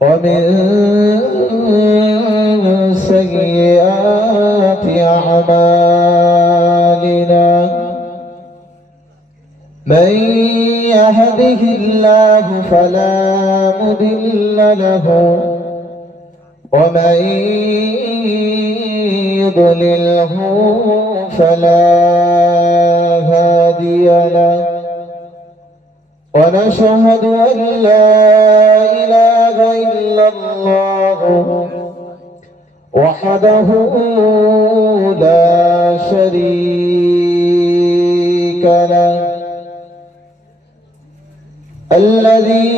ومن سيئات أعمالنا من يهده الله فلا مضل له ومن يضلله فلا هادي له ونشهد أن لا إله إلا الله وحده لا شريك له الذي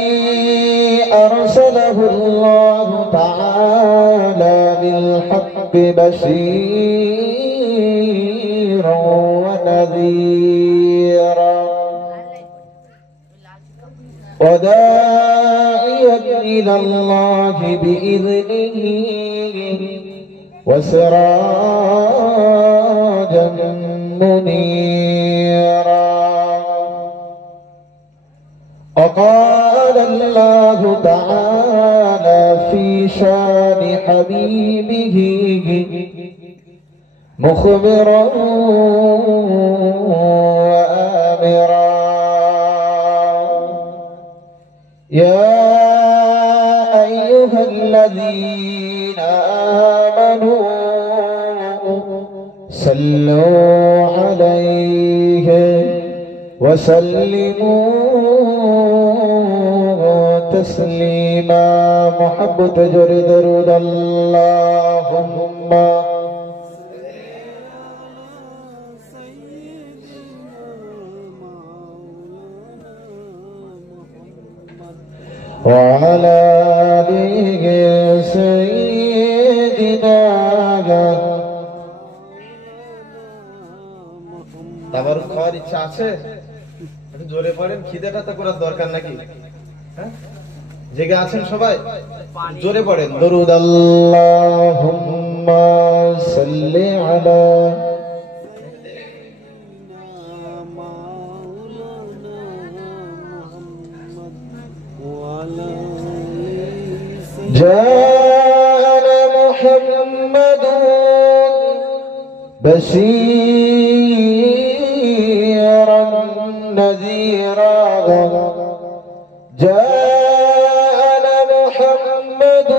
أرسله الله تعالى بالحق بشيرا ونذيرا وداعيا إلى الله بإذنه وسراجا منيرا وقال الله تعالى في شان حبيبه مخبرا وآمرا يا أيها الذين آمنوا صلوا عليه وسلموا تسليما محبة درود اللهم وعلى آله سيدنا তাবারুক খাওয়ার ইচ্ছা আছে? একটু জোরে পড়েন, খিদেটা তো করার দরকার নাকি? হ্যাঁ, জেগে আছেন সবাই? জোরে পড়েন দরুদ আল্লাহুম্মা সাল্লি আলা جاءنا محمد بشيرا نذيرا جاءنا محمد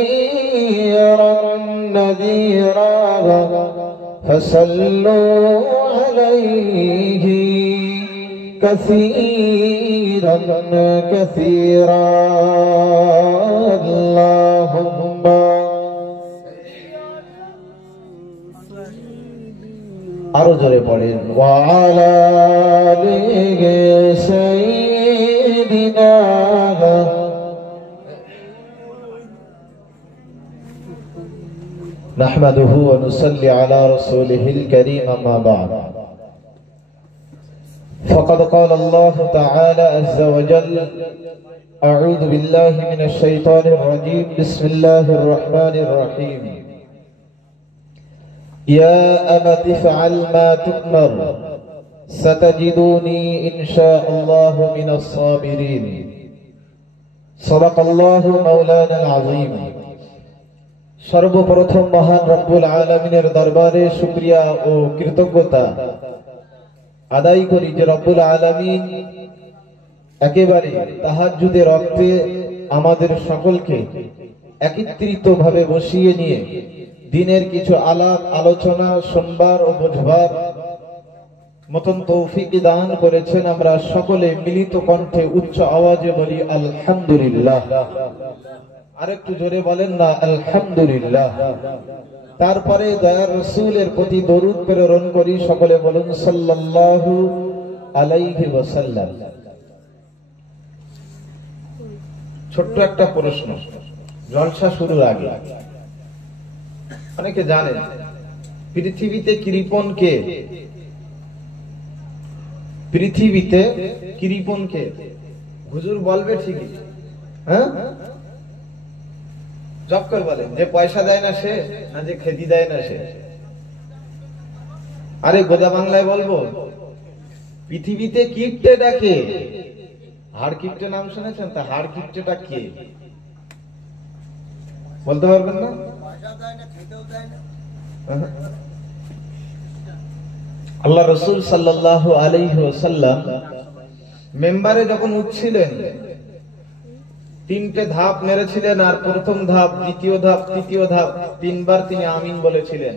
بشيرا نذيرا فصلوا عليه كثيرا كثيرا اللهم আরো জোরে পড়েন وعلى آله سيدنا نحمده ونصلي على رسوله الكريم أما بعد فقد قال الله تعالى عز وجل أعوذ بالله من الشيطان الرجيم بسم الله الرحمن الرحيم يا أبت افعل ما تؤمر ستجدوني إن شاء الله من الصابرين صدق الله مولانا العظيم সর্বপ্রথম মহান রব্বুল আলামিনের দরবারে শুকরিয়া ও কৃতজ্ঞতা আদায় করি যে রব্বুল আলামিন একেবারে তাহাজ্জুদের রক্তে আমাদের সকলকে একত্রিতভাবে বসিয়ে নিয়ে দিনের কিছু আলাপ আলোচনা শুনবার ও বুঝবার মতন তৌফিক দান করেছেন। আমরা সকলে মিলিত কণ্ঠে উচ্চ আওয়াজে বলি আলহামদুলিল্লাহ। আরেকটু জোরে বলেন না আলহামদুলিল্লাহ। তারপরে দয়ার রাসূলের প্রতি দরুদ প্রেরণ করি, সকলে বলুন সাল্লাল্লাহু আলাইহি ওয়াসাল্লাম। ছোট্ট একটা প্রশ্ন জলসা শুরুর আগে, অনেকে জানেন পৃথিবীতে কৃপণ কে? পৃথিবীতে কৃপণ কে? হুজুর বলবে ঠিকই, হ্যাঁ জব করে বলেন, যে পয়সা দেয় না সে, না যে খেতি দেয় না সে? আরে গোদা বাংলায় বলবো, পৃথিবীতে কিপ্টে ডাকে, হাড় কিপ্টে নাম শুনেছেন? তা হাড় কিপ্টেটা কে বলতে পারবেন না? আল্লাহ রাসূল সাল্লাল্লাহু আলাইহি ওয়াসাল্লাম মেম্বারে যখন উঠছিলেন, তিনটে ধাপ মেরেছিলেন, আর প্রথম ধাপ, দ্বিতীয় ধাপ, তৃতীয় ধাপ, তিনবার তিনি আমিন বলেছিলেন।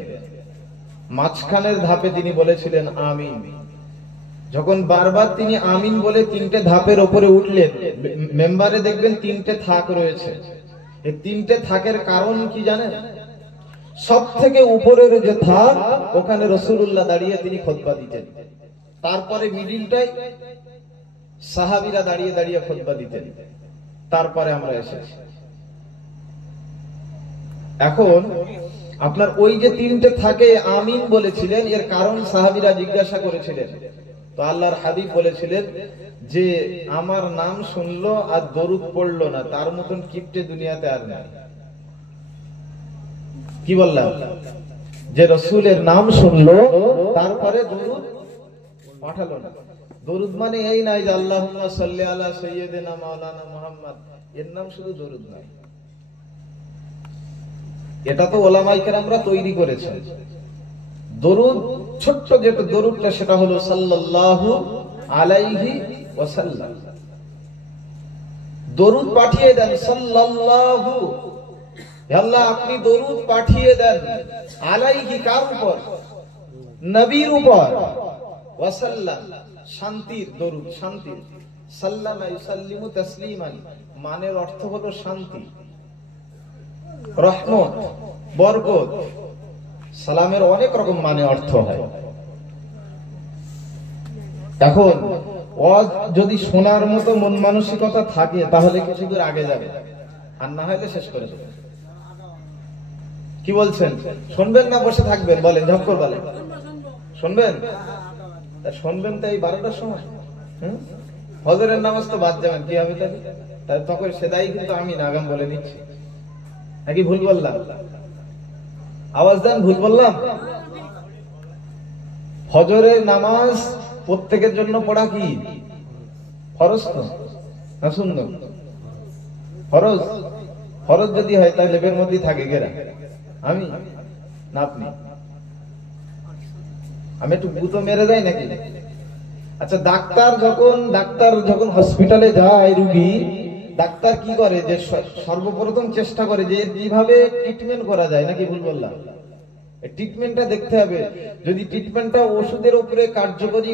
মাঝখানের ধাপে তিনি বলেছিলেন আমিন। যখন বারবার তিনি আমিন বলে তিনটে ধাপের উপরে উঠলেন, মেম্বারে দেখবেন তিনটে থাক রয়েছে। এই তিনটে থাকের কারণ কি জানেন? সব থেকে উপরের যে থাক, ওখানে রাসূলুল্লাহ দাঁড়িয়ে তিনি খুতবা দিতেন। তারপরে মিডিলটাই সাহাবীরা দাঁড়িয়ে দাঁড়িয়ে খুতবা দিতেন। তারপরে আমরা এসেছি। এখন আপনার ওই যে তিনটে থাকে আমিন বলেছিলেন, এর কারণ সাহাবীরা জিজ্ঞাসা করেছিলেন। তো আল্লাহর হাবিব বলেছিলেন যে আমার নাম শুনলো আর দরুদ পড়লো না, তার মতন কিপ্টে দুনিয়াতে আর নাই। কি বললাম? যে রাসূলের নাম শুনলো তারপরে দরুদ পাঠালো না। দরুদ মানে এই নাই যে আল্লাহুম্মা সাল্লি আলা সাইয়্যিদিনা মাওলানা মুহাম্মদ, এর নাম শুধু দরুদ নয়। এটা তো ওলামায়ে কেরামরা তৈরি করেছেন। দরুদ, ছোট্ট যেটা দরুদটা, সেটা হলো সাল্লাল্লাহু আলাইহি ওয়াসাল্লাম। দরুদ পাঠিয়ে দেন সাল্লাল্লাহু, আল্লাহ আপনি দরুদ পাঠিয়ে দেন আলাইহি, কার উপর? নবীর উপর। ওয়াসাল্লাম, শান্তির দরুদ, শান্তির। সাল্লামা ইউসাল্লিমু তাসলিমান, মানের অর্থ হলো শান্তি, রহমত, বরকত। সালামের অনেক রকম মানে অর্থ হয়। এখন যদি শোনার মতো মন মানসিকতা থাকে তাহলে কিছু দূর আগে যাবে, আর না হলে শেষ করে দেবে। কি বলছেন? শুনবেন না বসে থাকবেন? বলেন, ঝপকর বলেন। শুনবেন? শুনবেন তো এই 12টার সময়। ফজরের নামাজ তো বাদ যাবেন, কি হবে তাই? তখন সেটাই কিন্তু আমি নাগাম বলে নিচ্ছি, নাকি ভুল বললাম? আওয়াজ দেন, ভুল বললাম? ফজরের নামাজ প্রত্যেকের জন্য পড়া কি ফরজ না সুন্নত? ফরজ। ফরজ যদি হয় তাহলে লেবের মধ্যেই থাকে গেরা, আমি না আপনি? আমি একটু গুঁতো মেরে যাই নাকি? আচ্ছা, ডাক্তার যখন হসপিটালে যায় রুগী, ডাক্তার কি করে? যে সর্বপ্রথম চেষ্টা করে যে কিভাবে ট্রিটমেন্ট করা যায়, নাকি ভুল বললাম? ট্রিটমেন্টটা দেখতে হবে। যদি ট্রিটমেন্টটা ওষুধের উপরে কার্যকরী,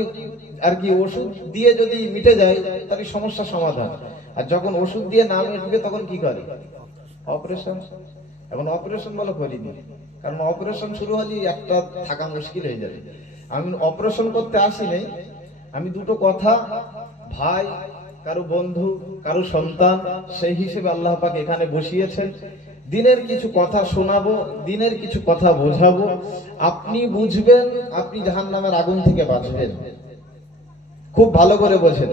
আর কি ওষুধ দিয়ে যদি মিটে যায় তাহলে সমস্যা সমাধান। আর যখন ওষুধ দিয়ে না মিটবে তখন কি করে? অপারেশন। এখন অপারেশন বলো করিনি, কারণ অপারেশন শুরু হলে একটা থাকা মুশকিল হয়ে যাবে। আমি অপারেশন করতে আসি নাই, আমি দুটো কথা, ভাই, কারো বন্ধু, কারো সন্তান, সেই হিসেবে আল্লাহ পাক এখানে বসিয়েছেন। দিনের কিছু কথা শোনাবো, দিনের কিছু কথা বোঝাবো। আপনি বুঝবেন, আপনি জাহান্নামের আগুন থেকে বাঁচবেন। খুব ভালো করে বোঝেন।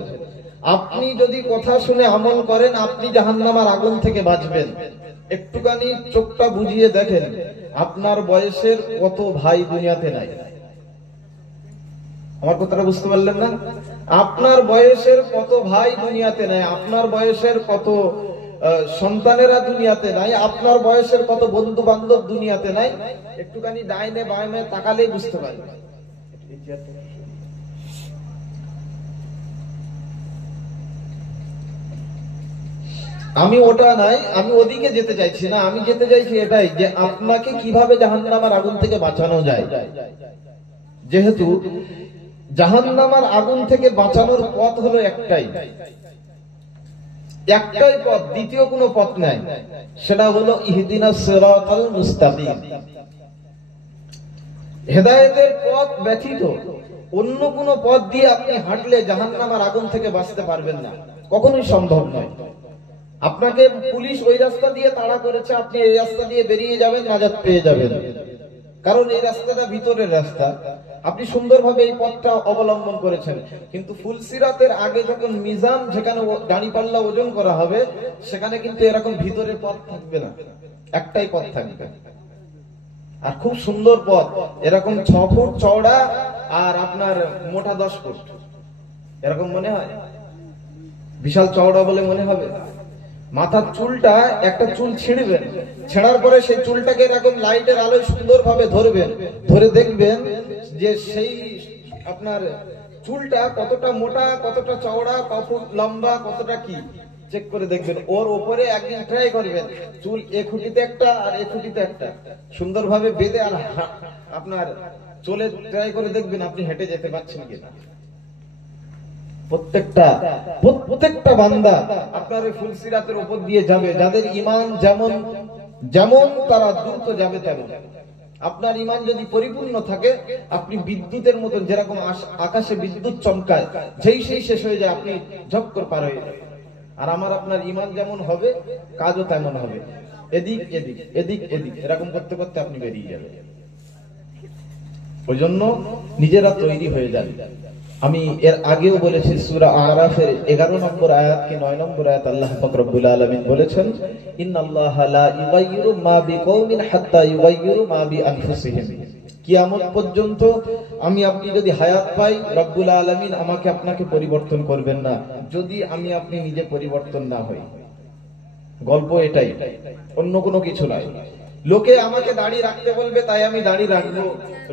আপনি যদি কথা শুনে আমল করেন, আপনি জাহান্নামের আগুন থেকে বাঁচবেন। একটুখানি চোখটা বুঝিয়ে দেখেন, আপনার বয়সের কত ভাই দুনিয়াতে নাই। আমার কথাটা বুঝতে পারলেন না? আপনার বয়সের কত ভাই দুনিয়াতে নাই, আপনার বয়সের কত সন্তানেরা দুনিয়াতে নাই, আপনার বয়সের কত বন্ধু বান্ধব দুনিয়াতে নাই। একটুখানি ডাইনে বামে তাকালেই বুঝতে পারবেন। আমি ওটা নাই, আমি ওদিকে যেতে চাইছি না, আমি যেতে চাইছি এটাই যে আপনাকে কিভাবে জাহান্নামের আগুন থেকে বাঁচানো যায়। যেহেতু জাহান্নামের আগুন থেকে বাঁচানোর পথ হলো একটাই পথ, দ্বিতীয় কোনো পথ নাই। সেটা হলো ইহদিনাস সিরাতাল মুস্তাকিম। হেদায়েতের পথ ব্যতীত অন্য কোনো পথ দিয়ে আপনি হাঁটলে জাহান্নামের আগুন থেকে বাঁচতে পারবেন না, কখনোই সম্ভব নয়। আপনাকে পুলিশ ওই রাস্তা দিয়ে তাড়া করেছে, আপনি এই রাস্তা দিয়ে বেরিয়ে যাবেন, নাজাত পেয়ে যাবেন, কারণ এই রাস্তাটা ভিতরের রাস্তা। আপনি সুন্দরভাবে এই পথটা অবলম্বন করেছেন। কিন্তু ফুলসিরাতের আগে যখন মিজান, যেখানে গাড়ি পাল্লা ওজন করা হবে, সেখানে কিন্তু এরকম ভিতরের পথ থাকবে না, একটাই পথ থাকবে। আর খুব সুন্দর পথ, এরকম 6 ফুট চওড়া আর আপনার মোটা 10 ফুট। এরকম মনে হয়? বিশাল চওড়া বলে মনে হবে? মাথার চুলটা, একটা চুল ছিঁড়বেন, ছেঁড়ার পরে সেই চুলটাকে এরকম লাইটের আলোয় সুন্দরভাবে ধরবেন, ধরে দেখবেন যে সেই আপনার চুলটা কতটা মোটা, কতটা চওড়া, কত লম্বা, কতটা কি চেক করে দেখবেন। ওর উপরে একদিন ট্রাই করবেন, চুল এ খুঁটিতে একটা আর এ খুঁটিতে একটা সুন্দরভাবে বেঁধে আর আপনার চলে ট্রাই করে দেখবেন আপনি হেঁটে যেতে পারছেন কিনা। প্রত্যেকটা বান্দা আপনার ওই ফুলসিরাতের উপর দিয়ে যাবে, যাদের ঈমান যেমন যেমন তারা দ্রুত যাবে তেমন। আপনার ঈমান যদি পরিপূর্ণ থাকে, আপনি বিদ্যুতের মতন, যেরকম আকাশে বিদ্যুৎ চমকায়, যেই সেই শেষ হয়ে যায়, আপনি ঝপ করে পার হয়ে যাবেন। আর আমার আপনার ঈমান যেমন হবে, কাজও তেমন হবে। এদিক এদিক এদিক এদিক এরকম করতে করতে আপনি বেরিয়ে যাবেন। ওই জন্য নিজেরা তৈরি হয়ে যান। আমি এর আগেও বলেছি, সূরা আরাফের 11 নম্বর আয়াত কি 9 নম্বর আয়াত আল্লাহ পাক রব্বুল আলামিন বলেছেন, ইন্নাল্লাহা লা ইউগাইয়িরু মা বিকওমিন হাত্তা ইউগাইয়িরু মা বিআনফুসিহিম। কিয়ামত পর্যন্ত আমি আপনি যদি হায়াত পাই, রব্বুল আলামিন আমাকে আপনাকে পরিবর্তন করবেন না যদি আমি আপনি নিজে পরিবর্তন না হই। গল্প এটাই, অন্য কোনো কিছু নয়। লোকে আমাকে দাড়ি রাখতে বলবে, তাই আমি দাড়ি রাখবো।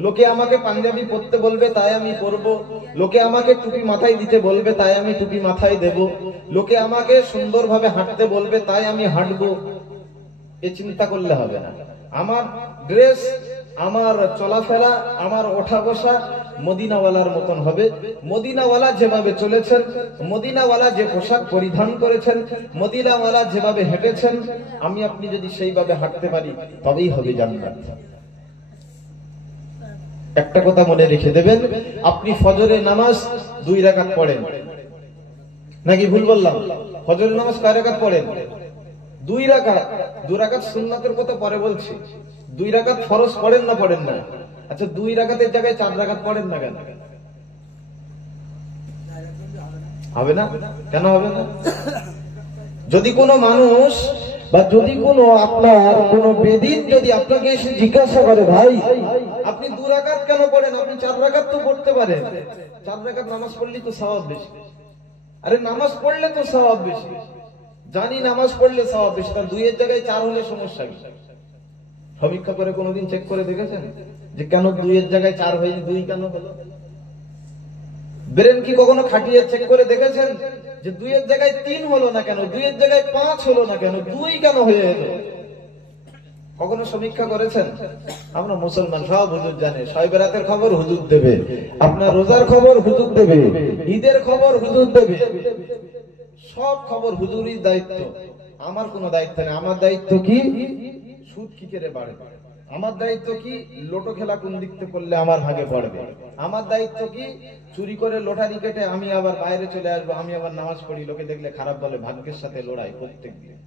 লোকে আমাকে পাঞ্জাবি পরতে বলবে, তাই আমি পরবো। লোকে আমাকে টুপি মাথায় দিতে বলবে, তাই আমি টুপি মাথায় দেব। লোকে আমাকে সুন্দরভাবে হাঁটতে বলবে, তাই আমি হাঁটবো। এ চিন্তা করলে হবে না। আমার ড্রেস, আমার চলাফেরা, আমার ওঠা বসা মদিনাওয়ালার মতন হবে। মদিনাওয়ালা যেভাবে চলেছেন, মদিনাওয়ালা যে পোশাক পরিধান করেছেন, মদিনাওয়ালা যেভাবে হেঁটেছেন, আমি আপনি যদি সেইভাবে হাঁটতে পারি, তবেই হবে জান্নাত। একটা কথা মনে রেখে দেবেন, আপনি ফজরের নামাজ 2 রাকাত পড়েন, নাকি ভুল বললাম? ফজরের নামাজ কয় রাকাত পড়েন? 2 রাকাত। 2 রাকাত সুন্নাতের কথা পরে বলছি। 2 রাকাত ফরজ পড়েন না পড়েন না? আচ্ছা, 2 রাকাতের জায়গায় 4 রাকাত পড়েন না কেন? হবে না? কেন হবে না? যদি কোনো মানুষ বা যদি কোনো আপনার কোনো বেদিন যদি আপনাকে এসে জিজ্ঞাসা করে, ভাই আপনি 2 রাকাত কেন পড়েন, আপনি 4 রাকাত তো পড়তে পারেন। 4 রাকাত নামাজ পড়লে তো সওয়াব বেশি। আরে নামাজ পড়লে তো সওয়াব বেশি, জানি নামাজ পড়লে সওয়াব বেশি, তার 2 এর জায়গায় 4 হলে সমস্যা কি? সমীক্ষা করে কোনোদিন চেক করে দেখেছেন যে কেন 2 এর জায়গায় 4 হয়ে 2 কেন হলো? ব্রেন কি কখনো খাটিয়ে চেক করে দেখেছেন যে 2 এর জায়গায় 3 হলো না কেন, 2 এর জায়গায় 5 হলো না কেন, 2 কেন হয়ে এলো? কখনো সমীক্ষা করেছেন? আমরা মুসলমান, সব হুজুর জানে। শবে বরাতের খবর হুজুর দেবে, আপনার রোজার খবর হুজুর দেবে, ঈদের খবর হুজুর দেবে, সব খবর হুজুরই দায়িত্ব। আমার কোনো দায়িত্ব নেই। আমার দায়িত্ব কি? সুদ কি করে বাড়ে। আমার দায়িত্ব কি? লোটো খেলা কোন দিক থেকে করলে আমার ভাগে পড়বে। আমার দায়িত্ব কি? চুরি করে লটারি কেটে আমি আবার বাইরে চলে আসবো, আমি আবার নামাজ পড়ি, লোকে দেখলে খারাপ বলে। ভাগ্যের সাথে লড়াই, প্রত্যেক দিন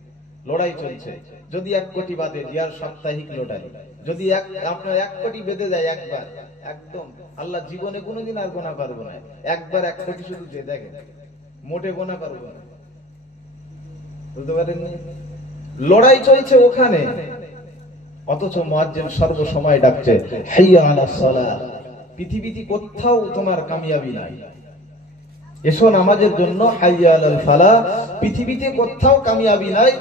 লড়াই চলছে। যদি 1 কোটি বাদে দিয়ার সাপ্তাহিক লটারি, যদি আপনার 1 কোটি বেঁধে যায় একবার, একদম আল্লাহ জীবনে কোনোদিন আর গোনা পারবো না। একবার 1 কোটি শুধু দিয়ে দেখেন, মোটে গোনা পারবো না। বুঝতে পারেননি? লড়াই চলছে ওখানে, অথচ মুয়াজ্জিন সর্বসময় ডাকছে হাইয়া আলাস সালাহ। পৃথিবীতে কোথাও তোমার কামিয়াবি নাই, এসো নামাজের জন্য, হাইয়া আলাল ফালাহ। পৃথিবীতে কোথাও কামিয়াবি নাই।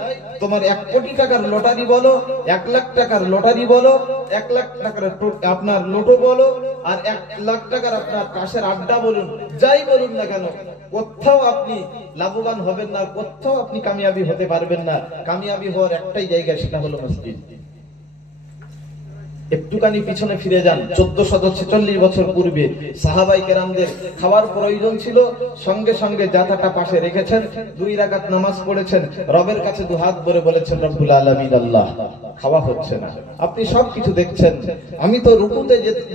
তোমার 1 কোটি টাকার লটারি বলো, 1 লাখ টাকার লটারি বলো, 1 লাখ টাকার আপনার লোটো বলো, আর 1 লাখ টাকার আপনার পাশের আড্ডা বলুন, যাই বলুন না কেন, কোথাও আপনি লাভবান হবেন না, কোথাও আপনি কামিয়াবি হতে পারবেন না। কামিয়াবি হওয়ার একটাই জায়গা, সেটা হলো মসজিদ। একটুখানি পিছনে ফিরে যান, 1446 বছর পূর্বে সাহাবাই কেরামদের খাওয়ার প্রয়োজন ছিল, সঙ্গে সঙ্গে জাতাটা পাশে রেখেছেন, 2 রাকাত নামাজ পড়েছেন, রবের কাছে 2 হাত ভরে বলেছেন, রব্বুল আলামিন আল্লাহ, খাওয়া হচ্ছে না, আপনি সবকিছু দেখছেন, আমি তো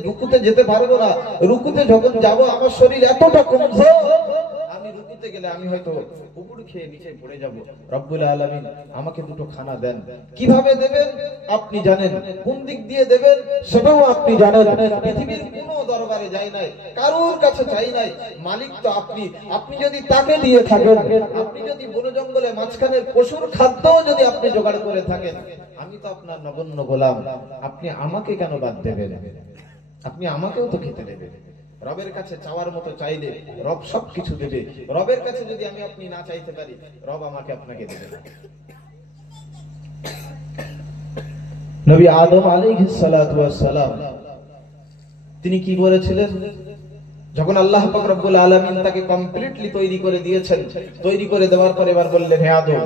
রুকুতে যেতে পারবো না, রুকুতে যখন যাব আমার শরীর এতটা কমজোর, আমি রুকুতে গেলে আমি হয়তো উপড় খেয়ে নিচে পড়ে যাব। রব্বুল আলামিন আমাকে 2টো খানা দেন। কিভাবে দেবেন আপনি জানেন, কোন দিক দিয়ে দেবেন সেটাও আপনি জানেন। পৃথিবীর কোনো দরবারে যাই নাই, কারোর কাছে চাই নাই, মালিক তো আপনি। আপনি যদি তাকে দিয়ে থাকেন, আপনি যদি বন জঙ্গলে মাঝখানের পশুর খাদ্য যদি আপনি জোগাড় করে থাকেন, আমি তো আপনার নগণ্য গোলাম, আপনি আমাকে কেন বাদ দেবেন? আপনি আমাকেও তো খেতে দেবেন। রবের কাছে চাওয়ার মতো চাইলে রব সবকিছু দেবে। রবের কাছে যদি আমি আপনি না চাইতে পারি, রব আমাকে আপনাকে দেবে না। নবী আদম আলাইহিস সালাতু ওয়াস সালাম তিনি কি বলেছিলেন? যখন আল্লাহ পাক রব্বুল আলামিন তাকে কমপ্লিটলি তৈরি করে দিয়েছেন, তৈরি করে দেওয়ার পর এবার বললেন, হে আদম,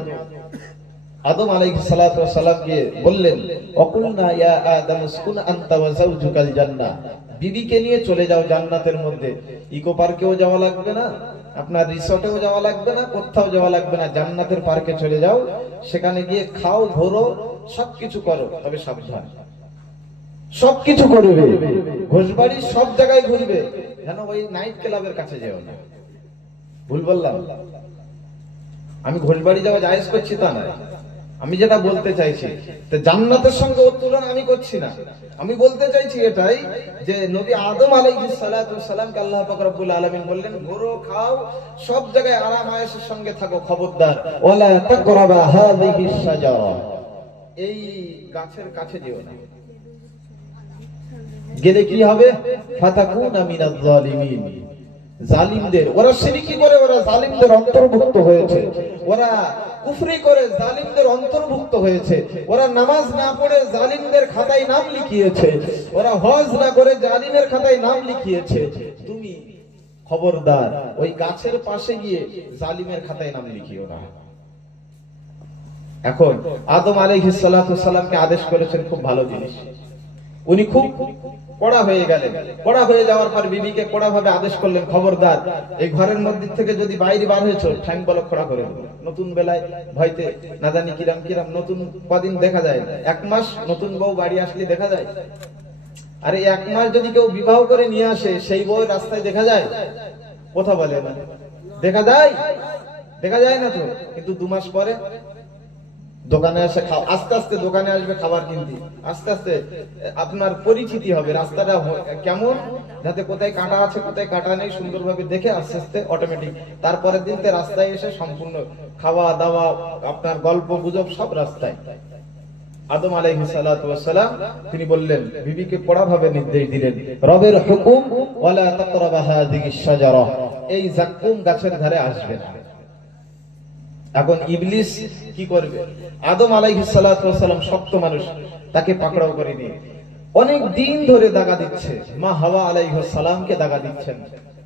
আদম আলাইহিস সালাতু ওয়াস সালামকে বললেন, ওয়াকুলনা ইয়া আদম উসকুন আনতা ওয়া যাওজুকাল জান্নাহ, বিবিকে নিয়ে চলে যাও জান্নাতের মধ্যে। ইকো পার্কেও যাওয়া লাগবে না, আপনার রিসর্টেও যাওয়া লাগবে না, কোথাও যাওয়া লাগবে না, জান্নাতের পার্কে চলে যাও। সেখানে গিয়ে খাও, ঘোরো, সবকিছু করো, তবে সাবধান, সবকিছু করবে, ঘোষবাড়ি সব জায়গায় ঘুরবে, যেন ওই নাইট ক্লাবের কাছে যেও না। ভুল বললাম? আমি ঘোষবাড়ি যাওয়া জায়েজ করছি তা নয়, আমি যেটা বলতে চাইছি জান্নাতের সঙ্গে ওর তুলনা আমি করছি না। আমি বলতে চাইছি এটাই যে নবী আদম আলাইহিস সালাতু ওয়াস সালামকে আল্লাহ পাক রব্বুল আলামিন বললেন, ঘোরো, খাও, সব জায়গায় আরাম আয়েশের সঙ্গে থাকো, খবরদার ওয়ালা তাকরাবা হাযিহিস শাজারা, এই গাছের কাছে যেও না। গেলে কি হবে? ফাতাকুনা মিনাজ জালিমিন, জালিমদের, ওরা শিরকি করে ওরা জালিমদের অন্তর্ভুক্ত হয়েছে, ওরা কুফরি করে জালিমদের অন্তর্ভুক্ত হয়েছে, ওরা নামাজ না পড়ে জালিমদের খাতায় নাম লিখিয়েছে, ওরা হজ না করে জালিমের খাতায় নাম লিখিয়েছে। তুমি খবরদার ওই গাছের পাশে গিয়ে জালিমের খাতায় নাম লিখিও না। এখন আদম আলাইহিস সালাতু ওয়াস সালামকে আদেশ করেছেন খুব ভালো জিনিস, উনি খুব কড়া হয়ে গেলেন। কড়া হয়ে যাওয়ার পর বিবিকে কড়া ভাবে আদেশ করলেন, খবরদার এই ঘরের মধ্যে থেকে যদি বাইরে বার হয়েছো, ঠ্যাং বলক খড়া করে দেবো। নতুন বেলায় ভয়তে না জানি কিরাম কিরাম, নতুন কদিন দেখা যায়, 1 মাস নতুন বউ বাড়ি আসলে দেখা যায়। আরে 1 মাস যদি কেউ বিবাহ করে নিয়ে আসে, সেই বউ রাস্তায় দেখা যায়? কথা বলে না, দেখা যায়? দেখা যায় না তো। কিন্তু 2 মাস পরে দোকানে এসে খাও, আস্তে আস্তে দোকানে আসবে খাবার কিনতে, আস্তে আস্তে আপনার পরিচিতি হবে, রাস্তাটা কেমন, যাতে কোথায় কাঁটা আছে কোথায় কাঁটা নেই সুন্দরভাবে দেখে আস্তে আস্তে অটোমেটিক তারপরের দিনতে রাস্তায় এসে সম্পূর্ণ খাওয়া দাওয়া, আপনার গল্প গুজব সব রাস্তায়। আদম আলাইহিস সালাতু ওয়াস সালাম তিনি বললেন, বিবিকে কড়া ভাবে নির্দেশ দিলেন, রবের হুকুম, ওয়ালা তাকরাবা হাযিহিস শাজারা, এই যাক্কুম গাছের ধারে আসবে না। এখন ইবলিস কি করবে? আদম আলাইহিস সালাতু ওয়াস সালাম শক্ত মানুষ, তাকে পাকড়াও করে নিয়ে অনেক দিন ধরে দাগা দিচ্ছে, মা হাওয়া আলাইহিস সালামকে দাগা দিচ্ছেন,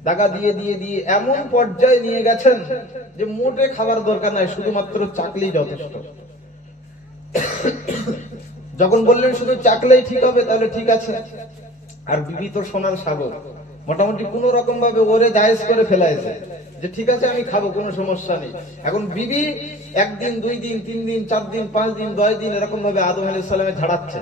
দাগা দিয়ে দিয়ে দিয়ে এমন পর্যায়ে নিয়ে গেছেন যে মোটে খাবার দরকার নাই, শুধুমাত্র চাকলেই যথেষ্ট। যখন বললেন শুধু চাকলেই ঠিক হবে, তাহলে ঠিক আছে। আর বিবি তো সোনার সাগর, মোটামুটি কোন রকম ভাবে ওরে জায়েজ করে ফেলাইছে যে ঠিক আছে আমি খাবো, কোনো সমস্যা নেই। এখন বিবি 1 দিন 2 দিন 3 দিন 4 দিন 5 দিন 10 দিন এরকম ভাবে আদম আলাইহিস সালামে ঝাড়াচ্ছে,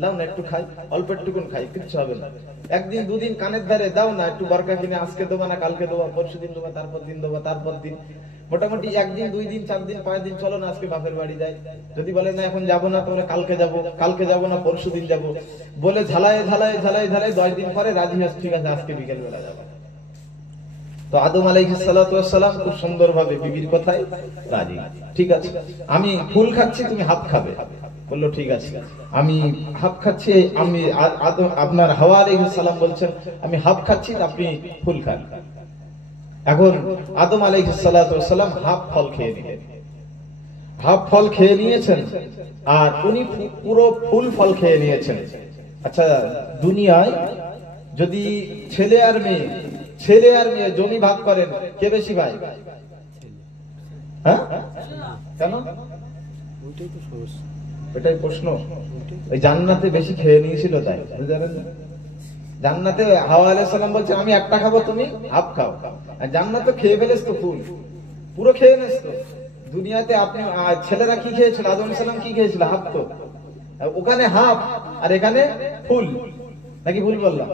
লাও না একটু খাই, অল্প একটুকুন খাই, কিচ্ছু হবে না। 1 দিন 2 দিন কানের ধারে দাও না, একটু বরকা কিনে আজকে দেবো না কালকে দেবো, পরশু দিন দেবো, তারপর দিন দেবো, তারপর দিন, মোটামুটি 1 দিন 2 দিন 4 দিন 5 দিন, চলো না আজকে বাপের বাড়ি যাই। যদি বলে না এখন যাবো না, তাহলে কালকে যাবো, কালকে যাবো না পরশু দিন যাবো, বলে ঝালায় ঝালায় ঝালায় ঝালায় 10 দিন পরে রাজি হচ্ছে, ঠিক আছে আজকে বিকেল বেলা যাবো। তো আদম আলাইহিস সালাতু ওয়াস সালাম খুব সুন্দরভাবে বিবির কথায় রাজি, ঠিক আছে আমি ফুল খাচ্ছি, তুমি হাফ খাবে। বললো ঠিক আছে, আমি হাফ খাচ্ছি, আমি আদম আপনার হাওয়া আলাইহিস সালাম বলছেন আমি হাফ খাচ্ছি, আপনি ফুল খান। এখন আদম আলাইহিস সালাতু ওয়াস সালাম হাফ ফল খেয়ে নিলেন, হাফ ফল খেয়ে নিয়েছেন, আর উনি পুরো ফুল ফল খেয়ে নিয়েছেন। আচ্ছা, দুনিয়ায় যদি ছেলে আর মেয়ে জমি ভাগ করেন, কে বেশি ভাই? হ্যাঁ, কেন? এটাই প্রশ্ন। ওই জান্নাতে বেশি খেয়ে নিয়েছিল তাই, বুঝলেন? জান্নাতে হাওয়া আলাইহিস সালাম বলছে আমি একটা খাবো, তুমি হাফ খাও। আর জান্নাতে খেয়ে ফেলেছ তো ফুল, পুরো খেয়ে নেছ তো। দুনিয়াতে আপনি ছেলেরা কি খেয়েছিল? আদম আলাইহিস সালাম কি খেয়েছিল? হাফ তো। ওখানে হাফ আর এখানে ফুল, নাকি ভুল বললাম?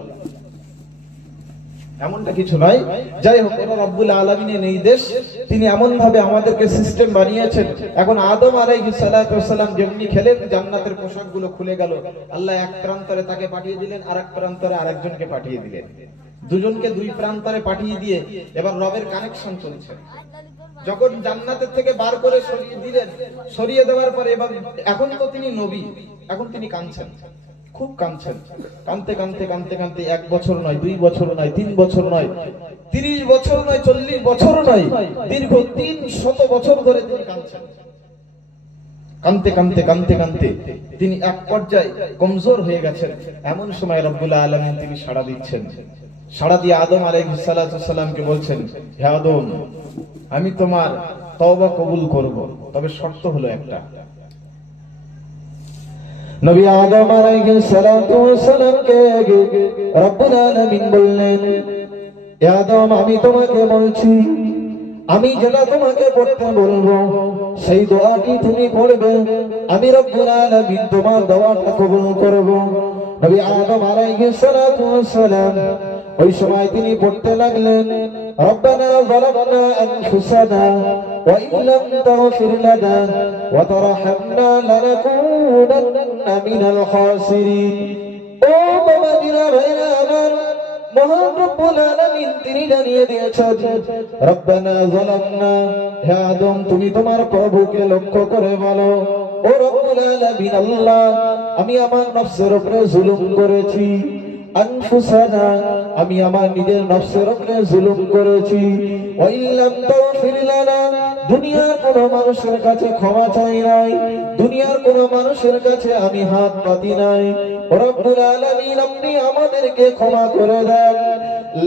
এমনটা কিছু নয়। যাই হোক, রব্বুল আলামিনের নির্দেশ, তিনি এমন ভাবে আমাদেরকে সিস্টেম বানিয়েছেন। এখন আদম আলাইহিস সালাতু ওয়াস সালাম যেমনি খেলেন, জান্নাতের পোশাকগুলো খুলে গেল, আল্লাহ এক প্রান্তরে তাকে পাঠিয়ে দিলেন, আর এক প্রান্তরে আরেকজনকে পাঠিয়ে দিলেন, দুজনকে 2 প্রান্তরে পাঠিয়ে দিয়ে এবার রবের কানেকশন চলছে। যখন জান্নাতের থেকে বার করে সরিয়ে দিলেন, সরিয়ে দেওয়ার পরে এবার এখন তো তিনি নবী, এখন তিনি কাঁদছেন, খুব কাঁদছেন, কাঁদতে কাঁদতে কাঁদতে কাঁদতে 1 বছর নয়, 2 বছর নয়, 3 বছর নয়, 30 বছর নয়, 40 বছর নয়, দীর্ঘ 300 বছর ধরে তিনি কাঁদছেন। কাঁদতে কাঁদতে কাঁদতে কাঁদতে তিনি এক পর্যায়ে কমজোর হয়ে গেছেন। এমন সময় রব্বুল আলামিন তিনি সাড়া দিচ্ছেন। সাড়া দিয়ে আদম আলাইহিস সালাতু সালামকে বলছেন, হে আদম, আমি তোমার তওবা কবুল করব, তবে শর্ত হলো একটা। নবী আদম আলাইহিস সালাতু সালামকে রব্বুল আলামিন বললেন, হে আদম, আমি তোমাকে বলছি, আমি যেটা তোমাকে পড়তে বলবো সেই দোয়াটি তুমি পড়বে, আমি রব্বুল আলামিন তোমার দোয়াটা কবুল করব। নবী আদম আলাইহিস সালাতু সালাম ওই সময় তিনি পড়তে লাগলেন, রব্বানা যালামনা আনফুসানা ওয়া ইন লাম তাগফির লানা ওয়া তারহামনা লানাকুনান্না মিনাল খাসিরিন। ও বাবাজিরা, ভাইরা আমার, মহান রব্বুল আলামিন তিনি জানিয়ে দিয়েছেন, রব্বানা যালামনা, হে আদম তুমি তোমার প্রভুকে লক্ষ্য করে বলো, ও রব্বুল আলামিন আল্লাহ, আমি আমার নফসের উপরে জুলুম করেছি, আনফুসানা, আমি আমার নিজের নফসের উপরে জুলুম করেছি, ওয়া ইল্লাম তাগফির লানা, দুনিয়ার কোন মানুষের কাছে ক্ষমা চাই নাই, দুনিয়ার কোন মানুষের কাছে আমি হাত পাতি নাই, রব্বুল আলামিন আপনি আমাদেরকে ক্ষমা করে দেন,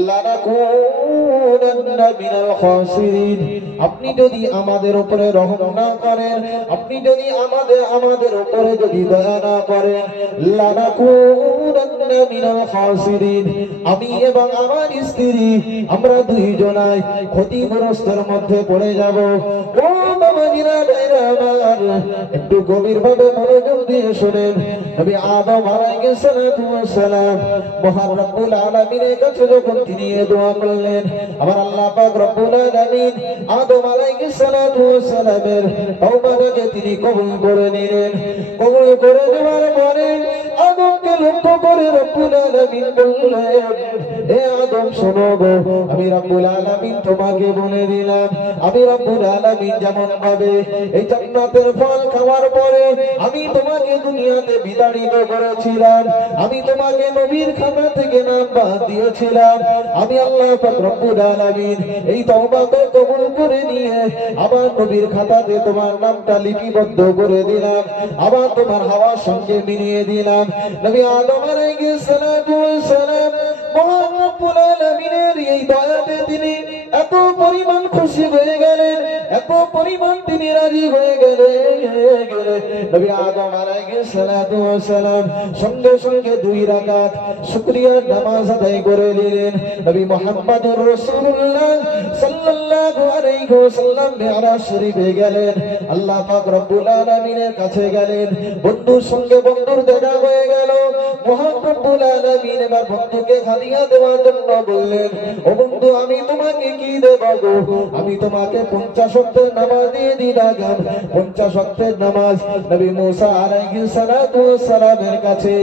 লানাকুনান্না মিনাল খাসিরিন, আপনি যদি আমাদের উপরে রহম না করেন, আপনি যদি আমাদের উপরে যদি দয়া না করেন, লানাকুনান্না মিনাল খাসিরিন, আমি এবং আমার স্ত্রী আমরা দুইজনাই ক্ষতিগ্রস্তের মধ্যে পড়ে যাব। ও বাবাজিরা, ভাইরা আমার, একটু গভীরভাবে মনোযোগ দিয়ে শুনেন। নবী আদম আলাইহিস সালাতু ওয়াস সালাম মহান রব্বুল আলামিনের কাছে যখন তিনি দোয়া করলেন, আমার আল্লাহ পাক রব্বুল আলামিন আদম আলাইহিস সালাতু ওয়াস সালামের তওবাটাকে তিনি কবুল করে নিলেন। কবুল করে নেওয়ার পরে আদমকে লক্ষ্য করে রব্বুল আলামিন বললেন, হে আদম শোনো গো, আমি রব্বুল আলামিন তোমাকে বলে দিলাম, আমি রব্বুল আলামিন যেমন ভাবে এই জান্নাতের ফল খাওয়ার পরে আমি তোমাকে দুনিয়াতে বিতাড়িত করেছিলাম, আমি তোমাকে নবীর খাতা থেকে নাম বাদ দিয়েছিলাম, আমি আল্লাহ পাক রব্বুল আলামিন এই তওবাকে কবুল করে নিয়ে আবার নবীর খাতাতে তোমার নামটা লিপিবদ্ধ করে দিলাম, আবার তোমার হাওয়ার সঙ্গে মিলিয়ে দিলাম। নবী আদম আলাইহিস সালাতু ওয়াস সালাম মহান রব্বুল আলামিনের এই দয়াতে তিনি এত পরিমাণ খুশি হয়ে গেলেন, এত পরিমাণ তিনি রাজি হয়ে গেলেন। নবী আদম আলাইহিস সালাতু ওয়াস সালাম সঙ্গে সঙ্গে 2 রাকাত শুকরিয়ার নামাজ আদায় করে নিলেন। নবী মুহাম্মদুর রাসূলুল্লাহ সাল্লাল্লাহু আলাইহি ওয়াসাল্লাম মিরাজ শরীফে গেলেন, আল্লাহ পাক রব্বুল আলামিনের কাছে গেলেন, বন্ধুর সঙ্গে বন্ধুর দেখা হয়ে গেল। মহান রব্বুল আলামিন এবার বন্ধুকে হাদিয়া দেওয়ার জন্য বললেন, ও বন্ধু, আমি তোমাকে কি দেব গো? আমি তোমাকে 50 ওয়াক্তের নামাজ দিয়ে দিলাম। 50 ওয়াক্তের নামাজ নবী মুসা আলাইহিস সালাতু ওয়াস সালামের কাছে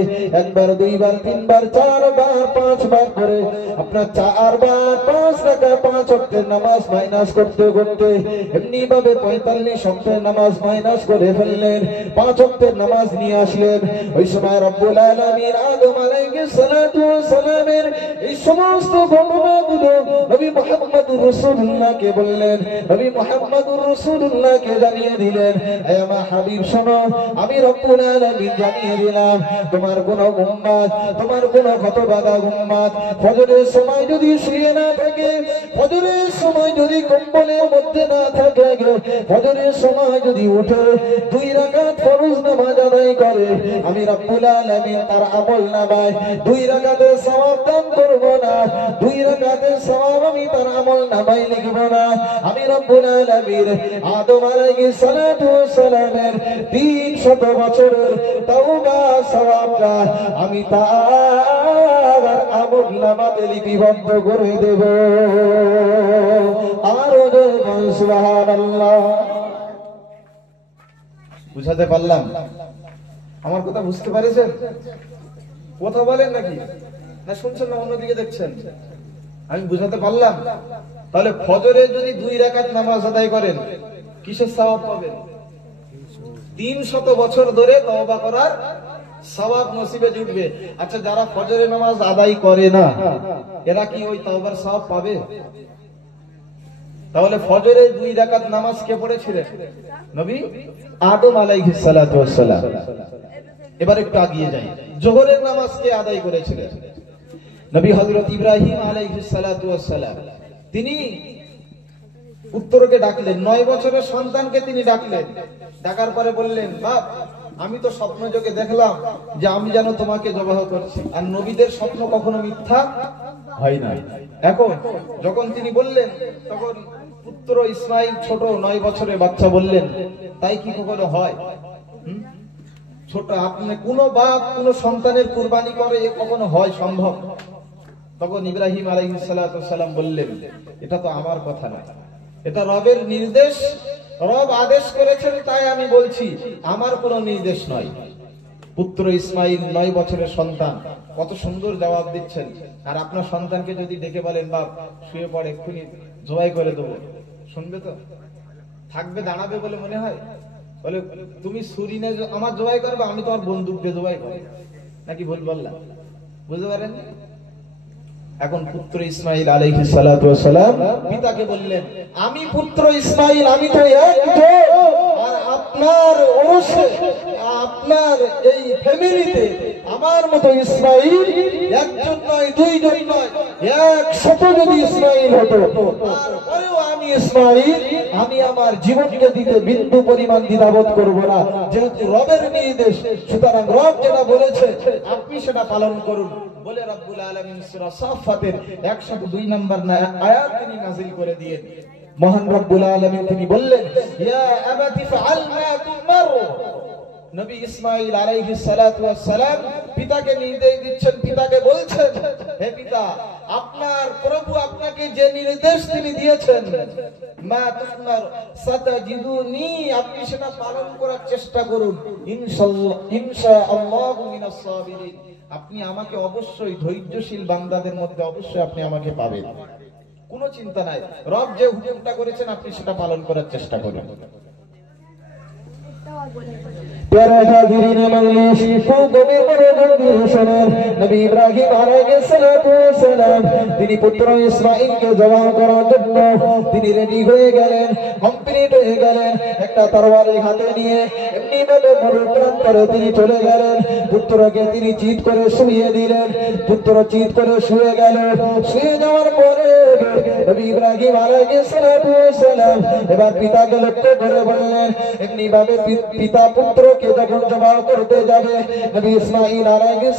একবার, দুইবার, তিনবার, 4 বার, 5 বার করে আপনার 4 বার 5 টাকা 5 ওয়াক্তের নামাজ মাইনাস করতে করতে এমনি ভাবে 45 ওয়াক্তের নামাজ মাইনাস করে ফেললেন, 5 ওয়াক্তের নামাজ নিয়ে আসলেন। ওই সময় রব্বুল আলামিন আদম আলাইহিস সালাতু ওয়াস সালামের এই সমস্ত ঘটনাগুলো নবী মুহাম্মদুর রাসূলুল্লাহকে বললেন, নবী মুহাম্মদুর রাসূলুল্লাহকে জানিয়ে দিলেন, হে আমার হাবিব শোনো, আমি রব্বুল আলামিন জানিয়ে দিলাম, তোমার কোন উম্মত, তোমার কোন হতভাগা উম্মত ফজরের সময় যদি শুয়ে না থাকে, ফজরের সময় যদি কম্বলের মধ্যে না থাকে, ফজরের সময় যদি উঠে 2 রাকাত ফরজ নামাজ আদায় করে, আমি রব্বুল আলামিন তার আমল নামায় 2 রাকাতের সওয়াব দান করব না, 2 রাকাতের সওয়াব আমি তার আমল নামায় লিখব না। আমি রব্বুল আলামিন আদম আলাইহিস সালাতু ওয়াস সালামের 300 বছরের তওবা সওয়াবটা আমি তার আমল নামাতে লিপিবদ্ধ করে দেব। আর সুবহানাল্লাহ। বুঝাতে পারলাম? আমার কথা বুঝতে পারছেন? কথা বলেন নাকি, না শুনছেন না অন্যদিকে দেখছেন? আমি বুঝাতে পারলাম? তাহলে ফজরে যদি 2 রাকাত নামাজ আদায় করেন কিসের সওয়াব পাবেন? 300 বছর ধরে তওবা করার সওয়াব নসিবে জুটবে। আচ্ছা, যারা ফজরের নামাজ আদায় করে না, এরা কি ওই তওবার সওয়াব পাবে? তাহলে ফজরে 2 রাকাত নামাজ কে পড়েছিলেন? নবী আদম আলাইহিস সালাতু ওয়াস সালাম। এবার একটু আগিয়ে যাই, জোহরের নামাজ কে আদায় করেছিলেন? নবী হযরত ইব্রাহিম আলাইহিস সালাতু ওয়াস সালাম। তিনি পুত্রকে ডাকলেন, 9 বছরের সন্তানকে তিনি ডাকলেন। ডাকার পরে বললেন, বাপ, আমি তো স্বপ্ন যোগে দেখলাম যে আমি যেন তোমাকে জবাহ করছি, আর নবীদের স্বপ্ন কখনো মিথ্যা হয় না। এখন যখন তিনি বললেন, তখন পুত্র ইসমাইল ছোট 9 বছরের বাচ্চা বললেন, তাই কি কখনো হয়? ছোট, আপনি কোন বাপ কোন সন্তানের কুরবানি করে, এ কখনো হয় সম্ভব? তখন ইব্রাহিম আলাইহিস সালাতু ওয়াস সালাম বললেন, এটা তো আমার কথা না, এটা রবের নির্দেশ, রব আদেশ করেছেন, তাই আমি বলছি, আমার কোনো নির্দেশ নয়। পুত্র ইসমাইল 9 বছরের সন্তান, কত সুন্দর জবাব দিচ্ছেন। আর আপনার সন্তানকে যদি ডেকে বলেন, বাপ শুয়ে পড়ে, এক্ষুনি জবাই করে দেবো, শুনবে তো? থাকবে, দাঁড়াবে বলে মনে হয়? বলে তুমি ছুরি নিয়ে আমার জবাই করবে, আমি তোমার বন্দুক দিয়ে জবাই করবো, নাকি ভুল বললাম? বুঝতে পারেন? এখন পুত্র ইসমাইল আলাইহিস সালাতু ওয়াস সালাম পিতাকে বললেন, আমি পুত্র ইসমাইল, আমি তো একজন, আর আপনার ওরসে, আপনার এই ফ্যামিলিতে আমার মতো ইসমাইল একজন নয়, 2 জন নয়, 100 যদি ইসমাইল হতো, তারপরেও আমি ইসমাইল, আমি আমার জীবনকে দিতে বিন্দু পরিমাণ দ্বিধাবোধ করব না, যেহেতু রবের নির্দেশ, সুতরাং রব যেটা বলেছে আপনি সেটা পালন করুন বলে রব্বুল আলামিন সূরা সাফফাতের 102 নম্বর আয়াত তিনি নাযিল করে দিয়েন। মহান রব্বুল আলামিন তিনি বললেন, ইয়া আবাতি ফাআল মা তুমার। নবী ইসমাইল আলাইহিস সালাতু ওয়াস সালাম পিতাকে নির্দেশ দিচ্ছেন, পিতাকে বলছেন, হে পিতা, আপনার প্রভু আপনাকে যে নির্দেশ তিনি দিয়েছেন, মা তুমার সাতাজিদুনি, আপনি সেটা পালন করার চেষ্টা করুন, ইনশাআল্লাহু মিনাস সাবিরিন, আপনি আমাকে অবশ্যই ধৈর্যশীল বান্দাদের মধ্যে অবশ্যই আপনি আমাকে পাবেন। কোনো চিন্তা নাই, রব যে হুকুমটা করেছেন আপনি সেটা পালন করার চেষ্টা করুন। নবী ইব্রাহিম আলাইহিস সালাম তিনি পুত্র ইসমাঈলকে জবাহ করার জন্য তিনি রেডি হয়ে গেলেন, কমপ্লিট হয়ে গেলেন। একটা তরবারি হাতে নিয়ে এমনি ভাবে মরুপ্রান্তরে তিনি চলে গেলেন। পুত্রকে তিনি চিৎ করে শুইয়ে দিলেন। পুত্র চিৎ করে শুয়ে গেল। শুয়ে যাওয়ার পরে নবী ইব্রাহিম আলাইহিস সালাম এবার পিতাকে লক্ষ্য করে বললেন, এমনি ভাবে পিতা পুত্রকে যখন জবাহ করতে যাবে, নবী ইসমাঈল আলাইহিস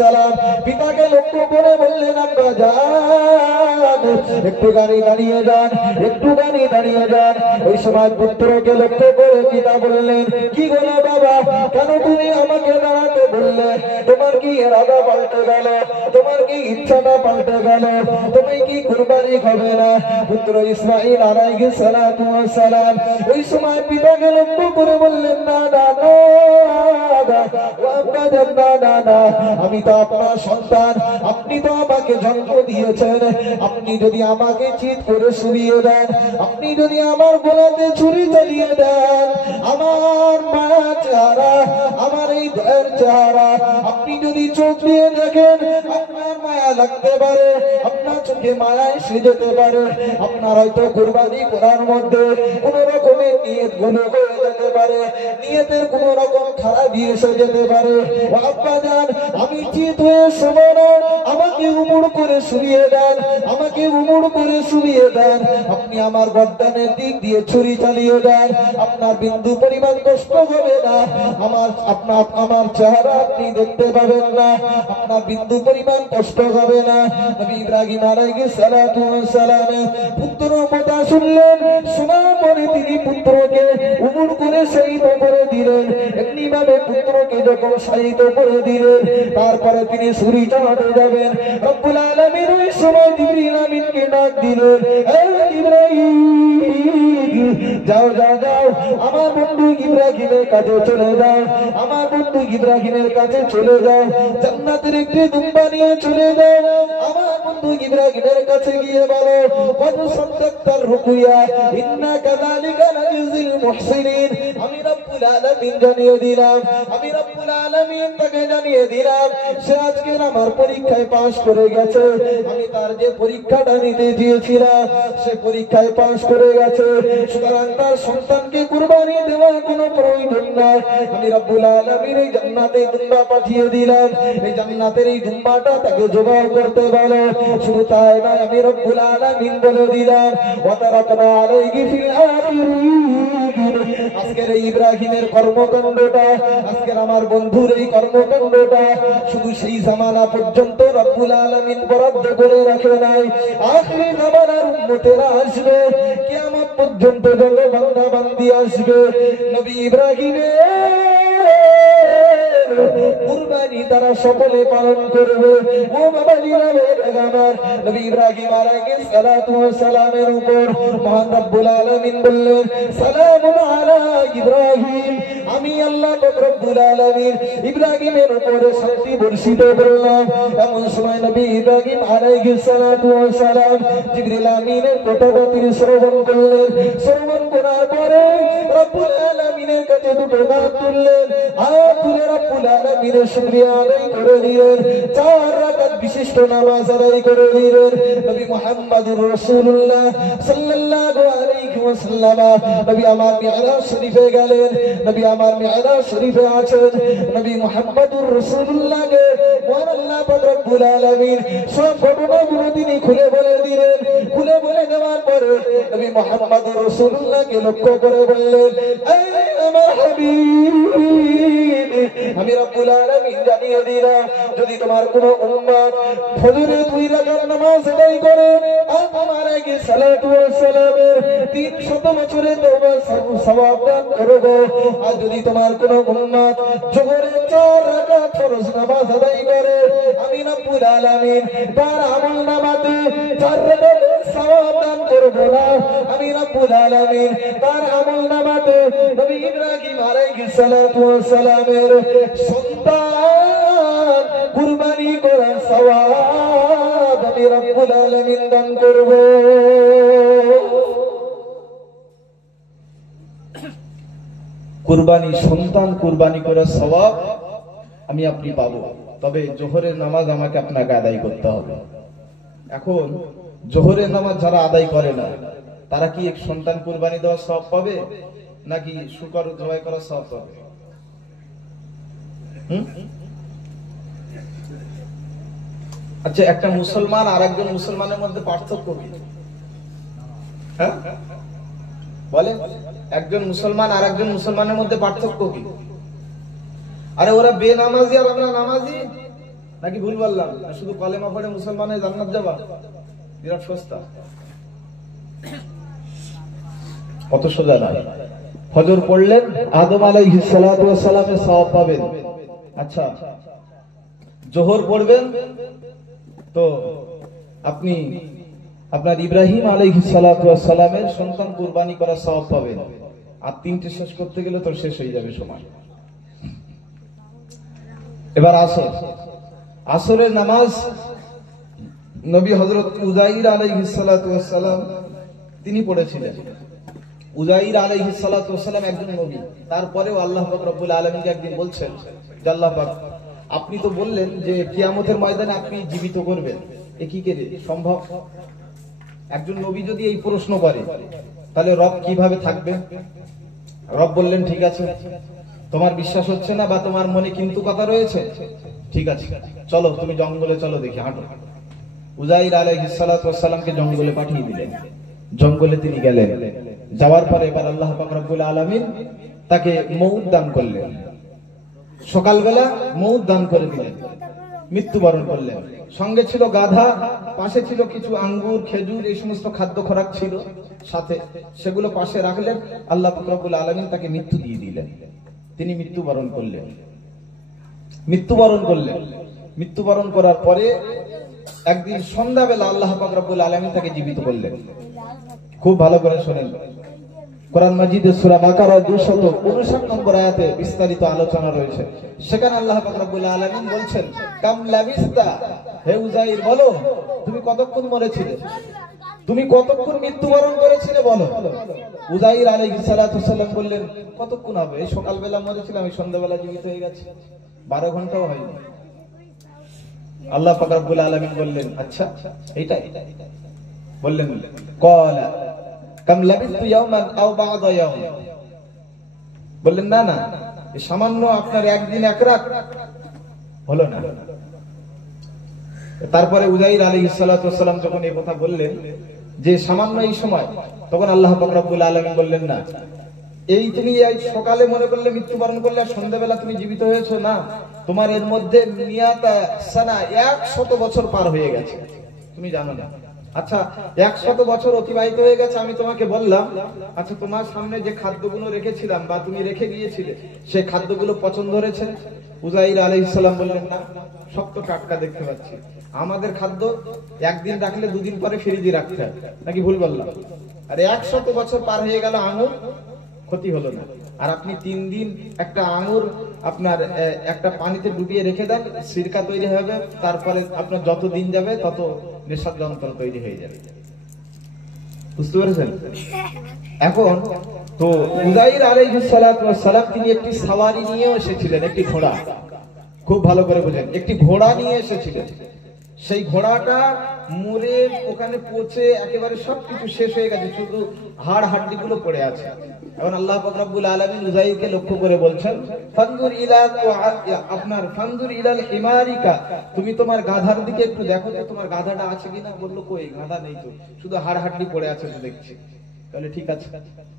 সালাম পিতাকে লক্ষ্য করে বললেন, আব্বা যান, একটুখানি দাঁড়িয়ে যান, একটুখানি দাঁড়িয়ে যান। ওই সময় পুত্রকে লক্ষ্য করে পিতা বললেন, কি বলো বাবা, কেন তুমি আমাকে দাঁড়াতে বললে? তোমার কি ইরাদা পাল্টে গেল? তোমার কি ইচ্ছাটা পাল্টে গেল? তুমি কি কুরবানি হবে না? পুত্র ইসমাঈল আলাইহিস সালাম ওই সময় পিতাকে লক্ষ্য করে বললেন, না না না, আমি তো আপনার সন্তান, আপনি তো আমাকে জন্ম দিয়েছেন, আপনি যদি আমাকে চিৎ করে শুইয়ে দেন, আপনি যদি আমার গোলাতে ছুরি চালিয়ে দেন, আমার মায়া চেহারা, আমার এই দয়ার চেহারা আপনি যদি চোখ দিয়ে দেখেন, আপনার মায়া লাগতে পারে, আপনার চোখে মায়া এসে যেতে পারে, আপনার হয়তো কুরবানি করার মধ্যে কোন রকমের নিয়ত গুলো হয়ে যেতে পারে, নিয়তের কোন রকম খারাপ এসে যেতে পারে। আব্বা জান, আমি চিৎ হয়ে শুবো না, আমাকে উমুড় করে শুইয়ে দেন, আমাকে উমুড় করে শুইয়ে দেন, আপনি আমার গর্দানের দিক দিয়ে ছুরি চালিয়ে দেন, আপনার বিন্দু পরিমাণ কষ্ট হবে না, আমার চেহারা আপনি দেখতে পাবেন না, আপনার বিন্দু পরিমাণ কষ্ট হবে না। নবী ইব্রাহিম আলাইহিস সালাম পুত্র কথা শুনলেন, শোনার পরে তিনি পুত্রকে উমুড় করে শহীদ করে দিলেন। এমনি ভাবে পুত্রকে যখন শহীদ করে দিলেন, তারপরে তিনি ছুরি চালাতে যাবেন। রব্বুল আলামিন ওই সময় জিবরিল আমিনকে ডাক দিলেন, ইব্রাহিম যাও যাও যাও, আমার বন্ধু ইব্রাহিমের কাছে চলে যাও, আমার বন্ধু ইব্রাহিমের কাছে চলে যাও, জান্নাতের একটি দুম্বা নিয়ে চলে যাও, আমার বন্ধু ইব্রাহিমের কাছে গিয়ে বলো কত সাদ্দাক্তার রুকুয়া ইন্না কাযালিকা নাজিল মুহসিনিন। আমি রব্বুল আলামিন জানিয়ে দিলাম, আমি রব্বুল আলামিন তাকে জানিয়ে দিলাম সে আজকে আমার পরীক্ষায় পাস করে গেছে। আমি তার যে পরীক্ষাটা নিতে দিয়েছিলাম সে পরীক্ষায় পাস করে গেছে, সুতরাং তার সন্তানকে কুরবানি দেওয়ার কোনো প্রয়োজন নাই। আমি রব্বুল আলামিন এই জান্নাতে দুম্বা পাঠিয়ে দিলাম, এই জান্নাতের এই দুম্বাটা তাকে জবাই করতে বলো। শুধু তাই নয়, আমি রব্বুল আলামিন বলে দিলাম ওয়া তারাকনা আলাইহি ফিল আখিরিন। আজকের এই ইব্রাহিমের কর্মকাণ্ডটা, আজকের আমার বন্ধুর এই কর্মকাণ্ডটা শুধু সেই জামানা পর্যন্ত রব্বুল আলামিন বরাদ্দ করে রাখে নাই। আখিরি জামানার উম্মতেরা আসবে, কিয়ামত পর্যন্ত যত বান্দা বান্দি আসবে, নবী ইব্রাহিমের কুরবানি তারা সকলে পালন করবে। ও বাবা আমার নবী ইব্রাহিম আলাইহিস সালাতু ওয়াস সালামের উপর মহান রব্বুল আলামিন বললেন সালামুন আলা ইব্রাহিম। আমি আল্লাহ পাক রব্বুল আলামিন ইব্রাহিমের উপরে শান্তি বর্ষিত করলাম। এমন সময় নবী ইব্রাহিম আলাইহিস সালাতু ওয়াস সালাম জিবরিল আমিনের কথাবার্তা শ্রবণ করলেন। শ্রবণ করার পরে রব্বুল আলামিনের কাছে দুটো হাত তুললেন, হাত তুলে রব্বুল আলামিনের শুকরিয়া আদায় করে দিলেন। 4 রাকাত বিশিষ্ট নামাজ আদায় করে দিলেন। নবী মুহাম্মদুর রাসূলুল্লাহ সাল্লাল্লাহু আলাইহি ওয়াসাল্লাম নবী আমার মিরাজ শরীফে গেলেন। নবী আমার মিরাজ শরীফে আছেন। নবী মুহাম্মদুর রাসূলুল্লাহকে মহান আল্লাহ পাক রব্বুল আলামিন সব ঘটনাগুলো তিনি খুলে বলে দিলেন। খুলে বলে দেওয়ার পরে নবী মুহাম্মদুর রাসূলুল্লাহকে লক্ষ্য করে বললেন এই আমার হাবিব, আমি রব্বুল আলামিন জানিয়ে দিলাম যদি তোমার কোনো উম্মত ফজরে 2 রাকাত নামাজ আদায় করে আমার আগে সালাতু ওয়াস সালামের 300 বছরের তওবার সওয়াব দান করব। আর যদি তোমার কোনো উম্মত যোহরে 4 রাকাত ফরজ নামাজ আদায় করে আমি রব্বুল আলামিন তার আমলনামাতে 4 রাকাত সওয়াব দান করব না। আমি রব্বুল আলামিন তার আমলনামাতে নবী ইব্রাহিম আলাইহিস সালাতু ওয়াস সালামের সন্তান কুরবানি করার সওয়াব আমি রব্বুল আলামিন দান করব। কুরবানি, সন্তান কুরবানি করার সওয়াব আমি আপনি পাবো, তবে জোহরের নামাজ আমাকে আপনাকে আদায় করতে হবে। এখন জোহরের নামাজ যারা আদায় করে না তারা কি এক সন্তান কুরবানি দেওয়ার সওয়াব পাবে নাকি শুকর জবাই করার সওয়াব পাবে? আচ্ছা, একটা মুসলমান আর একজন মুসলমানের মধ্যে পার্থক্য কি? হ্যাঁ বলে, একজন মুসলমান আর একজন মুসলমানের মধ্যে পার্থক্য কি? আরে ওরা বেনামাজি আর আমরা নামাজি নাকি ভুল বললাম? শুধু কলেমা পড়ে মুসলমানের জান্নাত যাবা? বিরাট সস্তা, কত সোজা নয়। ফজর পড়লেন আদম আলাইহিস সালাতু ওয়াস সালামের সওয়াব পাবেন। আচ্ছা, জোহর পড়বেন তো আপনি আপনার ইব্রাহিম আলাইহিস সালাতু ওয়াস সালামের সন্তান কুরবানি করার সওয়াব পাবেন। আর 3টে শেষ করতে গেলে তো শেষ হয়ে যাবে সময়। এবার আসর, আসরের নামাজ নবী হযরত উযাইর আলাইহিস সালাতু ওয়াস সালাম তিনি পড়েছিলেন। উযাইর আলাইহিস সালাতু ওয়াস সালাম একজন নবী, তারপরেও আল্লাহ পাক রব্বুল আলামিনকে একদিন বলছেন যে আল্লাহ পাক আপনি তো বললেন যে কিয়ামতের ময়দানে আপনি জীবিত করবেন, এ কি করে সম্ভব? একজন নবী যদি এই প্রশ্ন করে তাহলে রব কিভাবে থাকবে? রব বললেন ঠিক আছে, তোমার বিশ্বাস হচ্ছে না বা তোমার মনে কিন্তু কথা রয়েছে, ঠিক আছে চলো তুমি জঙ্গলে চলো, দেখি হাঁটো। উযাইর আলাইহিস সালাতু ওয়াস সালামকে জঙ্গলে পাঠিয়ে দিলেন। জঙ্গলে তিনি গেলেন, যাওয়ার পরে এবার আল্লাহ পাক রব্বুল আলামিন তাকে মউত দান করলেন। সকালবেলা মউত দান করে দিলেন, মৃত্যুবরণ করলেন। সঙ্গে ছিল গাধা, পাশে ছিল কিছু আঙ্গুর, খেজুর, এই সমস্ত খাদ্য খোরাক ছিল সাথে, সেগুলো পাশে রাখলেন। আল্লাহ পাক রব্বুল আলামিন তাকে মৃত্যু দিয়ে দিলেন। তিনি মৃত্যুবরণ করলেন। মৃত্যুবরণ করার পরে একদিন সন্ধ্যাবেলা আল্লাহ পাক রব্বুল আলামিন তাকে জীবিত করলেন। খুব ভালো করে শোনেন, কোরআন মাজিদের সূরা বাকারা 259 নম্বর আয়াতে বিস্তারিত আলোচনা রয়েছে। সেখানে আল্লাহ পাক রব্বুল আলামিন বলছেন কাম লাবিস্তা, হে উযাইর বলো তুমি কতক্ষণ মরেছিলে, তুমি কতক্ষণ মৃত্যুবরণ করেছিলে বলো। উযাইর আলাইহিস সালাতু ওয়াসসালাম বললেন কতক্ষণ হবে, এই সকালবেলা মরেছিলাম, এই সন্ধ্যাবেলা জীবিত হয়ে গেছে, 12 ঘন্টাও হয়নি। আল্লাহ পাক রব্বুল আলামিন বললেন আচ্ছা এইটাই, বললেন ক্বালা কাম লাবিস্তু ইয়াওমান আও বা'দা ইয়াওম, বললেন না না এই সামান্য আপনার একদিন এক রাত হলো না। তারপরে উযাইর আলাইহিস সালাতু ওয়াসসালাম যখন এই কথা বললেন যে সামান্য এই সময়, তখন আল্লাহ পাক রব্বুল আলামিন বললেন না এই তুমি এই সকালে মনে করলে মৃত্যুবরণ করলে আর সন্ধ্যাবেলা তুমি জীবিত হয়েছো, না, তোমার এর মধ্যে মিয়াতা সানা 100 বছর পার হয়ে গেছে, তুমি জানো না। আচ্ছা 100 বছর অতিবাহিত হয়ে গেছে, আমি তোমাকে বললাম আচ্ছা তোমার সামনে যে খাদ্যগুলো রেখেছিলাম বা তুমি রেখে গিয়েছিলে সেই খাদ্যগুলো পছন্দ হয়েছে? উযাইর আলাইহিস সালাম বললেন না, শক্ত টাটকা দেখতে পাচ্ছি, আমাদের খাদ্য একদিন রাখলে দুদিন পরে ফ্রিজে রাখতে হয়, নাকি ভুল বললাম? আর 100 বছর পার হয়ে গেল আঙুর ক্ষতি হলো না, আর আপনি 3 দিন একটা আঙুর আপনার একটা পানিতে ডুবিয়ে রেখে দেন, সিরকা তৈরি হবে, তারপরে আপনার যত দিন যাবে তত নেশার যন্ত্র তৈরি হয়ে যাবে, বুঝতে পেরেছেন? এখন তো উযাইর আলাইহিস সালাতু ওয়াস সালাম তিনি একটি সাওয়ারি নিয়ে এসেছিলেন, একটি ঘোড়া, খুব ভালো করে বুঝেন, একটি ঘোড়া নিয়ে এসেছিলেন। সেই ঘোড়াটা মরে ওখানে পচে একেবারে সবকিছু শেষ হয়ে গেছে, শুধু হাড় হাড্ডি গুলো পড়ে আছে। এখন আল্লাহ পাক রব্বুল আলামিন উযাইরকে লক্ষ্য করে বলছেন ফানজুর ইলা আপনার ফানজুর ইলাল হিমারিকা, তুমি তোমার গাধার দিকে একটু দেখো তো তোমার গাধাটা আছে কিনা। বললো কই গাধা নেই তো, শুধু হাড় হাড্ডি পড়ে আছে তো দেখছি। তাহলে ঠিক আছে,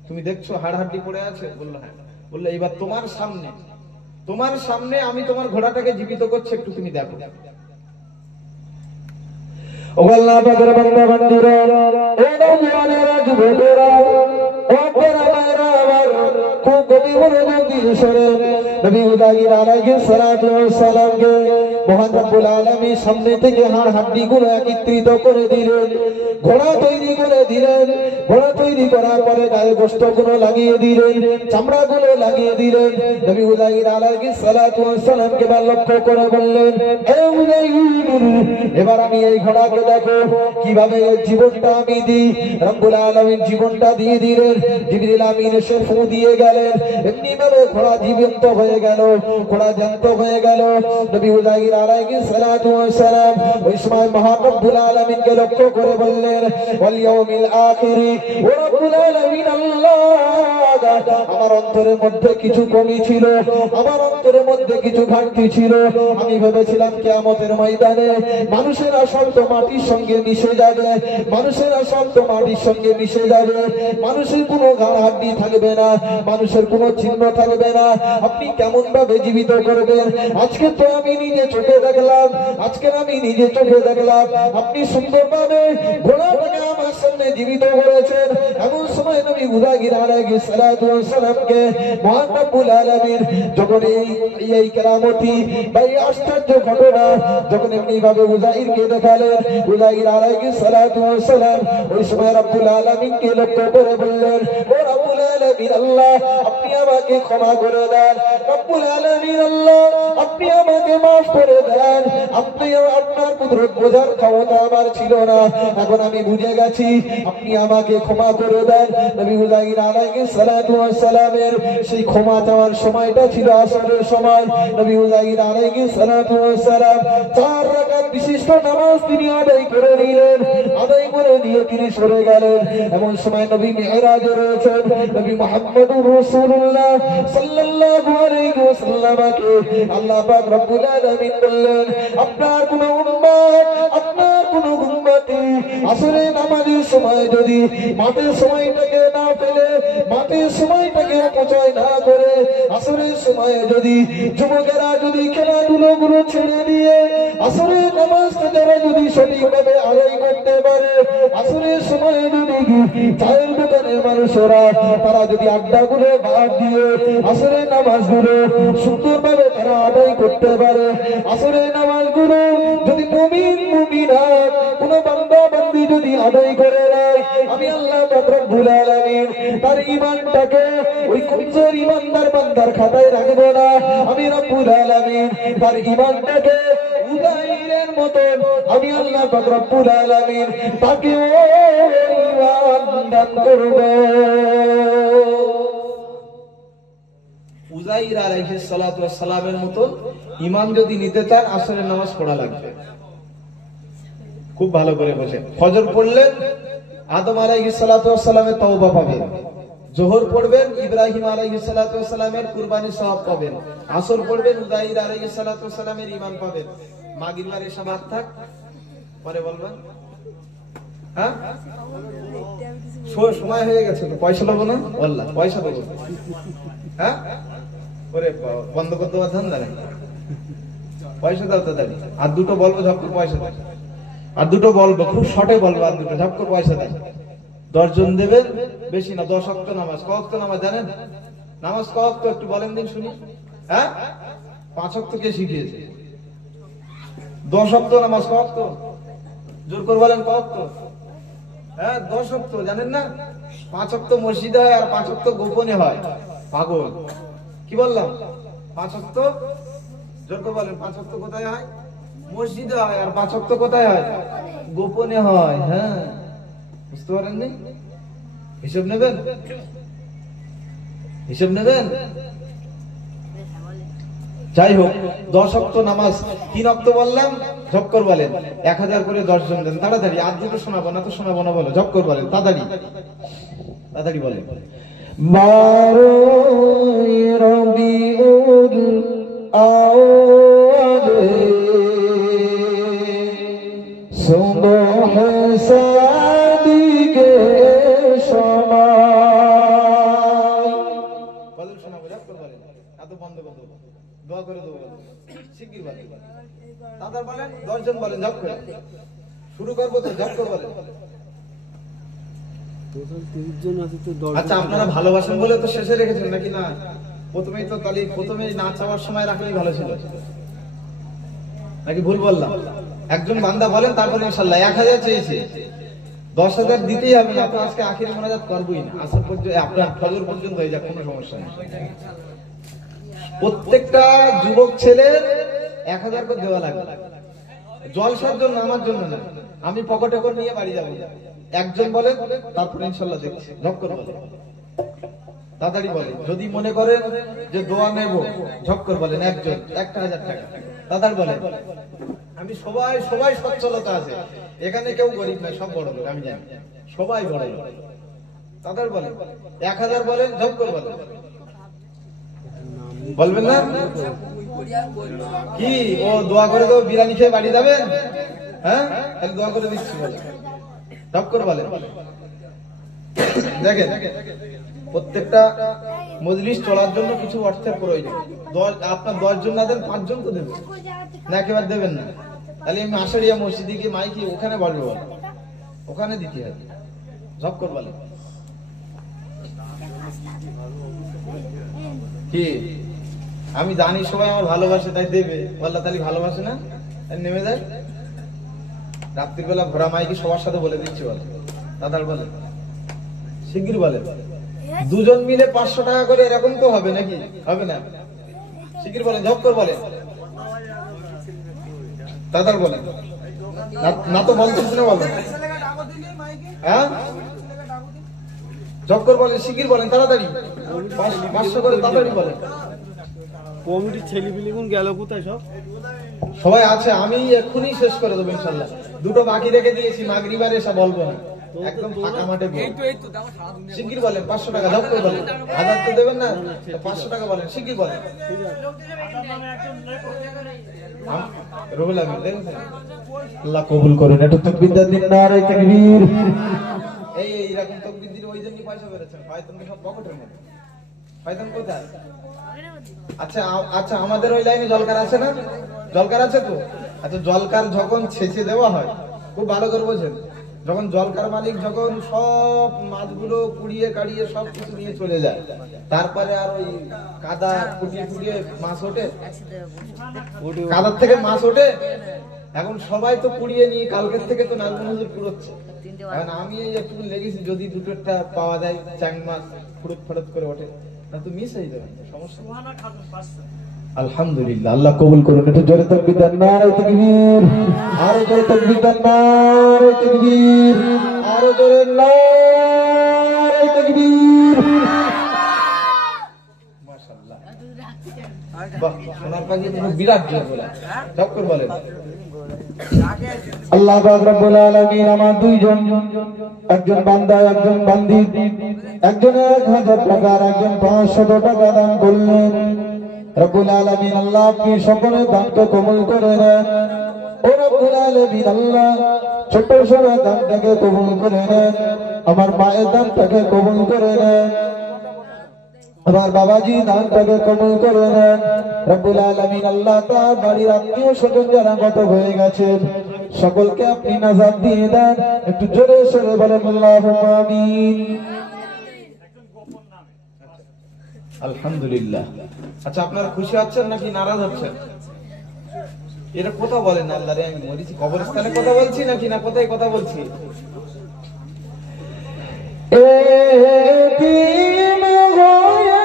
তুমি দেখছো হাড় হাড্ডি পড়ে আছে? বললো হ্যাঁ। বললো এবার তোমার সামনে আমি তোমার ঘোড়াটাকে জীবিত করছি, একটু তুমি দেখো। ও আল্লাহ পাকের বান্দা বান্দীরা, ও নওজওয়ানেরা, যুবকেরা, ও পরামায়েরা আমার, খুব গভীর মনোযোগ দিয়ে শোনেন। নবী উযাইর আলাইহিস সালাতু ওয়াস সালামকে মহান রব্বুল আলামিন সামনে থেকে হাড় হাড্ডি গুলো একত্রিত করে দিলেন, ঘোড়া তৈরি করে দিলেন। ঘোড়া তৈরি করার পরে গায়ে গোশত গুলো লাগিয়ে দিলেন, চামড়া গুলো লাগিয়ে দিলেন। নবী উযাইর আলাইহিস সালাতু ওয়াস সালামকে লক্ষ্য করে বললেন, হে উযাইর, এবার আমি এই ঘোড়াকে দেখো কিভাবে জীবনটা আমি দিই। রব্বুল আলামিন জীবনটা দিয়ে দিলেন, জিবরিল আমিন এসে ফু দিয়ে গেলেন, এমনি ভাবে ঘোড়া জীবন্ত হয়ে গেল, ঘোড়া জ্যান্ত হয়ে গেল। নবী উযাইর আলাইহিস সালাতু ওয়াস সালাম ওই সময় মহান রব্বুল আলামিনকে লক্ষ্য করে বললেন, ওয়াল ইয়াউমিল আখিরি, ও রব্বুল আলামিন আল্লাহ, আমার অন্তরের মধ্যে কিছু কমি ছিল, আমার অন্তরের মধ্যে কিছু ঘাটতি ছিল। আমি ভেবেছিলাম কিয়ামতের ময়দানে মানুষের আসল তো মাটির সঙ্গে মিশে যাবে, মানুষের আসল তো মাটির সঙ্গে মিশে যাবে, মানুষের কোনো গাড় হাড্ডি থাকবে না, মানুষের কোনো চিহ্ন থাকবে না। আপনি কেমন ভাবে জীবিত করবেন? আজকে তো আমি নিজে চোখে দেখলাম, আপনি সুন্দরভাবে ঘোড়াটাকে আমার সামনে জীবিত করেছেন। এমন সময় নবী উযাইর আলাইহিস সালাতু ওয়াস সালামকে মহান রব্বুল আলামিন যখন এই কেরামতি বা এই আশ্চর্য ঘটনা যখন এমনি ভাবে উযাইরকে দেখালেন, উযাইর আলাইহিস সালাতু ওয়াস সালাম ওই সময় রব্বুল আলামিনকে লক্ষ্য করে বললেন, ও রব্বুল আলামিন আল্লাহ, আপনি আমাকে ক্ষমা করে দেন, রব্বুল আলামিন আল্লাহ, আপনি আমাকে মাফ করে দেন। আপনি আপনার কুদরত বোঝার ক্ষমতা আমার ছিল না, এখন আমি বুঝে গেছি, আপনি আমাকে ক্ষমা করে দেন। নবী উযাইর আলাইহিস সালাতু ওয়াস সালামের সেই ক্ষমা চাওয়ার সময়টা ছিল আসরের সময়। নবী উযাইর আলাইহিস সালাতু ওয়াস সালাম 4 রাকাত বিশিষ্ট নামাজ তিনি আদায় করে নিলেন, আদায় করে দিয়ে তিনি সরে গেলেন। এমন সময় নবী মিরাজে রয়েছেন, নবী মুহাম্মদুর রাসূলুল্লাহ সাল্লাল্লাহু আলাইহি ওয়াসাল্লামকে আল্লাহ পাক রব্বুল আলামিন বললেন, আপনার কোন উম্মত, আপনার কোন উম্মতি আসরে নামাজের সময় যদি মাঠের সময়টাকে না ফেলে, মাঠের সময়টাকে অপচয় না করে, আসরের সময় যদি যুবকেরা যদি খেলাধুলো গুলো ছেড়ে দিয়ে আসরের নামাজটা যারা যদি সঠিকভাবে আদায় করতে পারে, আসরের সময় যদি চায়ের দোকানের মানুষেরা তারা যদি আড্ডাগুলো বাদ দিয়ে আসরের নামাজগুলো সুন্দরভাবে তারা আদায় করতে পারে, আসরের নামাজগুলো যদি মুমিন মুমিনাত কোন বান্দা বান্দি যদি আদায় করে নেয়, আমি আল্লাহ পাক রব্বুল আলামিন তার ঈমানটাকে ওই কমজোর ঈমানদার বান্দার খাতায় রাখবো না। আমি রব্বুল আলামিন তার ঈমানটাকে উযাইরের ইব্রাহিমের মতন আমি আল্লাহ পাক রব্বুল আলামিন তাকে ঈমান দান করব। উযাইর আলাইহিস সালাতু ওয়াস সালামের মতন ঈমান যদি নিতে চান আসরের নামাজ পড়া লাগবে। খুব ভালো করে বোঝেন। ফজর পড়লেন আদম আলাইহিস সালাতু ওয়াস সালামের তওবা পাবেন, জোহর পড়বেন ইব্রাহিম আলাইহিস সালাতু ওয়াস সালামের কুরবানির সওয়াব পাবেন, আসর পড়বেন উযাইর আলাইহিস সালাতু ওয়াস সালামের ঈমান পাবেন, মাগরিব আর এশা বাদ থাক পরে বলবেন। হ্যাঁ সময় হয়ে গেছে তো পয়সা দেবো না বললাম, পয়সা দেবো। হ্যাঁ ওরে বন্ধ করতে পারছেন না, পয়সা দাও তাড়াতাড়ি। আর দুটো বলবো ঝপ করে পয়সা দেয়, আর দুটো বলবো খুব শর্টে বলবো, আর দুটো ঝপ করে পয়সা দেয়। 10 জন দেবেন, বেশি না। 10 ওয়াক্ত নামাজ। ক ওয়াক্ত নামাজ জানেন? নামাজ ক ওয়াক্ত একটু বলেন দিন শুনি। হ্যাঁ 5 ওয়াক্ত কে শিখিয়েছে? 10 ওয়াক্ত নামাজ ক ওয়াক্ত? জোর করে বলেন ক ওয়াক্ত? হ্যাঁ 10 ওয়াক্ত জানেন না? 5 ওয়াক্ত মসজিদে হয় আর 5 ওয়াক্ত গোপনে হয়। পাগল কি বললাম? 5 ওয়াক্ত জোর করে বলেন 5 ওয়াক্ত কোথায় হয়? মসজিদে হয়। আর 5 ওয়াক্ত কোথায় হয়? গোপনে হয়। হ্যাঁ বুঝতে পারেননি? হিসাব নেবেন, হিসাব নেবেন। যাই হোক 10 ওয়াক্ত নামাজ 3 ওয়াক্ত বললাম, ঝক্কর বলেন 1000 করে 10 জন দেন। তাড়াতাড়ি, আর দুটো শোনাবো না তো শোনাবো না, বলো ঝক্কর বলেন তাড়াতাড়ি, তাড়াতাড়ি বলেন। 12 রবিউল আউয়াল সুবহ সাদিকে সময়। বলেন শোনাবো, ঝক্কর বলেন, এত বন্ধ করে দেবো, দোয়া করে দেবো, শিগগির বলেন। তাদের বলেন 10 জন বলেন ঝপ করে শুরু করবো তো, ঝক্কর বলেন। আচ্ছা আপনারা ভালোবাসেন বলে তো শেষে রেখেছেন নাকি? না প্রথমেই তো তালি, প্রথমেই না চাওয়ার সময় রাখলেই ভালো ছিল নাকি? ভুল বললাম? একজন বান্দা বলেন, তারপরে ইনশাআল্লাহ 1000 চেয়েছে, 10,000 দিতেই হবে না তো আজকে আখিরি মোনাজাত করবই না, আসর পর্যন্ত আপনার ফজর পর্যন্ত হয়ে যাক, কোনো সমস্যা নেই। প্রত্যেকটা যুবক ছেলে 1000 করে দেওয়া লাগবে, জলসার জন্য, আমার জন্য না। আমি পকেটে করে নিয়ে বাড়ি যাবো। একজন বলেন, তারপর ইনশাআল্লাহ দেখছি। ঝক্কর বলেন, তাড়াতাড়ি বলেন। যদি মনে করেন যে দোয়া নেব, ঝক্কর বলেন। একজন 1000 টাকা, তাড়াতাড়ি বলেন। আমি সবাই সবাই সচ্ছলতা আছে এখানে, কেউ গরিব নাই, সব বড় লোক আমি জানি, সবাই বড় লোক। তাড়াতাড়ি বলেন। 1000 বলেন, ঝক্কর বলেন। বলবেন না কি? ও দোয়া করে দেবো, বিরিয়ানি খেয়ে বাড়ি যাবেন? হ্যাঁ তাহলে দোয়া করে দিচ্ছি, বলেন ঝক্কর বলেন। দেখেন প্রত্যেকটা মজলিস চলার জন্য কিছু অর্থের প্রয়োজন। আপনার 10 জন না দেন, 5 জন তো দেবেন না, একেবারে দেবেন না। তাহলে আমি আশারিয়া মসজিদে গিয়ে মাইকি ওখানে বাড়বে, বল ওখানে দিতে হবে। ঝক্কর বলেন কি? আমি জানি সবাই আমার ভালোবাসে তাই দেবে, বললা তাহলে ভালোবাসে না নেমে যায়। রাত্রিবেলা ঘোরা মাইকি সবার সাথে বলে দিচ্ছি, বলে দাদার বলে শিগগির বলে। 2 জন মিলে 500 টাকা করে, এরকম তো হবে নাকি? হবে না? শিগগির বলেন, ঝক্কর বলেন, দাদার বলেন। না তো বলতেছ না, বলেন। হ্যাঁ ঝক্কর বলেন, শিগগির বলেন, তাড়াতাড়ি 500 করে তাড়াতাড়ি বলেন। কমিটির ছেলেপিলে কোন গেল কোথায়? সব সবাই আছে, আমি এক্ষুনি শেষ করে দেবো ইনশাআল্লাহ। 2টো বাকি রেখে দিয়েছি, মাগরিবারে এসে বলবো না, একদম ফাঁকা মাঠে শিগগির বলেন। 500 টাকা ঝক্কর বলেন। 1000 তো দেবেন না, 500 টাকা বলেন, শিগগির বলেন। রুহুল আমিন দেখেন, আল্লাহ কবুল করুন। একটু তাকবীর দিন, নারে তাকবীর। এই এরকম তাকবীর দিলে ওই জন্যই পয়সা বেরোচ্ছেন, শয়তান তো সব পকেটের মধ্যে। শয়তান কোথায়? আচ্ছা আচ্ছা, আমাদের ওই লাইনে জলকার আছে না? জলকার আছে তো? আচ্ছা জলকার যখন ছেঁচে দেওয়া হয়, খুব ভালো করে বোঝেন, যখন জলকার মালিক যখন সব মাছগুলো পুড়িয়ে কাড়িয়ে সব কিছু নিয়ে চলে যায়, তারপরে আর ওই কাদা কুটিয়ে কুটিয়ে মাছ ওঠে, কাদার থেকে মাছ ওঠে। এখন সবাই তো পুড়িয়ে নিয়ে কালকের থেকে তো নাজমুল হুজুর পুড়োচ্ছে। এখন আমি একটু লেগেছি, যদি দুটোটা পাওয়া যায় চ্যাং মাছ ফুড়ুত ফড়ত করে ওঠে, না তো মিস হয়ে যাবে, সমস্যা। আলহামদুলিল্লাহ, আল্লাহ কবুল করুন। একটু জোরে তাকবীর দেন, নারে তাকবীর। আরো জোরে তাকবীর দেন, নারে তাকবীর। আরো জোরে নারে তাকবীর। মাশাআল্লাহ, বাহ, সোনার পাখি তো বিরাট জোরে বলে, চক্কর বলেন। আল্লাহ পাক রব্বুল আলামিন আমার দুইজন, একজন বান্দা একজন বান্দি, একজন 1000 টাকা আর একজন 500 টাকা দান করলেন। রব্বুল আলামিন আল্লাহ আপনি সকলের দানকে কবুল করে নেন। ও রব্বুল আলামিন আল্লাহ ছোট ছোট দানটাকে কবুল করে নেন, আমার মায়ের দানটাকে কবুল করে নেন, আমার বাবাজি দানটাকে কবুল করে নেন। রব্বুল আলামিন আল্লাহ তার বাড়ির আত্মীয় স্বজন যারা গত হয়ে গেছেন সকলকে আপনি নাজাত দিয়ে দেন। একটু জোরে সরে বলেন আল্লাহুম্মা আমিন। আলহামদুলিল্লাহ। আচ্ছা, আপনারা খুশি হচ্ছেন নাকি নারাজ হচ্ছেন? এটা কথা বলেন, আল্লাহ রে, আমি মরিছি কবরস্থানে কথা বলছি নাকি না কোথায় কথা বলছি? এতিম হয়ে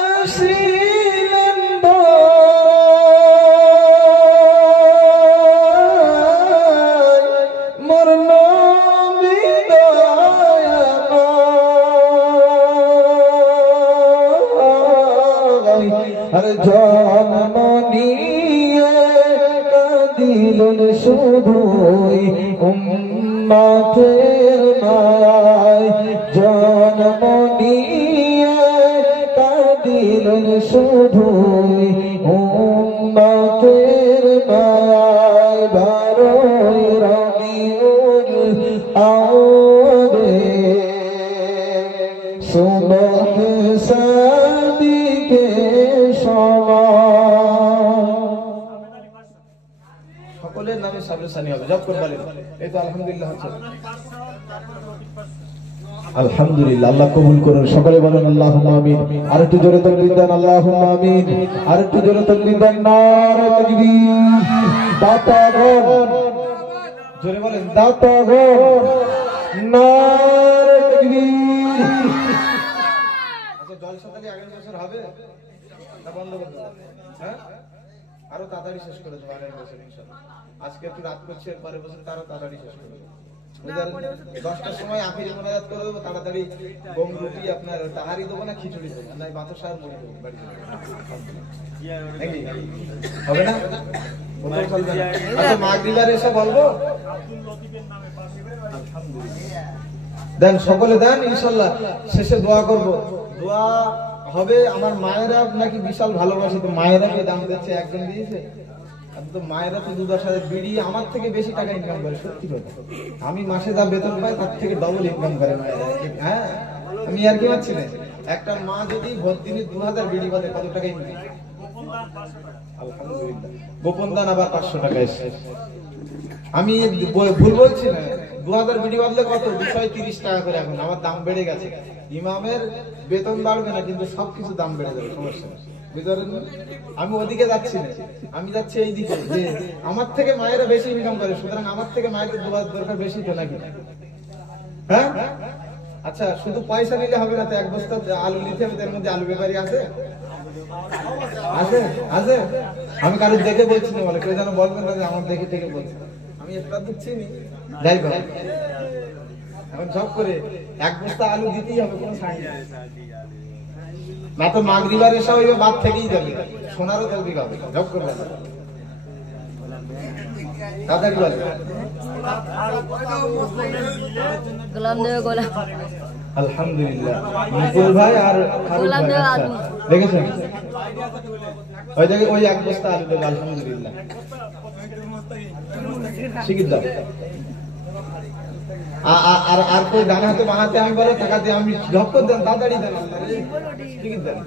আসিলেন মোর নবী আর জন্ম নিয়ে কাঁদিলেন শুধুই উম্মতের মায়, জন্ম নিয়ে কাঁদিলেন শুধুই উম্মতের মায়। বারোই রবিউল আউয়ালে সুবহ সাদিকে সকলের নামে সাবরেসানি হবে, জব করে বলেন। এই তো আলহামদুলিল্লাহ হচ্ছে। আলহামদুলিল্লাহ, আল্লাহ কবুল করুন। সকলে বলেন আল্লাহুম্মা আমিন। আর একটু জোরে তাকবীর দেন, আল্লাহুম্মা আমিন। আর একটু জোরে তাকবীর দেন, নারে তাকবীর। দাতা গো, জোরে বলেন, দাতা গো, নারে তাকবীর। আচ্ছা, জলসা তাহলে আগামী বছর হবে না বন্ধ করে দেব? হ্যাঁ, আরো তাড়াতাড়ি শেষ করে দেবো আগামী বছর ইনশাআল্লাহ। আজকে একটু রাত করছে, পরের বছর তারও তাড়াতাড়ি শেষ করে দেবো। 10টার সময় আখিরি মোনাজাত করে দেবো, তাড়াতাড়ি গম রুটি আপনার তাহারি দেবো না খিচুড়ি দেবো, না বাতাসা আর মুড়ি দেবো বাড়িতে, হবে না? আচ্ছা, মাগরিবার এসে বলবো। দেন, সকলে দেন ইনশাআল্লাহ। শেষে দোয়া করব, দোয়া হবে। আমার মায়েরা নাকি বিশাল ভালোবাসে, তো মায়েরা কে দাম দিচ্ছে, একজন দিয়েছে। তো মায়েরা তো 2-10 বিড়ি আমার থেকে বেশি টাকা ইনকাম করে, সত্যি কথা। আমি মাসে যা বেতন পাই তার থেকে ডবল ইনকাম করে মায়েরা। হ্যাঁ, আমি আর কি পাচ্ছি না। একটা মা যদি দিনে 2000 বিড়ি বাদে কত টাকা ইনকাম? আলহামদুলিল্লাহ। গোপন দান আবার 500 টাকা এসে। আমি ভুল বলছি না, 2000 বিড়ি বাদলে কত? 230 টাকা করে। এখন আমার দাম বেড়ে গেছে। ইমামের বেতন বাড়বে না, কিন্তু সবকিছু দাম বেড়ে যাবে, সমস্যা নেই। আমি ওদিকে যাচ্ছি না, আমি যাচ্ছি এই দিকে, যে আমার থেকে মায়েরা বেশি ইনকাম করে, সুতরাং আমার থেকে মায়ের দরকার বেশি তো নাকি? হ্যাঁ, আচ্ছা, শুধু পয়সা নিলে হবে না তো? 1 বস্তা আলু নিতে হবে, এর মধ্যে আলু ব্যাপারী আছে? আছে, আছে। আমি কারোর দেখে বলছি না, বলে কেউ যেন বলবেন না যে আমার দেখে থেকে বলছি। আমি একটা দিচ্ছি নি, যাই হোক, এখন সব করে 1 বস্তা আলু দিতেই হবে, কোনো ছাড় নেই। না তো মাগরিবার এসে হইবে, বাদ থেকেই যাবে, সোনারও তৌফিক হবে, জব করবে। তাদের বলে আলহামদুলিল্লাহ, মুকুল ভাই আর দেখেছেন ওই জায়গায় ওই 1 বস্তা আলু দেবে, আলহামদুলিল্লাহ। শিখিয়ে দাও। আর কোই ডান হাতে বাঁ হাতে আমি বলে টাকা দিয়ে আমি জব করে দেন, তাড়াতাড়ি দেন, শিখিয়ে দেন।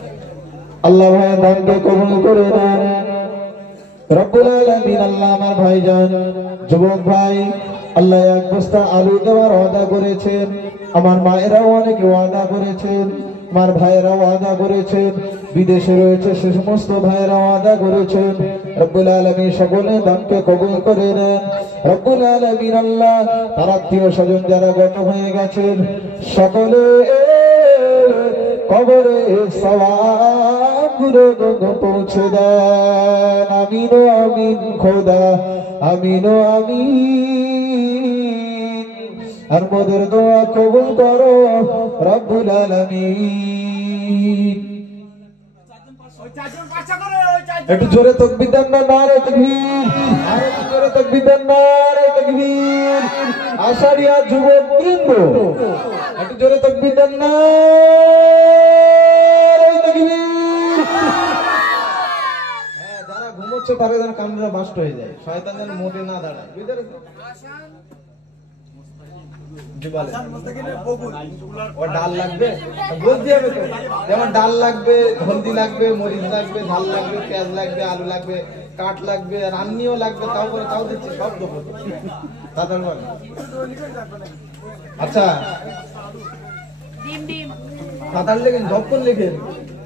আল্লাহ ভাই দানকে কবুল করে নেন। রব্বুল আলামিন আল্লাহ আমার ভাইজান যুবক ভাই আল্লাহ 1 বস্তা আলু দেওয়ার ওয়াদা করেছেন। আমার মায়েরাও অনেকে ওয়াদা করেছেন, আমার ভাইয়েরাও ওয়াদা করেছেন, বিদেশে রয়েছে সে সমস্ত ভাইয়েরা ওয়াদা করেছেন। রব্বুল আলামিন সকলের দানকে কবুল করে নেন। রব্বুল আলামিন আল্লাহ তার আত্মীয় স্বজন যারা গত হয়ে গেছেন সকলে কবরে সওয়াবগুলো পৌঁছে দেন। আমিন ও আমিন খোদা, আমিন ও আমিন। আর মোদের দোয়া কবুল করো রব্বুল আলামিন। একটু জোরে তাকবীর দেন না, নারে তাকবীর। আর একটু জোরে তাকবীর দেন, নারে তাকবীর। আশারিয়া যুবক বৃন্দ একটু জোরে তাকবীর দেন, নারে তাকবীর। হ্যাঁ, যারা ঘুমোচ্ছে তারা যেন কামরা বাস্ট হয়ে যায়, শয়তান যেন মোটে না দাঁড়ায়, বুঝতে পেরেছো? ও ডাল লাগবে বলতে হবে তো, যেমন ডাল লাগবে, হলদি লাগবে, মরিচ লাগবে, ঝাল লাগবে, পেঁয়াজ লাগবে, আলু লাগবে, কাঠ লাগবে, আর আন্নিও লাগবে, তাও করে তাও দিচ্ছে, সব দেবো। আচ্ছা সাঁতার লেগে যখন লেগে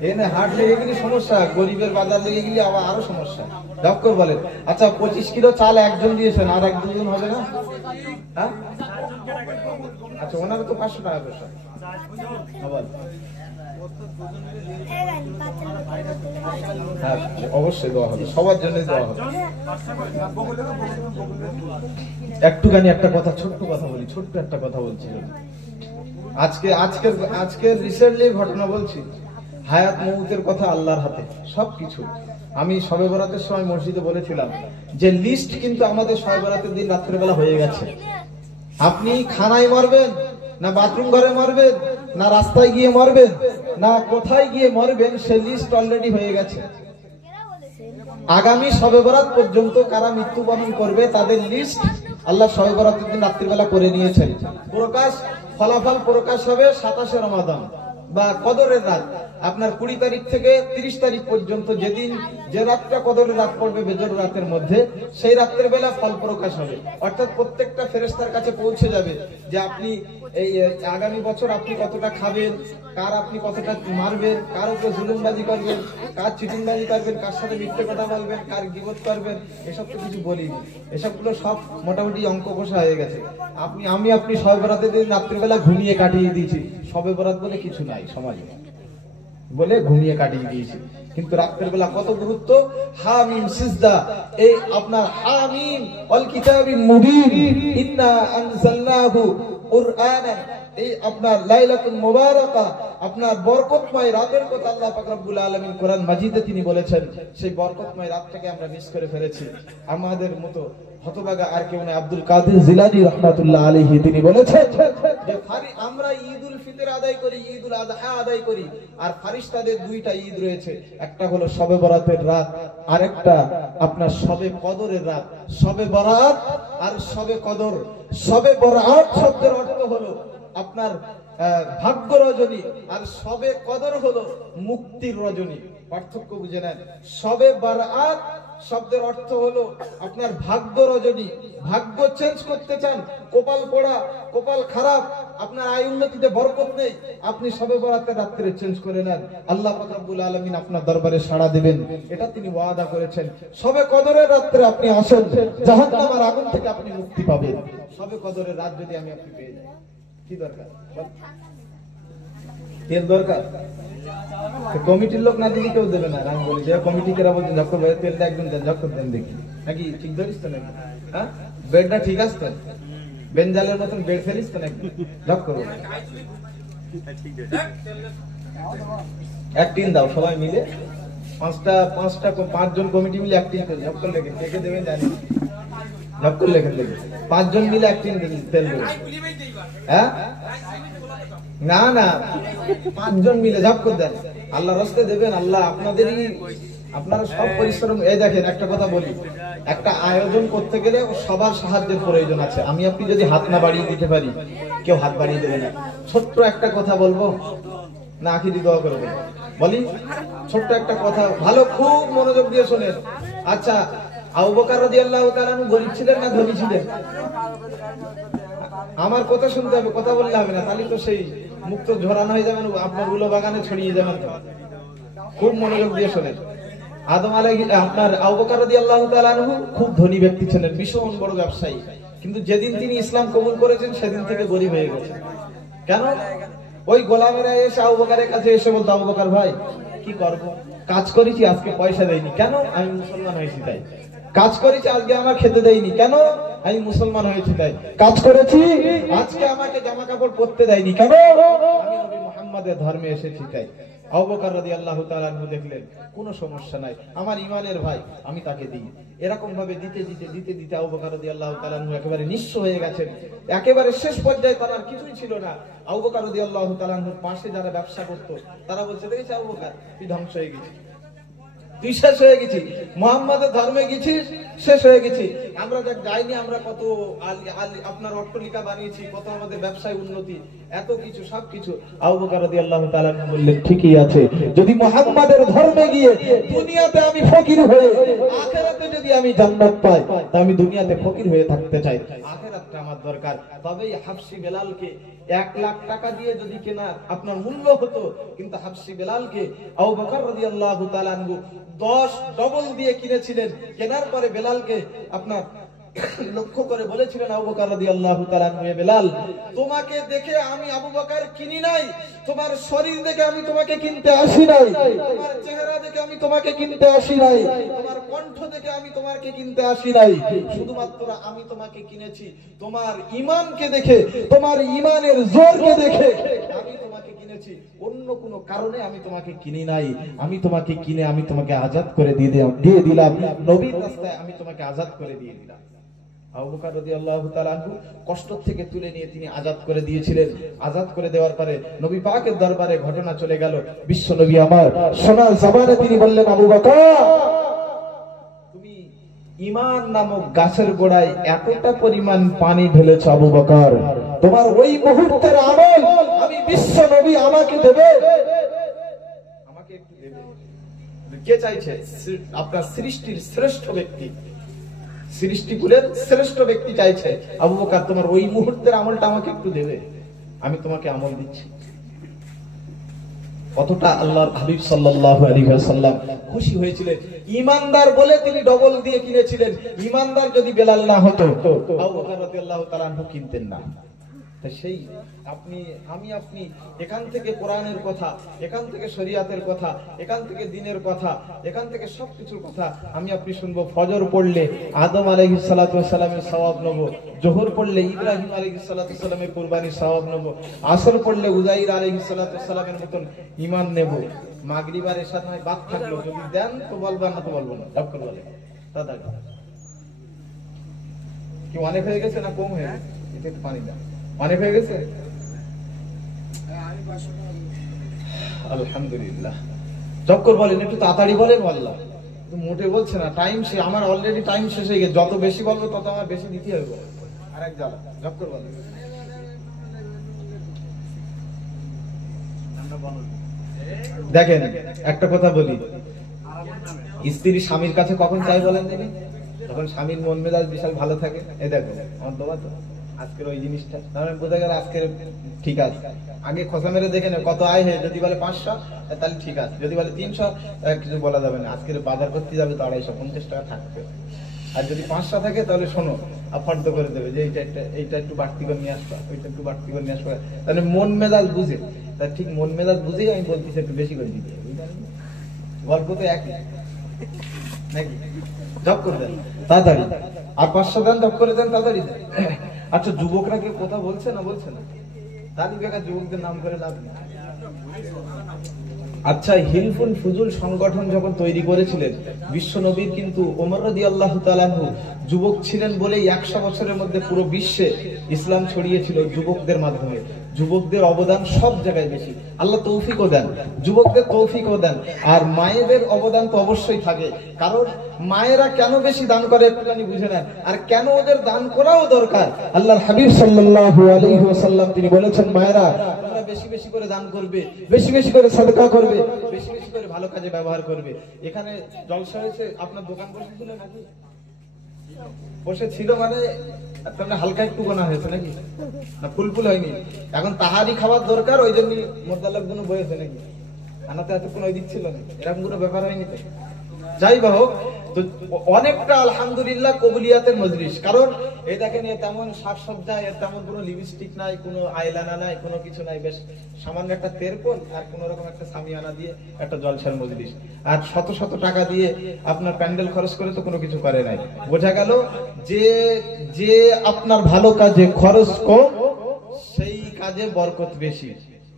এনে হাট লেগে গেলে সমস্যা, গরিবের বাজার লেগে গেলে আবার আরো সমস্যা। ডক্টর বলেন আচ্ছা 25 কিলো চাল একজন দিয়েছেন, আর 1-2 জন হবে না? হ্যাঁ আচ্ছা, ওনারা তো 500 টাকা পয়সা। হ্যাঁ অবশ্যই দেওয়া হবে, সবার জন্য দেওয়া হবে। একটুখানি একটা কথা, ছোট্ট কথা বলি, ছোট্ট একটা কথা বলছি। আজকের রিসেন্টলি ঘটনা বলছি। হায়াত মউতের কথা আল্লাহর হাতে সবকিছু। আমি শবে বরাতের সময় মসজিদে বলেছিলাম যে লিস্ট কিন্তু আমাদের শবে বরাতের দিন রাত্রেবেলা হয়ে গেছে। আপনি খানায় মরবেন না বাথরুম ঘরে মরবেন না রাস্তায় গিয়ে মরবেন না কোথায় গিয়ে মরবেন, সে লিস্ট অলরেডি হয়ে গেছে। আগামী শবে বরাত পর্যন্ত কারা মৃত্যুবরণ করবে তাদের লিস্ট আল্লাহ শবে বরাতের দিন রাত্রিবেলা করে নিয়েছেন। ফলাফল প্রকাশ হবে 27 রমাদান বা কদরের রাত। আপনার 20 তারিখ থেকে 30 তারিখ পর্যন্ত যেদিন যে রাতটা কদরের রাত পড়বে বেজর রাতের মধ্যে, সেই রাতের বেলা ফল প্রকাশ হবে। অর্থাৎ প্রত্যেকটা ফেরেশতার কাছে পৌঁছে যাবে যে আপনি এই আগামী বছর আপনি কতটা খাবেন, কার আপনি কতটা মারবেন, কার উপর জুলুমবাজি করবেন, কার চিটিংবাজি করবেন, কার সাথে মিথ্যে কথা বলবেন, কার গীবত করবেন, এসব তো কিছু বলিনি। এসবগুলো সব মোটামুটি অঙ্ক কষা হয়ে গেছে। আপনি শবে বরাতের দিন রাত্রিবেলা ঘুমিয়ে কাটিয়ে দিয়েছি। শবে বরাত বলে কিছু নাই সমাজে, বলে ঘুমিয়ে কাটিয়ে দিয়েছি। কিন্তু রাতের বেলা কত গুরুত্ব। হামিম সিজদা, এই আপনার হামিম ওয়াল কিতাবিল মুবিন, ইন্না আনজালনাহু কুরআনান, এই আপনার লাইলাতুল মুবারাকা, আপনার বরকতময় রাতের কথা আল্লাহ পাক রব্বুল আলামিন কোরআন মাজিদে তিনি বলেছেন। সেই বরকতময় রাতটাকে আমরা মিস করে ফেলেছি। আমাদের মতো হতভাগা আর কেউ নেই। আব্দুল কাদের জিলানী রাহমাতুল্লাহ আলাইহি তিনি বলেছেন যে আমরা ঈদুল ফিতর আদায় করি, ঈদুল আযহা আদায় করি, আর ফারিস্তাদের 2টা ঈদ রয়েছে। একটা হলো শবে বরাতের রাত, আর একটা আপনার শবে কদরের রাত। শবে বরাত আর শবে কদর। শবে বরাত শব্দের অর্থ হলো আপনার ভাগ্য রজনী, আর শবে কদর হলো মুক্তির রজনী। পার্থক্য বুঝে নেন। শবে বরাত শব্দের অর্থ হলো আপনার ভাগ্য রজনী। ভাগ্য চেঞ্জ করতে চান, কপাল পোড়া, কপাল খারাপ, আপনার আয় উন্নতিতে বরকত নেই, আপনি শবে বরাতের রাত্রে চেঞ্জ করে নেন, আল্লাহ পাক রব্বুল আলামিন আপনার দরবারে সাড়া দিবেন। এটা তিনি ওয়াদা করেছেন। শবে কদরের রাত্রে আপনি আসেন, জাহান্নামের আগুন থেকে আপনি মুক্তি পাবেন। শবে কদরের রাত যদি আপনি পেয়ে যাই, কি দরকার? তেল দরকার? কমিটির লোক না দিলে কেউ দেবে না। আমি বলি যে কমিটি কেরা বলছেন যখন তেলটা একদম দেন, যখন দেন দেখি নাকি ঠিক ধরিস তো নাকি? হ্যাঁ, বেডটা ঠিক আছে তো? বেঞ্জালের মতন বেড ফেলিস তো নাকি? যক করবো এক টিন দাও সবাই মিলে, 5জন কমিটি মিলে এক টিন তেল ঝক করে লেখেন। কে দেবেন জানি, ঝক করে লেখেন দেখি। 5 জন মিলে এক টিন তেল দেবেন। হ্যাঁ না না, 5 জন মিলে ঝক করে দেন, আল্লাহ রাস্তে দেবেন। আল্লাহ আপনারা সব পরিশ্রম। এই দেখেন একটা কথা বলি, একটা আয়োজন করতে গেলে সবার সাহায্যের প্রয়োজন আছে। আপনি যদি হাত না বাড়িয়ে দিতে পারি, কেউ হাত বাড়িয়ে দেবে না। ছোট্ট একটা কথা বলবো না, আখিরি দোয়া করে দেবো। বলি ছোট্ট একটা কথা, ভালো খুব মনোযোগ দিয়ে শোনেন। আচ্ছা, আবু বকর রাদিয়াল্লাহু তাআলা গরীব ছিলেন না ধনী ছিলেন? আমার কথা শুনতে হবে, কথা বললে হবে না, তাহলে তো সেই মুক্ত ঝরানো হয়ে যাবেন, আপনার উলো বাগানে ছড়িয়ে যাবেন। তো খুব মনোযোগ দিয়ে শোনেন। আপনার আবু বকর রাদিয়াল্লাহু তাআলা আনহু খুব ধনী ব্যক্তি ছিলেন, ভীষণ বড় ব্যবসায়ী। কিন্তু যেদিন তিনি ইসলাম কবুল করেছেন সেদিন থেকে গরীব হয়ে গেছেন। কেন? ওই গোলামেরা এসে আবু বকরের কাছে এসে বলতো, আবু বকর ভাই কি করব, কাজ করেছি আজকে পয়সা দেয়নি, কেন? আমি মুসলমান হয়েছি তাই। কাজ করেছি আজকে আমার খেতে দেয়নি, কেন? আমি মুসলমান হয়েছি তাই। কাজ করেছি আজকে আমাকে জামা কাপড় পরতে দেয়নি, কেন? আমি নবী মুহাম্মাদের ধর্মে এসেছি তাই। আবু বকর রাদিয়াল্লাহু তাআলা আনহু দেখলেন কোনো সমস্যা নাই, আমার ইমানের ভাই, আমি তাকে দিই। এরকম ভাবে দিতে দিতে দিতে দিতে আবু বকর রাদিয়াল্লাহু তাআলা আনহু একেবারে নিঃস্ব হয়ে গেছেন। একেবারে শেষ পর্যায়ে তার আর কিছুই ছিল না। আবু বকর রাদিয়াল্লাহু তাআলা আনহুর পাশে যারা ব্যবসা করতো তারা বলছে, দেখেছিস আবু বকর, তুই ধ্বংস হয়ে গেছিস, তুই শেষ হয়ে গেছিস, মুহাম্মাদের ধর্মে গেছিস, শেষ হয়ে গেছি। আমরা দেখ যাইনি, আমরা কত আপনার অট্টালিকা বানিয়েছি, কত আমাদের ব্যবসায় উন্নতি, এত কিছু সবকিছু। আবু বকর রাদিয়াল্লাহু তাআলা বললেন, ঠিকই আছে, যদি মুহাম্মাদের ধর্মে গিয়ে দুনিয়াতে আমি ফকির হয়ে আখিরাতে যদি আমি জান্নাত পাই, তা আমি দুনিয়াতে ফকির হয়ে থাকতে চাই, আখিরাতটা আমার দরকার। তবেই হাবশি বেলালকে 1 লাখ টাকা দিয়ে যদি কেনা আপনার মূল্য হতো, কিন্তু হাবশি বেলালকে আবু বকর রাদিয়াল্লাহু তাআলা 10 ডবল দিয়ে কিনেছিলেন। কেনার পরে বেলালকে আপনার লক্ষ্য করে বলেছিলেন আবু বকর রাদিয়াল্লাহু তাআলা, বেলাল তোমাকে দেখে আমি আবু বকর কিনি নাই, তোমার শরীর দেখে আমি তোমাকে কিনতে আসি নাই, তোমার চেহারা দেখে আমি তোমাকে কিনতে আসি নাই, তোমার কণ্ঠ দেখে আমি তোমাকে কিনতে আসি নাই, শুধুমাত্র আমি তোমাকে কিনেছি তোমার ঈমানকে দেখে, তোমার ঈমানের জোরকে দেখে আমি তোমাকে কিনেছি, অন্য কোনো কারণে আমি তোমাকে কিনি নাই। আমি তোমাকে কিনে আমি তোমাকে আজাদ করে দিয়ে দিলাম, নবীর রাস্তায় আমি তোমাকে আজাদ করে দিয়ে দিলাম। আবু বকর রাদিয়াল্লাহু তাআলা আনহু কষ্ট থেকে তুলে নিয়ে তিনি আজাদ করে দিয়েছিলেন। আজাদ করে দেওয়ার পরে নবী পাকের দরবারে ঘটনা চলে গেল। বিশ্ব নবী আমার সোনার জবানে তিনি বললেন, আবু বকর তুমি ঈমান নামক গাছের গোড়ায় এতটা পরিমাণ পানি ঢেলেছ আবু বকর, তোমার ওই মুহূর্তের আমল আমি বিশ্ব নবী আমাকে দেবে, আমাকে একটু দেবে। কে চাইছে? আপনার সৃষ্টির শ্রেষ্ঠ ব্যক্তি, সৃষ্টিকুলের শ্রেষ্ঠ ব্যক্তি চাইছে, আবু বকর তোমার ওই মুহূর্তের আমলটা আমাকে একটু দেবে, আমি তোমাকে আমল দিচ্ছি। কতটা আল্লাহর হাবিব সাল্লাল্লাহু আলাইহি ওয়াসাল্লাম খুশি হয়েছিলেন। ঈমানদার বলে তিনি ডবল দিয়ে কিনেছিলেন। ঈমানদার যদি বেলাল না হতো, আবু বকর রাদিয়াল্লাহু তাআলা আনহু কিনতেন না। সেই আপনি আপনি এখান থেকে কোরআনের কথা, এখান থেকে শরীয়তের কথা, এখান থেকে দ্বীনের কথা, এখান থেকে সবকিছুর কথা আমি আপনি শুনবো। ফজর পড়লে আদম আলাইহিস সালাতু ওয়াস সালামের সওয়াব নেব, যোহর পড়লে ইব্রাহিম আলাইহিস সালাতু ওয়াস সালামের কুরবানির সওয়াব নেব, আসর পড়লে উযাইর আলাইহিস সালাতু ওয়াস সালামের মতন ঈমান নেব, মাগরিব আর এশার নয় বাদ থাকলো, যদি দেন তো বলবেন, না তো বলবো না, সব করে বলে দাদা কি অনেক হয়ে গেছে না কম হয়ে গেছে? এটা একটু পানি দেন, অনেক হয়ে গেছে? আলহামদুলিল্লাহ। জক্কর বলেন একটু তাড়াতাড়ি বলেন, আল্লাহ মোটে বলছে না, টাইম সে আমার অলরেডি টাইম শেষ হয়ে গেছে, যত বেশি বলবো তত আমার বেশি দিতে হবে। আরেক জ্বালা, জক্কর বলেন। দেখেন একটা কথা বলি, স্ত্রী স্বামীর কাছে কখন চাই বলেন দেখি? তখন স্বামীর মন মেজাজ বিশাল ভালো থাকে। এই দেখো আমার দোয়া তো আজকের ওই জিনিসটা, তাহলে বোঝা গেল আজকের ঠিক আছে। আগে খোঁচা মেরে দেখে নেই কত আয় হয়, যদি বলে 500 তাহলে ঠিক আছে, যদি বলে 300 কিছু বলা যাবে না। আজকের বাজার করতে যাবে তো 250 টাকা থাকবে, আর যদি 500 থাকে তাহলে শোনো ফর্দ করে দেবে যে এইটা একটু বাড়তি করে নিয়ে আসবা, ওইটা একটু বাড়তি করে নিয়ে আসবা। তাহলে মন মেজাজ বুঝে, তার ঠিক মন মেজাজ বুঝেই আমি বলতেছি একটু বেশি করে দিতে। গল্প তো একই নাকি? জব করে দেন তাড়াতাড়ি, আর 500 দেন, জব করে দেন তাড়াতাড়ি দেন। আচ্ছা যুবকরা কি কথা বলছে না? বলছে না, তাহলে বেকার যুবকদের নাম করে লাভ নেই। আচ্ছা হিলফুল ফুজুল সংগঠন যখন তৈরি করেছিলেন বিশ্ব নবীর, কিন্তু ওমর রাদিয়াল্লাহু তাআলা আনহু যুবক ছিলেন বলেই 100 বছরের মধ্যে পুরো বিশ্বে ইসলাম ছড়িয়েছিল যুবকদের মাধ্যমে। যুবকদের অবদান সব জায়গায় বেশি, আল্লাহ তৌফিকও দেন, যুবকদের তৌফিকও দেন। আর মায়েদের অবদান তো অবশ্যই থাকে, কারণ মায়েরা কেন বেশি দান করে একটুখানি বুঝে নেন, আর কেন ওদের দান করাও দরকার। আল্লাহর হাবিব সাল্লাল্লাহু আলাইহি ওয়াসাল্লাম তিনি বলেছেন, মায়েরা তোমরা বেশি বেশি করে দান করবে, বেশি বেশি করে সাদকা করবে, বেশি বেশি করে ভালো কাজে ব্যবহার করবে। এখানে জলসা হয়েছে, আপনার দোকান বসেছিল নাকি? বসেছিল মানে হালকা একটু গোনা হয়েছে নাকি? না ফুলফুল হয়নি? এখন তাহারি খাবার দরকার, ওই জন্য মোদ্দাল্লাহ গুলো বয়েছে নাকি? আনাতে এতক্ষণ ওই দিক ছিল না, এরকম কোনো ব্যাপার হয়নি তো। যাই বা হোক, তো অনেকটা আলহামদুলিল্লাহ কবুলিয়াতের মজলিস। কারণ এই দেখেন, এর তেমন সাজসজ্জা, এর তেমন কোনো লিপস্টিক নাই, কোনো আইলানা নাই, কোনো কিছু নাই, বেশ সামান্য একটা তেরপল আর কোন রকম একটা সামিয়ানা দিয়ে একটা জলসার মজলিস। আর শত শত টাকা দিয়ে আপনার প্যান্ডেল খরচ করে তো কোনো কিছু করে নাই। বোঝা গেল যে যে আপনার ভালো কাজে খরচ কম, সেই কাজে বরকত বেশি।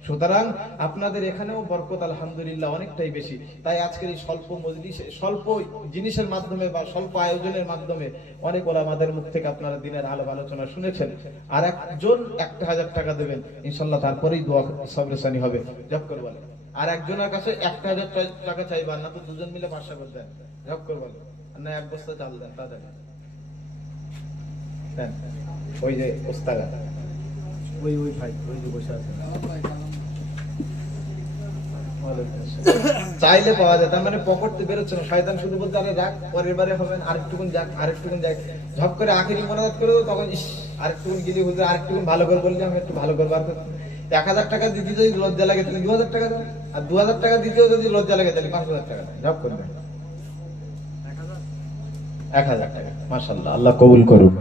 সুতরাং আপনাদের এখানেও বরকত আলহামদুলিল্লাহ অনেকটাই বেশি। তাই আজকের এই স্বল্প মজলিসে, স্বল্প জিনিসের মাধ্যমে বা স্বল্প আয়োজনের মাধ্যমে অনেক ওলামাদের মুখ থেকে আপনারা দিনের আলোচনা শুনেছেন। আর একজন 1000 টাকা দেবেন ইনশাআল্লাহ, তারপরেই দোয়া সবরেসানি হবে। জব করে বলে আর একজনের কাছে 1000 টাকা চাইবা না, তো দুজন মিলে 500 করে দেন। জব করে বলে না, 1 বস্তা চাল দেন, তা দেন। ওই যে ওস্তাদা, ওই ভাই, ওই যে বসে আছে, চাইলে পাওয়া যায়। তার মানে পকেটে বেরোচ্ছে না। শয়তান শুধু বলতে আরে রাখ, পরের বারে হবেন, আরেকটুকুন যাক, আরেকটুকুন যাক, ঝপ করে আখেরি মোনাজাত করে দেবো, তখন ইস আরেকটুকুন গিয়ে হুজুর আরেকটুকুন ভালো করে বললে আমি একটু ভালো করবো। 1000 টাকা দিতে যদি লজ্জা লাগে তাহলে 2000 টাকা দেন, আর 2000 টাকা দিতেও যদি লজ্জা লাগে তাহলে 5000 টাকা দেন। ঝপ করবেন 1000 টাকা। মাশাআল্লাহ, আল্লাহ কবুল করুন।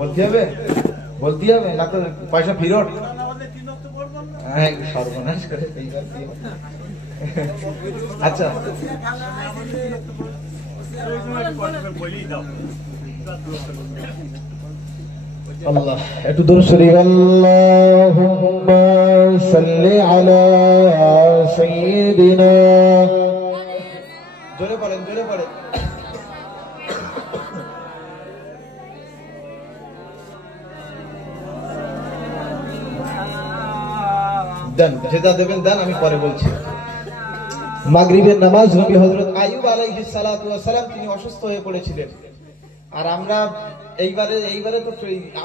বলতে হবে, বলতে হবে না তো পয়সা ফেরত। হ্যাঁ, সর্বনাশ করে। আচ্ছা, আল্লাহ একটু দরুদ শরীফ। আল্লাহুম্মা সাল্লি আলা সাইয়্যিদিনা, জোরে পড়েন, জোরে পড়েন। দেন, যেটা দেবেন দেন, আমি পরে বলছি। মাগরিবের নামাজ নবী হযরত আইয়ুব আলাইহিস সালাতু ওয়াস সালাম তিনি অসুস্থ হয়ে পড়েছিলেন। আর আমরা এইবারে তো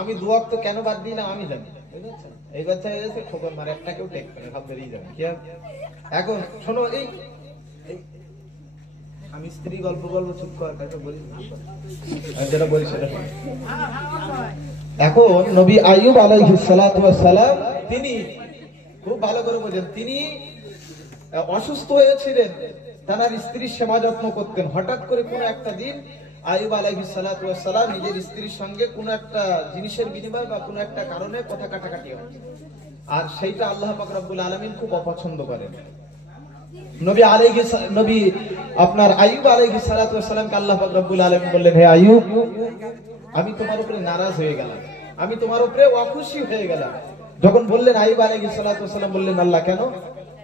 আমি দোয়া তো কেন বাদ দিই না আমি জানি। বুঝেছেন, এইবার চাই এসে ঠোকর মারে, একটা কেউ টেক করে সব বেরিয়ে যাবে। কি এখন শোনো, এই আমি স্ত্রী গল্প চুপ করার কথা বলি, আমি যেটা বলি সেটা। এখন নবী আইয়ুব আলাইহিস সালাতু ওয়াস সালাম তিনি খুব ভালো করে বোঝেন, তিনি অসুস্থ হয়েছিলেন, তার স্ত্রীর সেবা যত্ন করতেন। হঠাৎ করে কোনো একটা দিন আইয়ুব আলাইহিস সালাতু ওয়াস সালাম নিজের স্ত্রীর সঙ্গে কোনো একটা জিনিসের বিনিময় বা কোনো একটা কারণে কথা কাটাকাটি হয়, আর সেইটা আল্লাহ পাক রব্বুল আলামিন খুব অপছন্দ করেন। নবী আপনার আইয়ুব আলাইহিস সালাতু ওয়াস সালামকে আল্লাহ পাক রব্বুল আলামিন বললেন, হে আইয়ুব, আমি তোমার উপরে নারাজ হয়ে গেলাম, আমি তোমার উপরে অখুশি হয়ে গেলাম। যখন বললেন আইয়ুব আলাইহিস সালাতু ওয়াস সালাম বললেন, আল্লাহ কেন?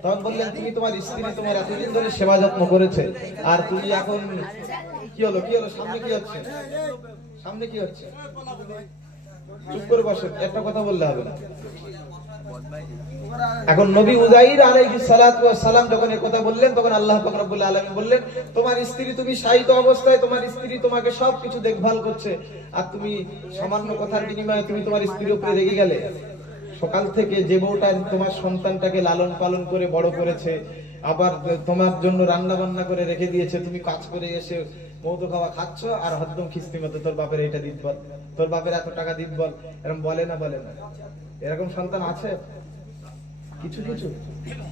তখন বললেন, তুমি তোমার স্ত্রী তোমার এতদিন ধরে সেবা যত্ন করেছে, আর তুমি এখন কি হলো, কি হলো, সামনে কি হচ্ছে, সামনে কি হচ্ছে? চুপ করে বসেন, একটা কথা বললে হবে না। এখন নবী উযাইর আলাইহিস সালাতু ওয়াস সালাম যখন এই কথা বললেন, তখন আল্লাহ পাক রব্বুল আলামিন বললেন, তোমার স্ত্রী, তুমি শায়িত অবস্থায় তোমার স্ত্রী তোমাকে সবকিছু দেখভাল করছে, আর তুমি সামান্য কথার বিনিময়ে তুমি তোমার স্ত্রীর উপরে রেগে গেলে। সকাল থেকে যে বউটা তোমার সন্তানটাকে লালন পালন করে বড় করেছে, আবার তোমার জন্য রান্না বান্না করে রেখে দিয়েছে, তুমি কাজ করে এসে মৌত খাওয়া খাচ্ছ আর হদ্দম খিস্তি মতো তোর বাপের এটা দিত বল, তোর বাপের এত টাকা দিত বল, এরকম বলে না? বলে না? এরকম সন্তান আছে কিছু কিছু,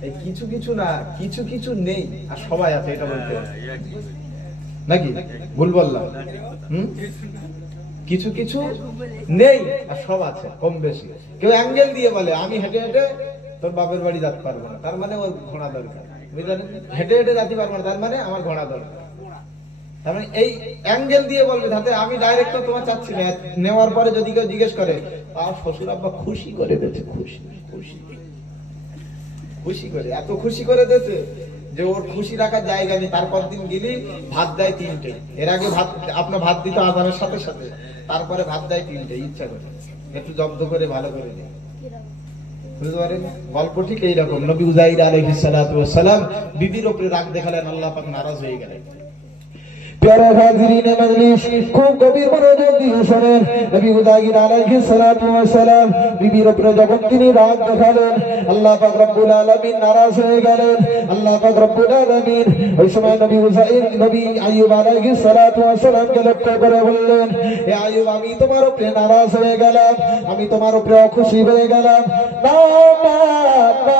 এই কিছু কিছু না, কিছু কিছু নেই, আর সবাই আছে, এটা বলতে নাকি ভুল বললাম? কিছু কিছু নেই আর সব আছে কম বেশি। কেউ অ্যাঙ্গেল দিয়ে বলে আমি হেঁটে হেঁটে তোর বাপের বাড়ি যেতে পারবো না, তার মানে ওর ঘোড়া দরকার। বুঝলেন? হেঁটে হেঁটে যেতে পারবো না, তার মানে আমার ঘোড়া দরকার। তার মানে এই অ্যাঙ্গেল দিয়ে বলবে, যাতে আমি ডাইরেক্ট তোমার চাচ্ছি না। নেওয়ার পরে যদি কেউ জিজ্ঞেস করে, আর শ্বশুর আব্বা খুশি করে দিয়েছে, খুশি খুশি খুশি করে, এত খুশি করে দিয়েছে যে ওর খুশি রাখার জায়গা নেই। তারপর দিন গেলি ভাত দেয় 3টে, এর আগে ভাত আপনার ভাত দিত আজানের সাথে সাথে, তারপরে ভাত দেয় 3টে, ইচ্ছা করে একটু জব্দ করে ভালো করে দেয়। বুঝতে পারেন? গল্প ঠিক এইরকম। নবী উযাইর আলাইহিস সালাতু ওয়াস সালাম বিবির উপরে রাগ দেখালেন, আল্লাহ পাক নারাজ হয়ে গেলেন। प्यारा हाज़रीन मजलिस खूब गभीर मनोयोग দিয়ে শুনেন নবী হুদাগির আলাইহিস সালাতু ওয়াস সালাম বিবির উপরে যখন তিনি রাগ দেখালেন আল্লাহ পাক রব্বুল আলামিন নারাজ হয়ে গেলেন আল্লাহ পাক রব্বুল আলামিন ওই সময় নবী আইয়ুব আলাইহিস সালাতু ওয়াস সালামকে লক্ষ্য করে বললেন হে আইয়ুব আমি তোমার উপরে নারাজ হয়ে গেলাম আমি তোমার উপরে অখুশি হয়ে গেলাম না না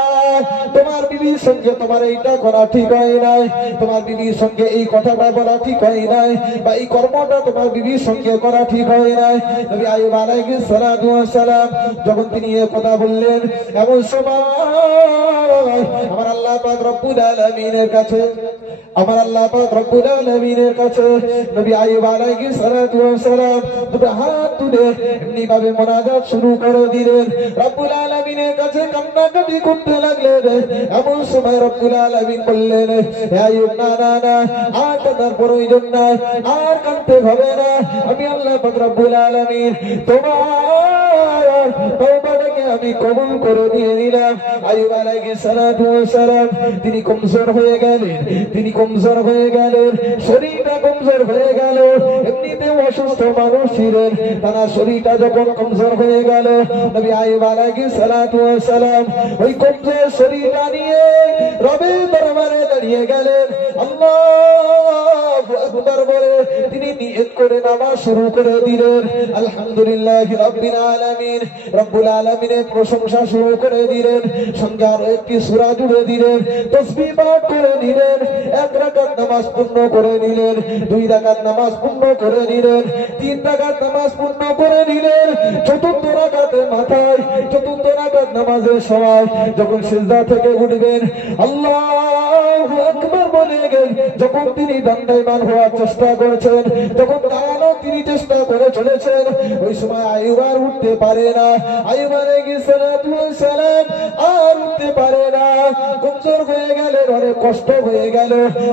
তোমার বিবির সঙ্গে তোমার এইটা করা ঠিক হয় নাই তোমার বিবির সঙ্গে এই কথাটা বলা ঠিক হয় নাই বা এই কর্মটা তোমার বিবির সঙ্গে করা ঠিক হয় নাই নবী আইয়ুব আলাইহিস সালাতু ওয়াস সালাম যখন তিনি এই কথা বললেন এমন সময় আমার আল্লাহ পাক রব্বুল আলামিনের কাছে আমার আল্লাহ পাক রব্বুল আলামিনের কাছে নবী আইয়ুব আলাইহিস সালাতু ওয়াস সালাম দুটো হাত তুলে এমনি ভাবে মুনাজাত শুরু করে দিলেন রব্বুল আলামিনের কাছে কান্নাকাটি করতে লাগলেন এমন সময় রব্বুল আলামিন বললেন হে আইয়ুব না না না আর কাঁদার প্রয়োজন নাই আর কাঁদতে হবে না আমি আল্লাহ পাক রব্বুল আলামিন তোমার তওবাটাকে আমি কবুল করে নিয়ে নিলাম আইয়ুব আলাইহিস সালাতু ওয়াস সালাম তিনি কমজোর হয়ে গেলেন শরীরটা কমজোর হয়ে গেল এমনিতে অসুস্থ মানুষ ছিলেন তার শরীরটা যখন কমজোর হয়ে গেল নবী আইয়ুব আলাইহিস সালাতু ওয়াস সালাম ওই কমজোর শরীরটা নিয়ে রবের দরবারে দাঁড়িয়ে গেলেন আল্লাহু আকবার বলে তিনি নিয়ত করে নামাজ শুরু করে দিলেন আলহামদুলিল্লাহি রাব্বিল আলামিন রব্বুল আলামিনের প্রশংসা শুরু করে দিলেন সঙ্গে আরো একটি সূরা জুড়ে দিলেন তাসবিহ পাঠ করে দিলেন এক রাকাত নামাজ পূর্ণ করে নিলেন দুই রাকাত নামাজ পূর্ণ করে নিলেন তিন রাকাত নামাজ পূর্ণ করে নিলেন চতুর্থ রাকাতে মাথায় চতুর্থ রাকাত নামাজের সময় যখন সিজদা থেকে উঠবেন আল্লাহু আকবার বলে যখন তিনি দণ্ডায়মান হওয়ার চেষ্টা করেছেন তখন দাঁড়ানো তিনি চেষ্টা করে চলেছেন ওই সময় আইয়ুব আর উঠতে পারে না আইয়ুব আলাইহিস সালাতু ওয়াস সালাম আর উঠতে পারে না কমজোর হয়ে গেলেন অনেক কষ্ট হয়ে গেল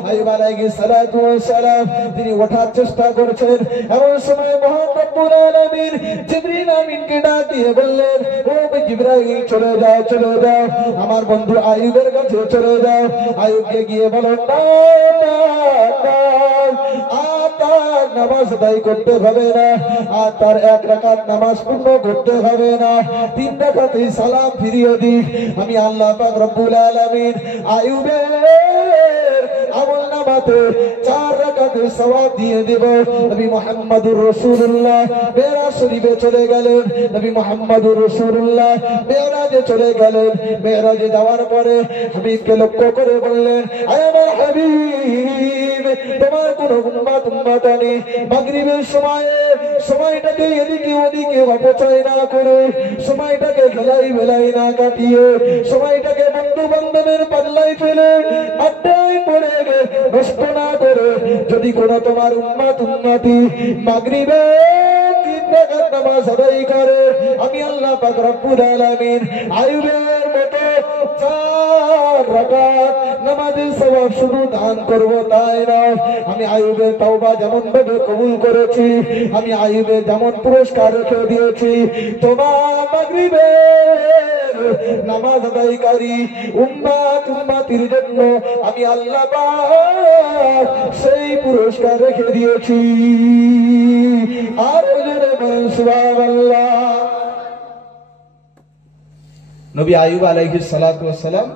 আইয়ুব আলাইহিস সালাতু ওয়াস সালাম তিনি ওঠার চেষ্টা করেছেন এমন সময় মহান রব্বুল আলামিন জিবরিল আমিনকে ডাক দিয়ে বললেন ও জিবরাইল চলে যাও আমার বন্ধু আইয়ুবের কাছে চলে যাও আইয়ুবকে গিয়ে বলো তার নামাজ আদায় করতে হবে না আর তার এক রাকাত নামাজ পূর্ণ করতে হবে না তিন রাকাতে সালাম ফিরিয়ে দিই আমি আল্লাহ পাক রব্বুল আলামিন আইয়ুবের আমলনামাতে চার রাকাতের সওয়াব দিয়ে দেব নবী মুহাম্মদুর রাসূলুল্লাহ মেরাজ শরীফে চলে গেলেন নবী মুহাম্মদুর রাসূলুল্লাহ মেরাজে চলে গেলেন মেরাজে যাওয়ার পরে হাবিবকে লক্ষ্য করে বললেন আয় আমার হাবিব তোমার কোনো উম্মত নেই মাগরিবের সময়টাকে এদিকে ওদিকে অপচয় না করে সময়টাকে ভেলাই না কাটিয়ে সময়টাকে বন্ধু বান্ধবের পাল্লায় ফেলে আড্ডায় পড়ে নষ্ট না করে যদি কোনো তোমার উম্মতি মাগরিবের তিন রাকাত নামাজ আদায় করে আমি আল্লাহ পাক রব্বুল আলামিন আইয়ুবের মতো চার রাকাত নামাজের সওয়াব শুধু দান করব তাই না আমি আইয়ুবের তওবা যেমন ভাবে কবুল করেছি আমি আইয়ুবের যেমন পুরস্কার রেখে দিয়েছি তোমার মাগরিবের নামাজ আদায়কারী উম্মতির জন্য আমি আল্লাহ পাক সেই পুরস্কার রেখে দিয়েছি আর জোরে বলেন সুবহানাল্লাহ নবী আইয়ুব আলাইহিস সালাতু ওয়াস সালাম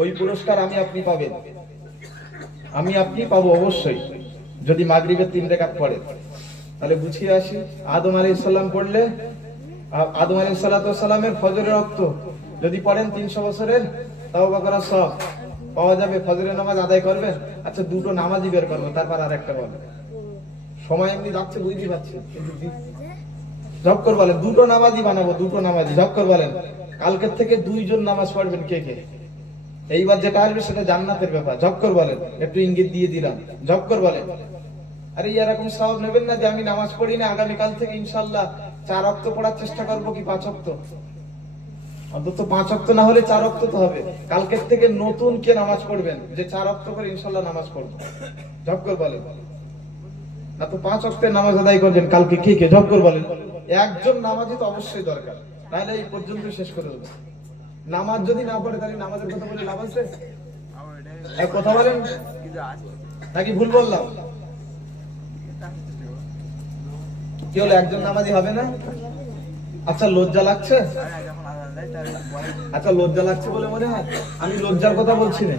ওই পুরস্কার আমি আপনি পাবেন আমি আপনি পাবো অবশ্যই যদি মাগরিবের 3 রাকাত পড়ে তাহলে বুঝিয়ে আসি আদম আলাইহিস সালাম পড়লে আদম আলাইহিস সালাতু ওয়াস সালামের ফজরের ওয়াক্ত যদি পড়েন 300 বছরের তাওবা করার সওয়াব পাওয়া যাবে ফজরের নামাজ আদায় করবেন আচ্ছা দুটো নামাজই বের করব তারপর আরেকটা বলেন সময় এমনি যাচ্ছে বুঝতেই পারছি কিন্তু জব কর বলেন দুটো নামাজই বানাবো দুটো নামাজই জব কর বলেন কালকের থেকে দুইজন নামাজ পড়বেন কে কে এইবার যেটা আসবে সেটা জান্নাতের ব্যাপার জব কর বলেন একটু ইঙ্গিত দিয়ে দিলাম জব কর বলেন আরে এরকম সওয়াব নেবেন না যে আমি নামাজ পড়ি না আগামী কাল থেকে ইনশাআল্লাহ 4 ওয়াক্ত পড়ার চেষ্টা করব কি 5 ওয়াক্ত অন্তত 5 ওয়াক্ত না হলে 4 ওয়াক্ত তো হবে কালকের থেকে নতুন কে নামাজ পড়বেন যে 4 ওয়াক্ত করে ইনশাআল্লাহ নামাজ পড়ব জব কর বলেন না তো 5 ওয়াক্তের নামাজ আদায় করবেন কালকে কে কে জব কর বলেন একজন নামাজি তো অবশ্যই দরকার তাহলে এই পর্যন্ত শেষ করে দেব নামাজ যদি না পড়ে তাহলে নামাজের কথা বলে লাভ আছে এক কথা বলেন নাকি ভুল বললাম কি হলো, একজন নামাজি হবে না? আচ্ছা লজ্জা লাগছে? আচ্ছা লজ্জা লাগছে বলে মনে হয়? আমি লজ্জার কথা বলছি না।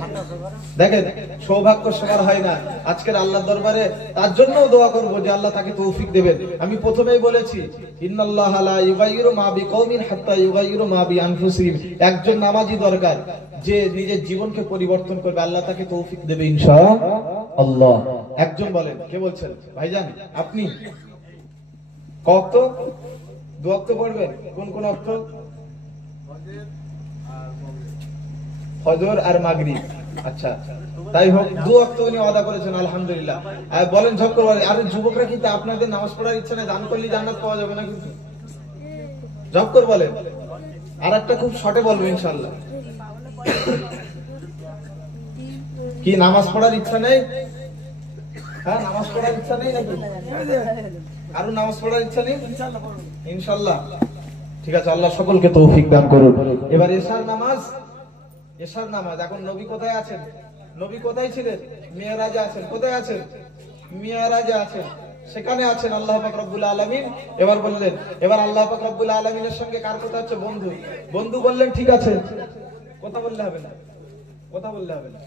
দেখেন সৌভাগ্য সবার হয় না। আজকের আল্লাহর দরবারে তার জন্যও দোয়া করব যে আল্লাহ তাকে তৌফিক দেবেন। আমি প্রথমেই বলেছি ইন্নাল্লাহা লা ইউগাইয়িরু মা বিকওমিন হাত্তা ইউগাইয়িরু মা বিআনফুসিহিম। একজন নামাজি দরকার যে নিজের জীবনকে পরিবর্তন করবে, আল্লাহ তাকে তৌফিক দেবে ইনশাআল্লাহ। একজন বলেন, কে বলছেন? ভাইজান আপনি কত দু ওয়াক্ত পড়বেন? কোন কোন ওয়াক্ত? ফজর আর মাগরিব। আচ্ছা তাই হোক, দু ওয়াক্ত উনি আদা করেছেন আলহামদুলিল্লাহ। আর বলেন ঝপ করে বলেন, আরে যুবকরা কিন্তু আপনাদের নামাজ পড়ার ইচ্ছা নেই, দান করলে জান্নাত পাওয়া যাবে না কিন্তু। ঝপ করে বলেন। আর একটা খুব শর্টে বলবো ইনশাআল্লাহ। কি নামাজ পড়ার ইচ্ছা নেই? হ্যাঁ নামাজ পড়ার ইচ্ছা নেই নাকি? আরো নামাজ পড়ার ইচ্ছা নেই? ইনশাআল্লাহ। ঠিক আছে, আল্লাহ সকলকে তৌফিক দান করুন। এবার এশার নামাজ। এশার নামাজ এখন নবী কোথায় আছেন? নবী কোথায় ছিলেন? মিরাজে আছেন। কোথায় আছেন? মিরাজে আছেন। সেখানে আছেন আল্লাহ পাক রব্বুল আলামিন। এবার বললেন, এবার আল্লাহ পাক রব্বুল আলামিনের সঙ্গে কার কথা হচ্ছে? বন্ধু। বন্ধু বললেন ঠিক আছে, কথা বললে হবে না, কথা বললে হবে না।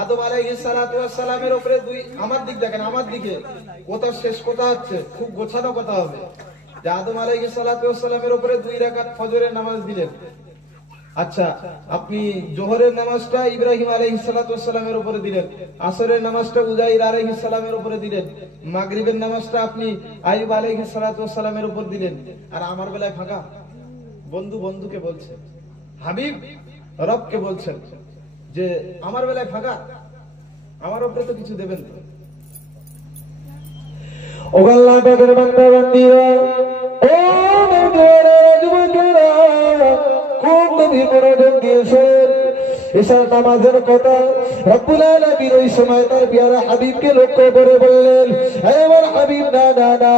আদম আলাইহিস সালাতু ওয়াস সালামের উপরে দুই, আমার দিক দেখেন, আমার দিকে কথা শেষ কথা হচ্ছে, খুব গোছানো কথা হবে। যে আদম আলাইহিস সালাতু ওয়াস সালামের উপরে 2 রাকাত ফজরের নামাজ দিলেন। আচ্ছা আপনি জোহরের নামাজটা ইব্রাহিম আলাইহিস সালাতু ওয়াস সালামের উপরে দিলেন, আসরের নামাজটা উযাইর আলাইহিস সালামের উপরে দিলেন, মাগরিবের নামাজটা আপনি আইয়ুব আলাইহিস সালাতু ওয়াস সালামের উপর দিলেন। আর আমার বেলায় ফাঁকা। বন্ধু বন্ধুকে বলছে, হাবিব রবকে বলছেন যে আমার বেলায় ফাঁকা, আমার উপরে তো কিছু দেবেন তো। ও আল্লাহ পাকের বান্দা বান্দীরা, ও নওজোয়ানেরা, যুবকেরা, খুব গভীর মনোযোগ দিয়ে শোনেন। এশার নামাজের কথা রব্বুল আলামিন ওই সময় তার প্যারা হাবিবকে লক্ষ্য করে বললেন, হে আমার হাবিব, না না না,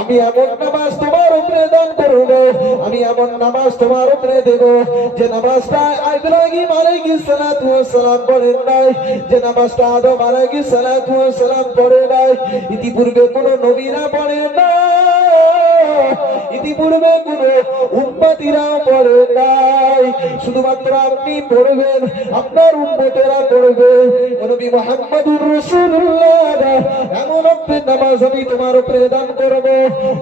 আমি এমন নামাজ তোমার উপরে দান করব, আমি এমন নামাজ তোমার উপরে দেব যে নামাজটা ইব্রাহিম আলাইহিস সালাতু ওয়াস সালাম পড়েন নাই, যে নামাজটা আদম আলাইহিস সালাতু ওয়াস সালাম পড়ে নাই, ইতিপূর্বে কোন নবীরা পড়ে না, ইতিপূর্বে কোন উম্মতিরাও পড়ে নাই। শুধুমাত্র আপনি পড়বেন, আপনার উম্মতেরা পড়বে। নবী মুহাম্মদুর রাসূলুল্লাহ এমন একটা নামাজ আমি তোমার উপরে দান করব,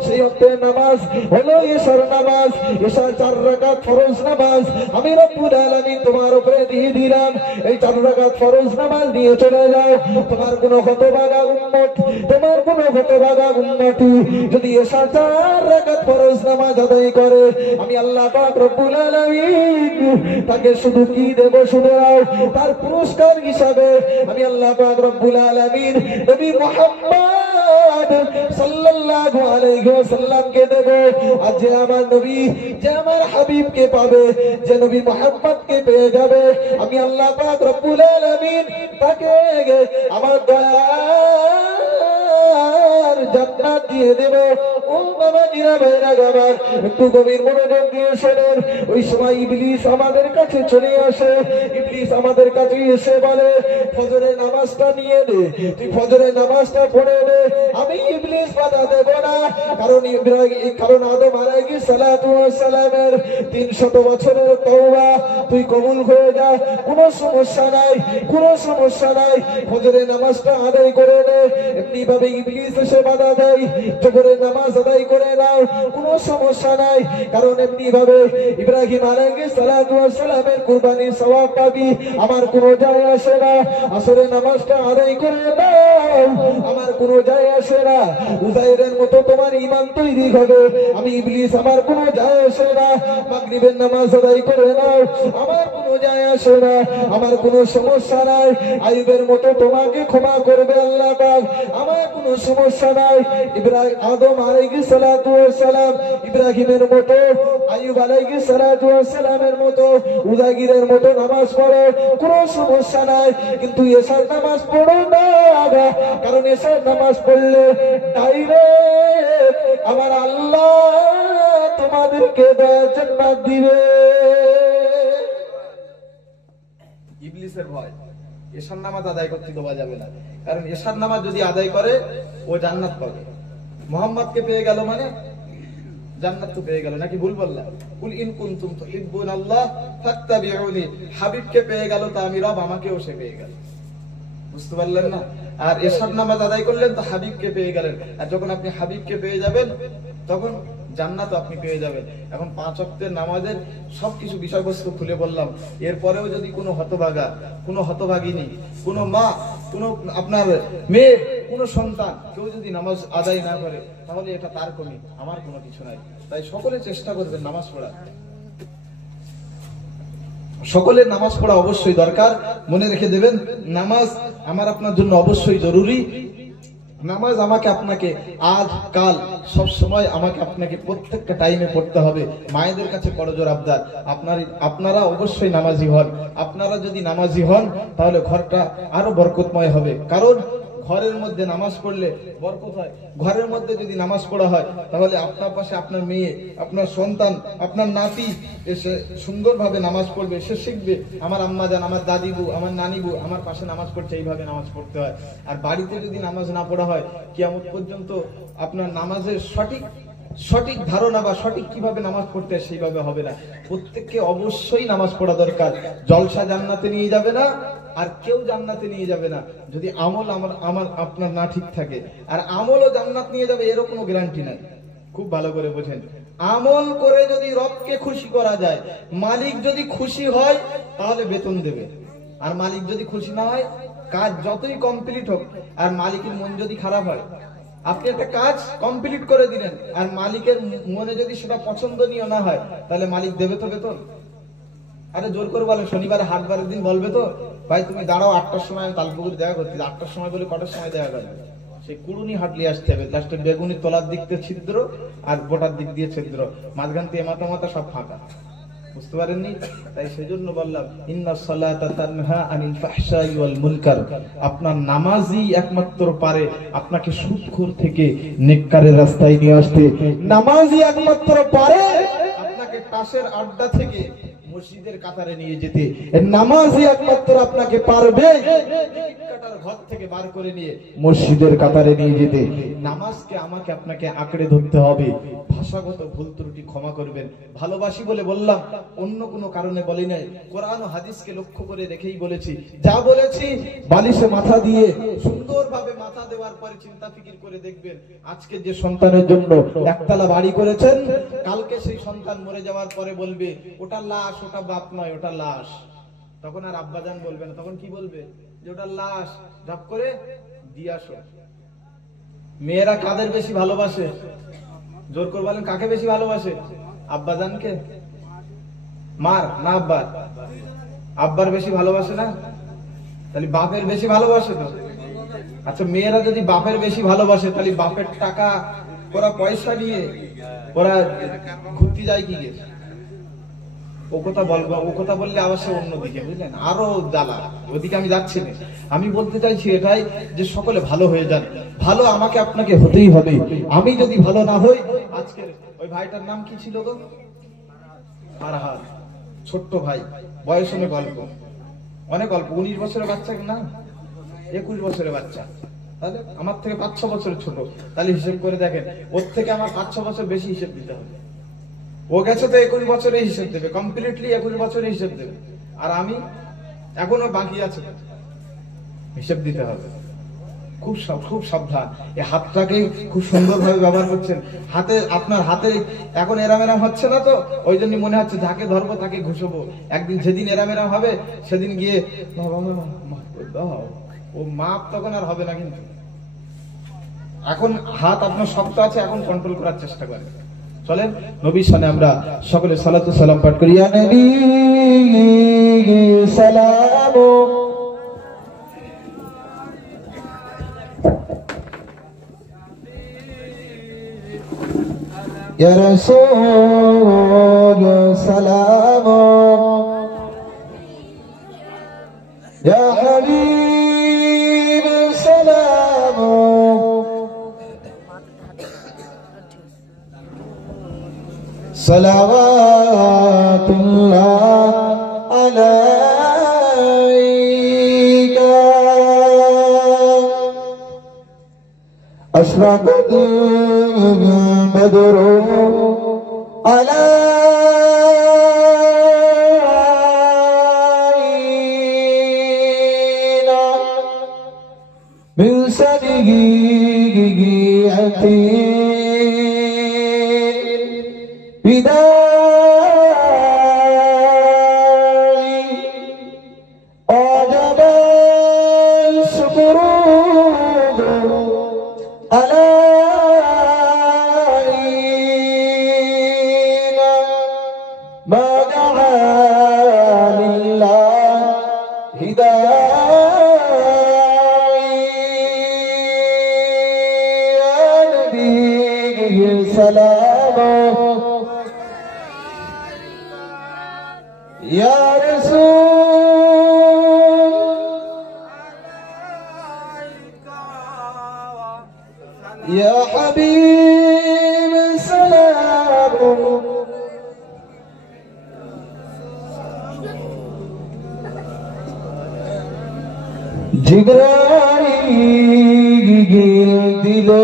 সেই একটা নামাজ হলো এশার নামাজ। এশার 4 রাকাত ফরজ নামাজ আমি রব্বুল আলামিন তোমার উপরে দিয়ে দিলাম। এই 4 রাকাত ফরজ নামাজ নিয়ে চলে যাও। তোমার কোনো হতভাগা উম্মত, তোমার কোনো হতভাগা উম্মতি যদি এশার 4 রাকাত ফরজ নামাজ আদায় করে, আমি আল্লাহ পাক রব্বুল আলামিন তাকে শুধু কি দেব? শুনে নাও, তার পুরস্কার হিসাবে আমি আল্লাহ পাক রব্বুল আলামিন নবী মুহাম্মদ সাল্লাল্লাহু আলাইহি ওয়াসাল্লামকে দেব। আর যে আমার নবী, যে আমার হাবিবকে পাবে, যে নবী মুহাম্মদকে পেয়ে যাবে, আমি আল্লাহ পাক রব্বুল আলামিন তাকে আমার দয়ার জান্নাত দিয়ে দেব। ও বাবা জিরা ভাইরা গাবার, একটু গভীর মনোযোগ দিয়ে শোনেন। ওই সময় ইবলিস আমাদের কাছে চলে আসে। ইবলিস আমাদের কাছে এসে বলে, ফজরের নামাজটা নিয়ে নে, তুই ফজরের নামাজটা পড়ে নে। আমি ইবলিস বাধা দেব না, কারণ আদম আলাইহিস সালাতু ওয়াস সালামের 300 বছরের তওবা তুই কবুল হয়ে যা, কোনো সমস্যা নাই, কোনো সমস্যা নাই, ফজরের নামাজটা আদায় করে নে। এমনি ভাবে ইবলিস এসে বাধা দেয়, জোহরের নামাজ আদায় করে নাও, কোনো সমস্যা নাই, কারণ এমনি ভাবে ইব্রাহিম আলাইহিস সালাতু ওয়াস সালামের কুরবানির সওয়াব পাবি, আমার কোনো যায় আসে না। আসরের নামাজটা আদায় করে নাও, আমার কোনো যায় আসে না। উযাইরের মতো তোমার ঈমান তৈরি হবে, আমি ইবলিস আমার কোনো যায় আসে না। মাগরিবের নামাজ আদায় করে নাও, আমার কোনো যায় আসে না, আমার কোনো সমস্যা নাই। আইয়ুবের মতো তোমাকে ক্ষমা করবে আল্লাহ পাক, আমার কোনো সমস্যা নাই। আদম আলাইহিস সালাতু ওয়াস সালাম ইব্রাহিমের মতো, আইয়ুব আলাইহিস সালাতু ওয়াস সালামের মতো, উযাইরের মতো নামাজ পড়ো, কোনো সমস্যা নাই। কিন্তু এশার নামাজ পড়ো না, কারণ এশার নামাজ পড়লে ডাইরেক্ট আমার আল্লাহ তোমাদেরকে দয়ার জান্নাত দিবে। ইবলিসের ভয়, এশার নামাজ আদায় করতে দেওয়া যাবে না, কারণ এশার নামাজ যদি আদায় করে ও জান্নাত পাবে। মোহাম্মদকে পেয়ে গেল মানে জান্নাত তো পেয়ে গেল, নাকি ভুল বললাম? কুল ইন কুনতুম তুহিব্বুনাল্লাহ ফাত্তাবিউনি, হাবিবকে পেয়ে গেল তো আমি রব, আমাকেও সে পেয়ে গেল। বুঝতে পারলেন না? আর এশার নামাজ আদায় করলেন তো হাবিবকে পেয়ে গেলেন, আর যখন আপনি হাবিবকে পেয়ে যাবেন তখন জান্নাত আপনি পেয়ে যাবেন। এখন 5 ওয়াক্তের নামাজের সবকিছু বিষয়বস্তু খুলে বললাম। এরপরেও যদি কোনো হতভাগা, কোনো হতভাগিনী, কোনো মা, কোনো আপনার মেয়ে, কোনো সন্তান কেউ যদি নামাজ আদায় না করে, তাহলে এটা তার কমি, আমার কোনো কিছু নাই। তাই সকলে চেষ্টা করবেন নামাজ পড়া। সকলের নামাজ পড়া অবশ্যই দরকার। মনে রেখে দেবেন, নামাজ আমার আপনার জন্য অবশ্যই জরুরি। নামাজ আমাকে আপনাকে আজ কাল সব সময় আমাকে আপনাকে প্রত্যেকটা টাইমে পড়তে হবে। মায়েদের কাছে করজোর আবদার, আপনারা অবশ্যই নামাজি হন। আপনারা যদি নামাজি হন তাহলে ঘরটা আরো বরকতময় হবে। কারণ ঘরের মধ্যে নামাজ পড়লে বরকত হয়। ঘরের মধ্যে যদি নামাজ পড়া হয় তাহলে আপনার পাশে আপনার মেয়ে, আপনার সন্তান, আপনার নাতি এসে সুন্দরভাবে নামাজ পড়বে, সে শিখবে আমার আম্মা জান, আমার দাদিবু, আমার নানিবু আমার পাশে নামাজ পড়ছে, এইভাবে নামাজ পড়তে হয়। আর বাড়িতে যদি নামাজ না পড়া হয়, কিয়ামত পর্যন্ত আপনার নামাজের সঠিক ধারণা বা সঠিক কিভাবে নামাজ পড়তে হয় সেইভাবে হবে না। প্রত্যেককে অবশ্যই নামাজ পড়া দরকার। জলসা জান্নাতে নিয়ে যাবে না, আর কেউ জান্নাতে নিয়ে যাবে না যদি আমল আমার আপনার না ঠিক থাকে। আর আমলও জান্নাত নিয়ে যাবে এরও কোনো গ্যারান্টি নাই। খুব ভালো করে বোঝেন, আমল করে যদি রবকে খুশি করা যায়, মালিক যদি খুশি হয় তাহলে বেতন দেবে। আর মালিক যদি খুশি না হয়, কাজ যতই কমপ্লিট হোক, আর মালিকের মন যদি খারাপ হয়, আপনি একটা কাজ কমপ্লিট করে দিলেন আর মালিকের মনে যদি সেটা পছন্দনীয় না হয়, তাহলে মালিক দেবে তো বেতন? আরে জোর করে বলে, শনিবারে হাটবারের দিন বলবে তো, ভাই তুমি দাঁড়াও 8টার সময় আমি তালপুকুরে দেখা করছি। 8টার সময় বলে কটার সময় দেখা করবে? সেই কুড়ুনি হাটলি আসতে হবে। লাস্টে বেগুনি তলার দিক দিয়ে ছিদ্র আর গোটার দিক দিয়ে ছিদ্র, মাঝখান থেকে মাথা সব ফাঁকা। বুঝতে পারেননি? তাই সেজন্য বললাম, ইন্নাস সালাতা তানহা আনিল ফাহশাই ওয়াল মুনকার। আপনার নামাজই একমাত্র পারে আপনাকে সুদখোর থেকে নেককারের রাস্তায় নিয়ে আসতে। নামাজই একমাত্র পারে আপনাকে তাসের আড্ডা থেকে মসজিদের কাতারে নিয়ে যেতে। নামাজই একমাত্র আপনাকে পারবে কাটার ঘর থেকে বার করে নিয়ে মসজিদের কাতারে নিয়ে যেতে। নামাজকে আমাকে আপনাকে আঁকড়ে ধরতে হবে। ভাষাগত ভুল ত্রুটি ক্ষমা করবেন, ভালোবাসি বলে বললাম, অন্য কোনো কারণে বলি নাই। কোরআন ও হাদিসকে লক্ষ্য করে রেখেই বলেছি। যা বলেছি বালিশে মাথা দিয়ে সুন্দরভাবে মাথা দেওয়ার পরে চিন্তা ফিকির করে দেখবেন, আজকে যে সন্তানের জন্য একতলা বাড়ি করেছেন, কালকে সেই সন্তান মরে যাওয়ার পরে বলবে ওটা লাশ, ওটা বাপ নয়, ওটা লাশ। তখন আর আব্বাজান বলবে না, তখন কি বলবে? যে ওটা লাশ, ঝপ করে দিয়ে আসো। মেয়েরা কাদের বেশি ভালোবাসে? জোর করে বলেন, কাকে বেশি ভালোবাসে? আব্বাজানকে? মার না আব্বার? আব্বার বেশি ভালোবাসে না? তাহলে বাপের বেশি ভালোবাসে তো। আচ্ছা, মেয়েরা যদি বাপের বেশি ভালোবাসে, তাহলে বাপের টাকা ওরা পয়সা নিয়ে ওরা ঘুরতে যায় কি গেছে? ও কথা বলবো, ও কথা বললে আবার সে অন্যদিকে, বুঝলেন, আরো জ্বালা। ওদিকে আমি যাচ্ছি না। আমি বলতে চাইছি এটাই যে সকলে ভালো হয়ে যান। ভালো আমাকে আপনাকে হতেই হবে। আমি যদি ভালো না হই, আজকের ওই ভাইটার নাম কি ছিল গো? ফারহাদ, ছোট্ট ভাই, বয়স অনেক অল্প, অনেক অল্প, 19 বছরের বাচ্চা না 21 বছরের বাচ্চা। তাহলে আমার থেকে 5-6 বছর ছোট। তাহলে হিসেব করে দেখেন, ওর থেকে আমার 5-6 বছর বেশি হিসেব দিতে হবে। ও গেছে তো 21 বছরে হিসেব দেবে, কমপ্লিটলি 21 বছরে হিসেব দেবে। আর আমি এখনো বাকি আছে, হিসেব দিতে হবে। খুব সাবধান। এই হাতটাকে খুব সুন্দরভাবে ব্যবহার করছেন। হাতে, আপনার হাতে এখন এরামেরাম হচ্ছে না তো, ওই জন্য মনে হচ্ছে যাকে ধরবো তাকে ঘুষবো। একদিন যেদিন এরামেরাম হবে সেদিন গিয়ে ও মাপ তখন আর হবে না। কিন্তু এখন হাত আপনার শক্ত আছে, এখন কন্ট্রোল করার চেষ্টা করেন। চলেন নবীর সামনে আমরা সকলে সালাতু সালাম পাঠ করি। ইয়া নবী সালাম, ইয়া রাসূল সালাম, ইয়া হাবিব সালাম, সালাওয়াতুল্লাহ আলাইকা। أشرقت البدر علينا من سبيعة بداعي أعجب الشكر علينا ما دعا لله داعي يا نبي سلام يا رسول يا حبيب سلام جگرائی گل دلے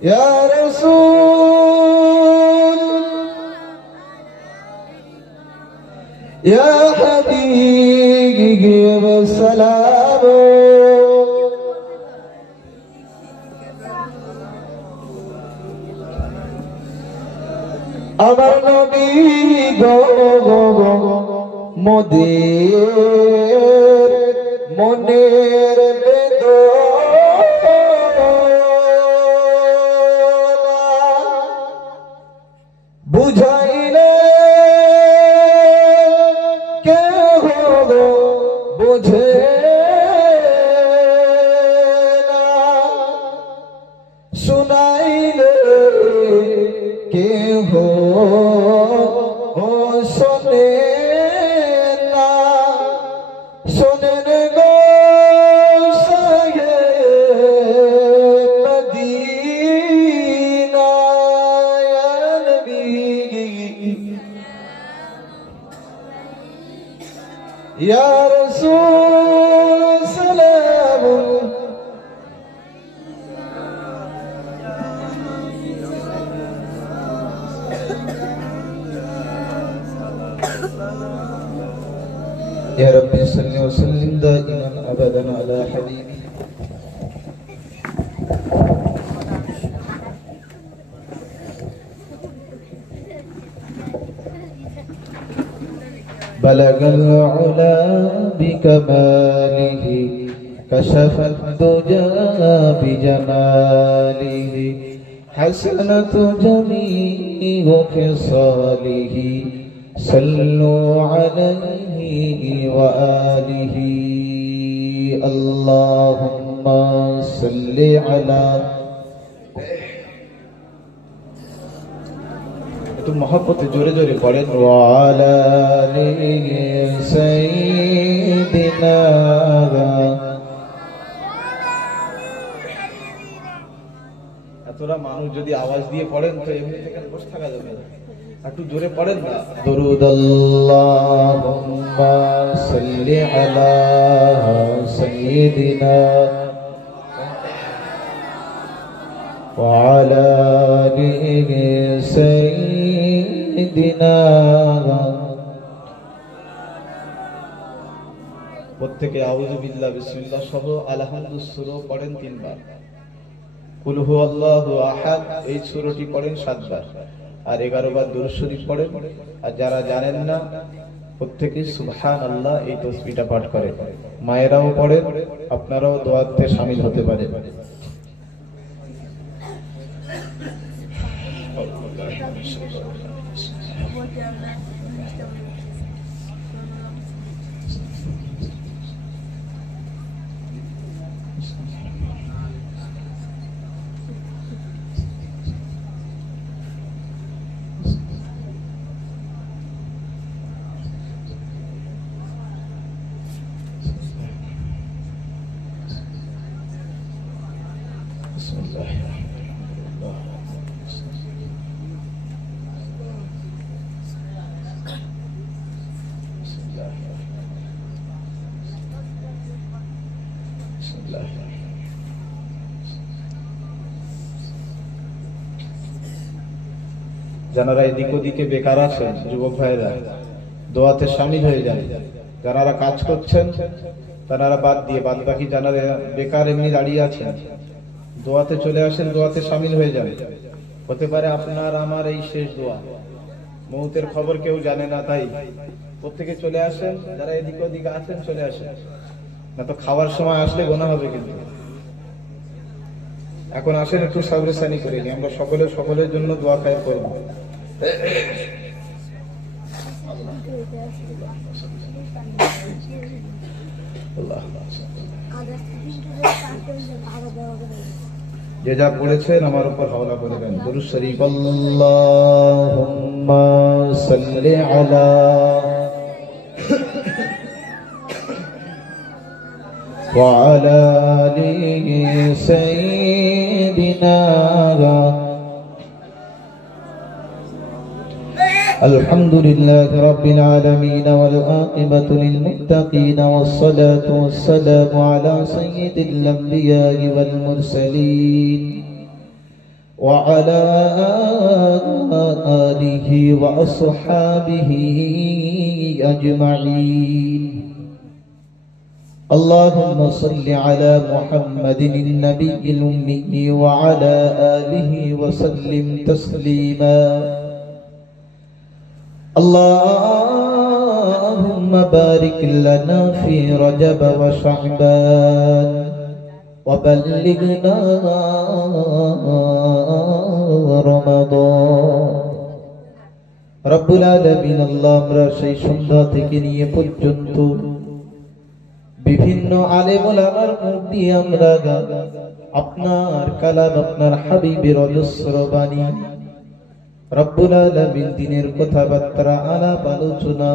يا رسول يا حبيب السلام আমার নবী গো মোদের মনের বুঝাইলে কে হলো বুঝে না শুনাইলে কে হো শোনে না শোনেন গো সায়ে মদিনা ইয়া নবী ইয়া রাসূল সালাম يا رب صل وسلم دائما ابدا على حبيبي بلغ العلا بكماله كشف الدجى بجماله حسنة جميع خصاله صلوا عليه وآله اللهم صل على محبت جورے جورے پڑھیں وعلى آله سيدنا এতটা মানুষ যদি আওয়াজ দিয়ে পড়েন তো এমনি থেকে বসে থাকা যাবে না একটু জোরে পড়েন না দরুদ আল্লাহুম্মা সাল্লি আলা সাইয়্যিদিনা وعلى آله سيدنا প্রত্যেকে আউযু বিল্লাহ বিসমিল্লাহ সহ আলহামদুলিল্লাহ সূরা পড়েন 3 বার কুল হুয়াল্লাহু আহাদ এই সূরাটি পড়েন 7 বার আর 11 বার দুরূদ শরীফ পড়েন আর যারা জানেন না প্রত্যেকে সুবহানাল্লাহ এই তাসবিহটা পাঠ করে। মায়েরাও পড়েন, আপনারাও দোয়াতে শামিল হতে পারেন। যারা এদিক ওদিকে বেকার আছেন, যুবক ভাইরা দোয়াতে শামিল হয়ে যান। যারা কাজ করছেন তারা বাদ বাকি যারা বেকার এমনি দাঁড়িয়ে আছেন, দোয়াতে চলে আসেন, দোয়াতে শামিল হয়ে যান। হতে পারে আপনার আমার এই শেষ দোয়া, মৌতের খবর কেউ জানে না, তাই প্রত্যেকে চলে আসেন। যারা এদিক ওদিকে আছেন চলে আসেন, না তো খাওয়ার সময় আসলে গোনা হবে। কিন্তু এখন আসেন, একটু সাবরেসানি করে নিই, আমরা সকলের জন্য দোয়া খায় করব। যে যা পড়েছেন আমার উপর হাওলা করে দেন। দুরূদ শরীফ। আল্লাহুম্মা সাল্লি আলা ওয়া আলা আলি সাইয়্যিদিনা। الحمد لله رب العالمين والعاقبة للمتقين والصلاة والسلام على سيد الأنبياء والمرسلين وعلى آله وأصحابه أجمعين. اللهم صل على محمد النبي الأمي وعلى آله وسلم تسليما. اللهم بارك لنا في رجب وشعبان وبلغنا رمضان. রব্বুল আলামিন আল্লাহ, আমরা সেই সন্ধ্যা থেকে নিয়ে পর্যন্ত বিভিন্ন আলেম ওলামার মুখ দিয়ে আমরা আপনার কালাম, আপনার হাবিবের অজস্র বাণী, রব্বুল আলামিন দিনের কথাবার্তা, আলাপ আলোচনা,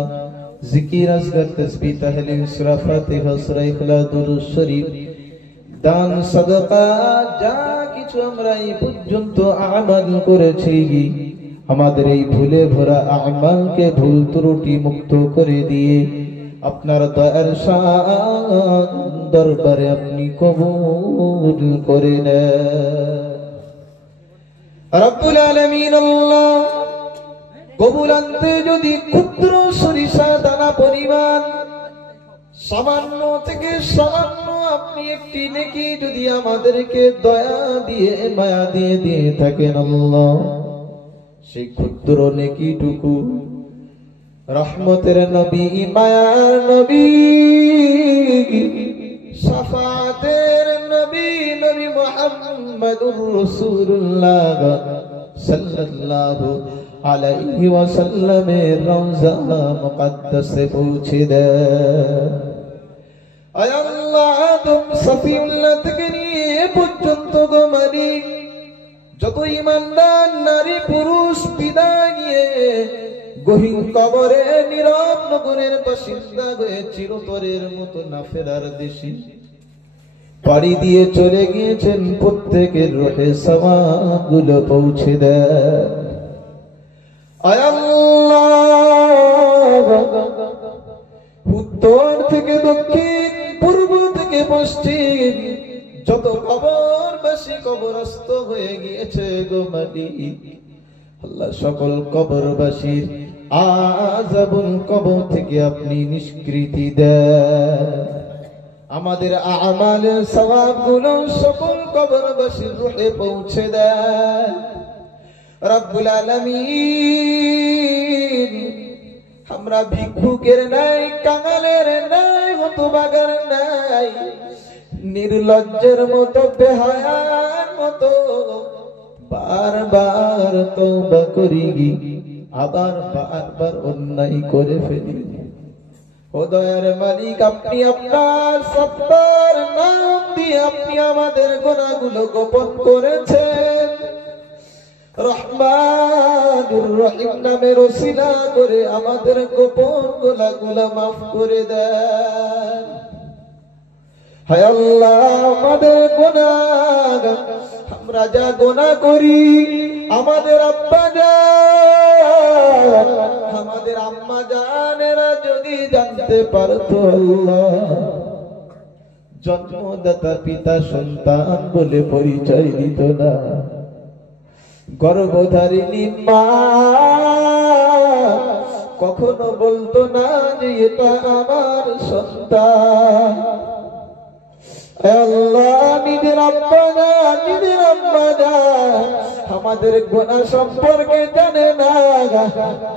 জিকির, আজকার, তাসবিহ, তাহলিল, সূরা ফাতিহা, সূরা ইখলাস, দুরূদ শরীফ, দান, সাদাকা, যা কিছু আমরা এই পর্যন্ত আমাল করেছি, আমাদের এই ভুলে ভরা আমালকে ভুল ত্রুটি মুক্ত করে দিয়ে আপনার দয়ার শান দরবারে আপনি কবুল করে নেন। রব্বুল আলামিন আল্লাহ, কবুল আনতে যদি ক্ষুদ্র সরিষা দানা পরিমাণ, সামান্য থেকে সামান্য আপনি একটি নেকি যদি আমাদেরকে দয়া দিয়ে, মায়া দিয়ে থাকেন আল্লাহ, সেই ক্ষুদ্র নেকিটুকু রহমতের নবী, মায়ার নবী, শাফাতের নবী, নবী মুহাম্মদুর রাসূলুল্লাহ সাল্লাল্লাহু আলাইহি ওয়াসাল্লামের রওজা মুকদ্দাসে পৌঁছে দেন। আয় আল্লাহ, আদম সফিউল্লাহ থেকে নিয়ে পর্যন্ত গো মালিক, যত ঈমানদার নারী পুরুষ বিদায় নিয়ে গহীন কবরে নীরব নগরের বাসিন্দা হয়ে চিরতরের মতো না ফেরার দেশে পাড়ি দিয়ে চলে গিয়েছেন, প্রত্যেকের রূহে সওয়াবগুলো পৌঁছে দেন। আয় আল্লাহ, উত্তর থেকে দক্ষিণ, পূর্ব থেকে পশ্চিম যত কবরবাসী কবরস্থ হয়ে গিয়েছে গো মালিক, আল্লাহ সকল কবরবাসীর আযাবুল কবর থেকে আপনি নিষ্কৃতি দেন। আমাদের আমালের সওয়াবগুলো সকল কবরবাসীর রূহে পৌঁছে দেন। রব্বুল আলামিন, আমরা ভিক্ষুকের নাই, কাঙালের নাই, হতভাগার নাই, নির্লজ্জের মতো, বেহায়ার মতো বারবার তওবা করি, আবার বারবার অন্যায় করে ফেলি। ও দয়ার মালিক, আপনি আপনার সত্তার নাম দিয়ে আপনি আমাদের গুনাহগুলো গোপন করেছেন। রহমানুর রহিম নামের ওসিলা করে আমাদের গোপন গুনাহগুলো মাফ করে দেন। হায় আল্লাহ, আমাদের গুনাহ, আমরা যা গুনাহ করি, আমাদের আব্বা জান, আমাদের আম্মা জানেরা যদি জানতে পারতো আল্লাহ, জন্মদাতা পিতা সন্তান বলে পরিচয় দিত না। গর্ভধারিণী মা কখনো বলতো না যে এটা আমার সন্তান। আল্লাহ, নিজের আব্বা জান, নিজের আম্মা জান আমাদের গুনাহ সম্পর্কে জানে না,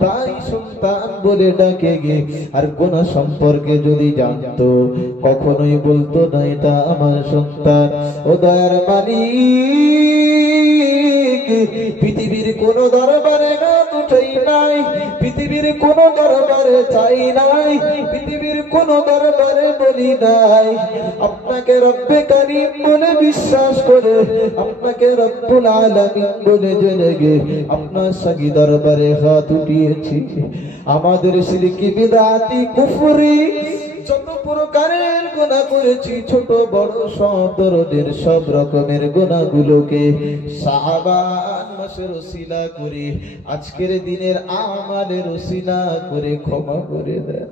তাই সন্তান বলে ডাকে গে। আর গুনাহ সম্পর্কে যদি জানতো, কখনোই বলতো না এটা আমার সন্তান। ও দয়ার মালিক, পৃথিবীর কোন দরবারে হাত উঠাই নাই, পৃথিবীর কোন দরবারে চাই নাই, পৃথিবীর কোন দরবারে বলি নাই, আপনাকে রব্বে কারীম বলে বিশ্বাস করে, আপনাকে রব্বুল আলামিন বলে জেনে গে আপনার সাগী দরবারে হাত উঠিয়েছি। আমাদের শিরকি, বিদআতি, কুফরি যত প্রকারের গুনাহ করেছি, ছোট বড় সব ধরনের সব রকমের গুনাহগুলোকে শাবান মাসের ওসিলা করে, আজকের দিনের আমালের ওসিলা করে ক্ষমা করে দেন।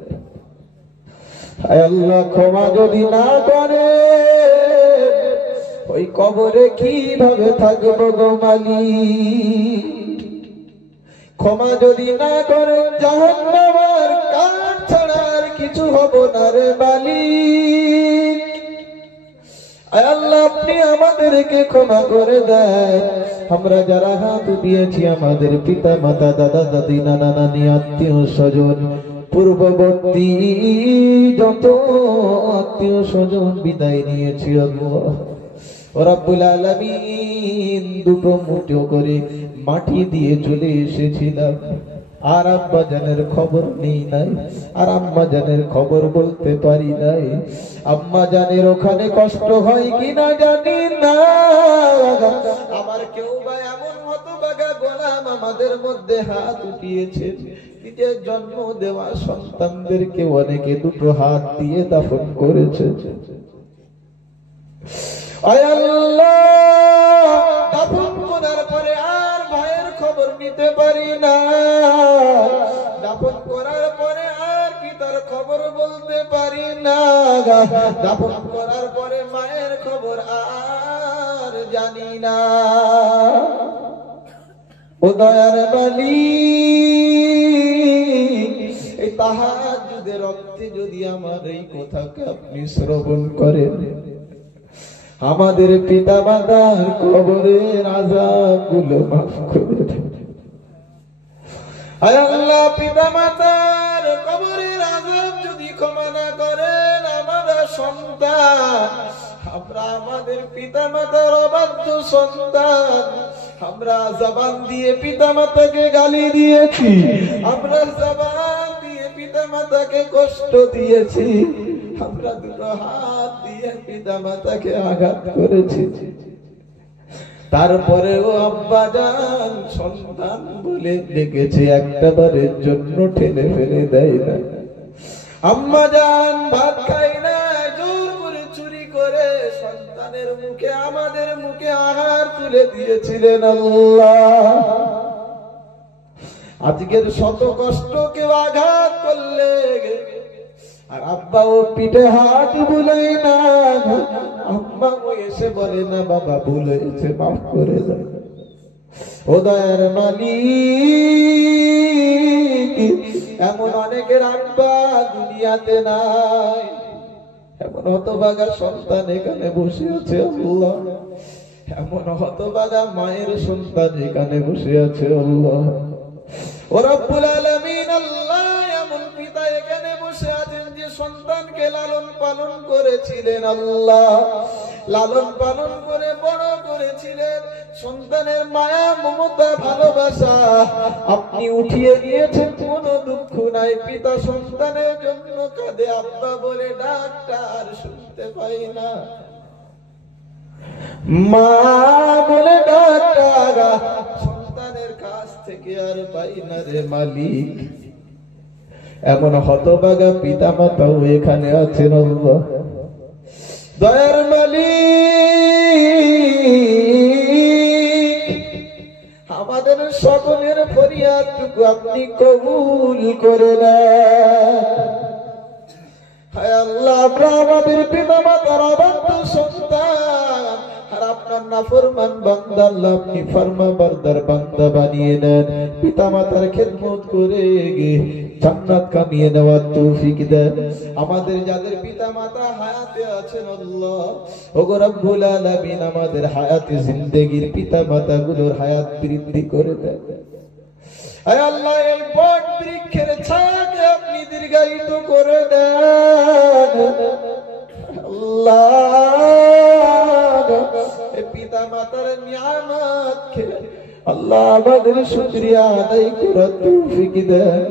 হায় আল্লাহ, ক্ষমা যদি না করে ওই কবরে কিভাবে থাকবো গো মালিক? ক্ষমা যদি না করে জাহান্নামের কাঠ ছাড়া আর কিছু হব না রে মালিক। আয় আল্লাহ, আপনি আমাদেরকে ক্ষমা করে দেন। আমরা যারা হাত দিয়েছি, আমাদের পিতা মাতা, দাদা দাদি, নানা নানি, আত্মীয় স্বজন, পূর্ববর্তী যত আত্মীয় স্বজন বিদায় নিয়েছি আল্লাহ, রব্বুল আলামিন দুটো মুঠো করে মাটি দিয়ে চলে এসেছিলাম। আর আব্বা জানের খবর নেই নাই, আর আম্মা জানের খবর বলতে পারি নাই। আম্মা জানের ওখানে কষ্ট হয় কিনা জানি না। আমার কেউ বা এমন হতভাগা গোলাম আমাদের মধ্যে হাত উঠিয়েছে, নিজের জন্ম দেওয়া সন্তানদেরকে অনেকে দুটো হাত দিয়ে দাফন করেছে। আয় আল্লাহ, দাফন করার পরে আর ভাইয়ের খবর নিতে পারি না, দাফন করার পরে আর পিতার খবর বলতে পারি না, দাফন করার পরে মায়ের খবর আর জানি না। ও দয়ার মালিক, এই তাহাজ্জুদের রক্তে যদি আমার এই কথাকে আপনি শ্রবণ করেন, আমাদের পিতা মাতার কবরের আযাবগুলো মাফ করে দেন। আয় আল্লাহ, পিতা মাতার কবরের আযাব যদি ক্ষমা না করেন, আমরা সন্তান, আমরা আমাদের পিতা মাতার অবাধ্য সন্তান, আমরা জবান দিয়ে পিতা মাতাকে গালি দিয়েছি, আমরা জবান দিয়ে পিতা মাতাকে কষ্ট দিয়েছি, আমরা দুটো হাত দিয়ে পিতা মাতাকে আঘাত করেছি। তারপরেও আব্বা জান সন্তান বলে ডেকেছে, একটা বারের জন্য ঠেলে ফেলে দেয় না। আম্মা জান ভাত খায় না, জোর করে চুরি করে সন্তানের মুখে, আমাদের মুখে আহার তুলে দিয়েছিলেন আল্লাহ। আজকের শত কষ্ট কেউ আঘাত করলে আর আব্বা ও পিঠে হাত বুলাই না, আম্মা ও এসে বলে না বাবা ভুল হয়েছে, মাফ করে দাও। ও দয়ার মালিক, এমন অনেকের আব্বা দুনিয়াতে নাই, এমন হতভাগা সন্তান এখানে বসে আছে আল্লাহ, এমন হতভাগা মায়ের সন্তান এখানে বসে আছে আল্লাহ। ও রব্বুল আলামিন, আল্লাহ পিতা এখানে বসে আছেন, যে সন্তানকে লালন পালন করেছিলেন আল্লাহ, লালন পালন করে বড় করেছিলেন, সন্তানের মায়া মমতা ভালোবাসা আপনি উঠিয়ে নিয়েছেন, কোনো দুঃখ নাই। পিতা সন্তানের জন্য কাঁদে, আব্বা বলে ডাকটা আর শুনতে পাই না, মা বলে ডাকটা সন্তানের কাছ থেকে আর পাই না রে মালিক। এমন হতভাগা পিতা মাতাও এখানে আছেন আল্লাহ, দয়ার মালিক। আমাদের সকলের ফরিয়াদটুকু আপনি কবুল করে নেন। হায় আল্লাহ, আমরা আমাদের পিতা মাতার অবাধ্য সন্তান আর আপনার নাফরমান বান্দা, আল্লাহ আপনি ফরমাবরদার বান্দা বানিয়ে নেন। পিতা মাতার খেদমত করে জান্নাত কামিয়ে নেওয়ার তৌফিক দেন। আমাদের যাদের পিতা মাতা হায়াতে আছেন আল্লাহ, ওগো রব্বুল আলামিন, আমাদের হায়াতে জিন্দেগির পিতা মাতা গুলোর হায়াত বৃদ্ধি করে দেন। আয় আল্লাহ, এই বট বৃক্ষের ছায়াকে আপনি দীর্ঘায়িত করে দেন আল্লাহ। এই পিতা মাতার নিয়ামত খেয়ে আল্লাহ আমাদের শুকরিয়া আদায় করার তৌফিক দেন।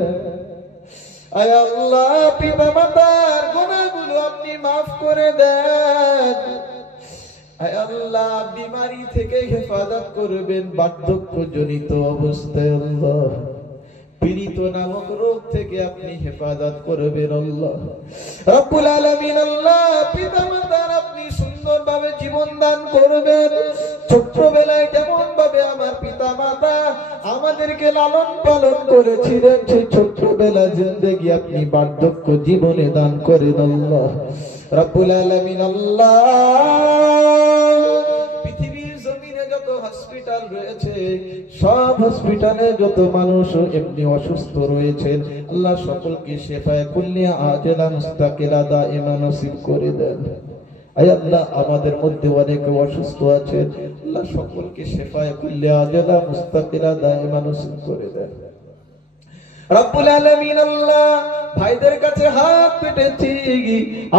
আয় আল্লাহ, পিতা মাতার গুনাহগুলো আপনি মাফ করে দেন। আয় আল্লাহ, বিমারি থেকে হেফাজত করবেন, বার্ধক্য জনিত অবস্থায় আল্লাহ পীড়িত নামক রোগ থেকে আপনি হেফাজত করবেন আল্লাহ রব্বুল আলামিন। আল্লাহ, পিতা মাতার আপনি সুন্দরভাবে জীবন দান করবেন। ছোট্টবেলায় যেমন ভাবে আমার পিতা মাতা আমাদেরকে লালন পালন করেছিলেন, সেই ছোট্টবেলা জিন্দেগি আপনি বার্ধক্য জীবনে দান করেন আল্লাহ রব্বুল আলামিন। আল্লাহ, পৃথিবীর জমিনে যত হসপিটাল রয়েছে, সব হসপিটালে যত মানুষ এমনি অসুস্থ রয়েছেন, আল্লাহ সকলকে শেফায়ে কুল্লিয়া আজেলা মুস্তাকিলা দাইমা নসিব করে দেন। আয় আল্লাহ, আমাদের মধ্যে অনেকে অসুস্থ আছেন, আল্লাহ সকলকে শেফায়ে কুল্লিয়া আজেলা মুস্তাকিলা দাইমা নসিব করে দেন রব্বুল আলামিন। আল্লাহ, ভাইদের কাছে হাত পেতেছি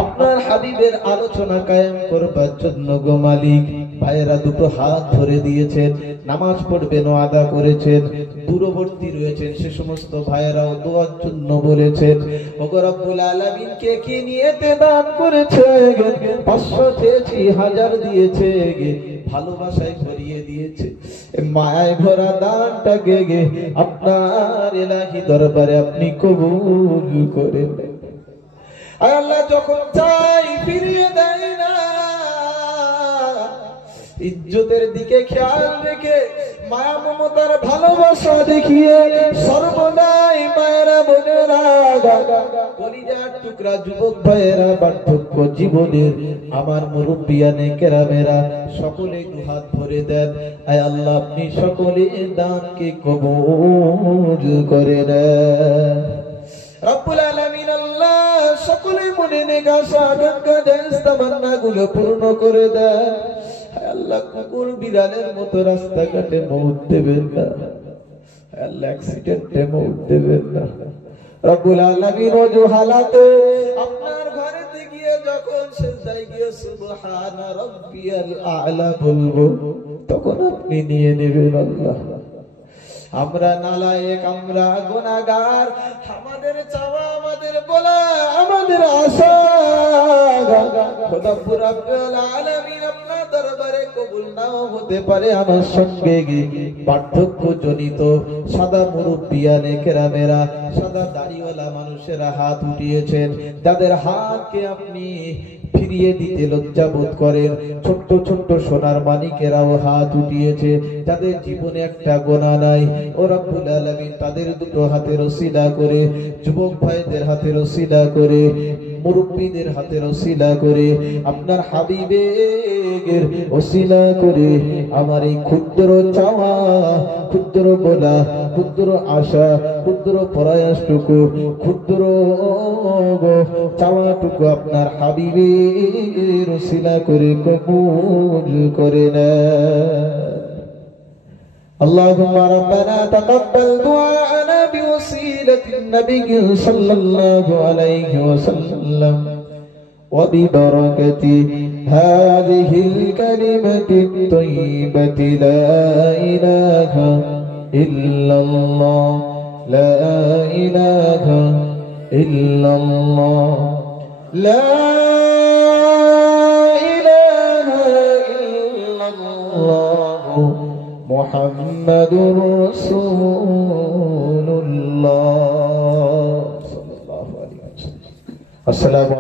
আপনার হাবিবের আলোচনা কায়েম করবার জন্য গো মালিক। ভাইয়েরা দুটো হাত ধরে দিয়েছেন, নামাজ পড়বেন আদা করেছেন, দূরবর্তী রয়েছেন সে সমস্ত ভাইয়েরাও দোয়ার জন্য বলেছেন। ওগো রব্বুল আলামিন, কে কি নিয়েতে দান করেছে, 500 চেয়েছি, 1000 দিয়েছে, ভালোবাসায় ভরিয়ে দিয়েছে, মায়ায় ভরা দানটাকে আপনার ইলাহি দরবারে আপনি কবুল করে নেন। আল্লাহ, যখন চাই ফিরিয়ে দেয় না, ইজ্জতের দিকে খেয়াল রেখে মায়া মমতার ভালোবাসা দেখিয়ে সর্বদাই মায়েরা বোনেরা কলিজার টুকরা যুবক ভাইয়েরা বার্ধক্য জীবনের আমার মুরব্বিয়ানে কেরামেরা সকলেই দুহাত ভরে দেন। আয় আল্লাহ, আপনি সকলের দানকে কবুল করে নেন রব্বুল আলামিন। আল্লাহ, সকলের মনে নেক আশা আকাঙ্ক্ষা জায়েজ তামান্নাগুলো পূর্ণ করে দেন। আল্লাহ, কুকুর বিড়ালের মতো রাস্তাঘাটে মউত দেবেন না আল্লাহ, অ্যাক্সিডেন্টে মউত দেবেন না রব্বুল আলামিন। ওযু হালাতে আপনার ঘরেতে গিয়ে যখন সিজদায় গিয়ে সুবহান রাব্বিয়াল আ'লা বলবো, তখন আপনি নিয়ে নেবেন আল্লাহ। আমরা নালায়েক, আমরা গুনাহগার, আমাদের চাওয়া, আমাদের বলা, আমাদের আশা খোদা রব্বুল আলামিন আপনার দরবারে কবুল নাও হতে পারে। আমার সঙ্গে বার্ধক্য জনিত সাদা মুরব্বিয়ানে কেরামেরা, সাদা দাড়িওয়ালা মানুষেরা হাত উঠিয়েছেন, যাদের হাতকে আপনি ফিরিয়ে দিতে লজ্জাবোধ করেন। ছোট্ট ছোট্ট সোনার মানিকেরাও হাত উঠিয়েছে, যাদের জীবনে একটা গোনা নাই। ও রব্বুল আলামিন, তাদের দুটো হাতের ওসিলা করে, যুবক ভাইদের হাতের ওসিলা করে, মুরব্বীদের হাতের ওসিলা করে, আপনার হাবিবের ওসিলা করে আমার এই ক্ষুদ্র চাওয়া, ক্ষুদ্র বলা, ক্ষুদ্র আশা, ক্ষুদ্র প্রয়াসটুকু, ক্ষুদ্র চাওয়াটুকু আপনার হাবিবের ওসিলা করে কবুল করে নেন। اللهم ربنا تقبل دعاءنا بوسيلة النبي صلى الله عليه وسلم وببركة هذه الكلمة الطيبة لا إله إلا الله لا إله إلا الله لا إله إلا الله محمد رسول الله صلى الله عليه وسلم. السلام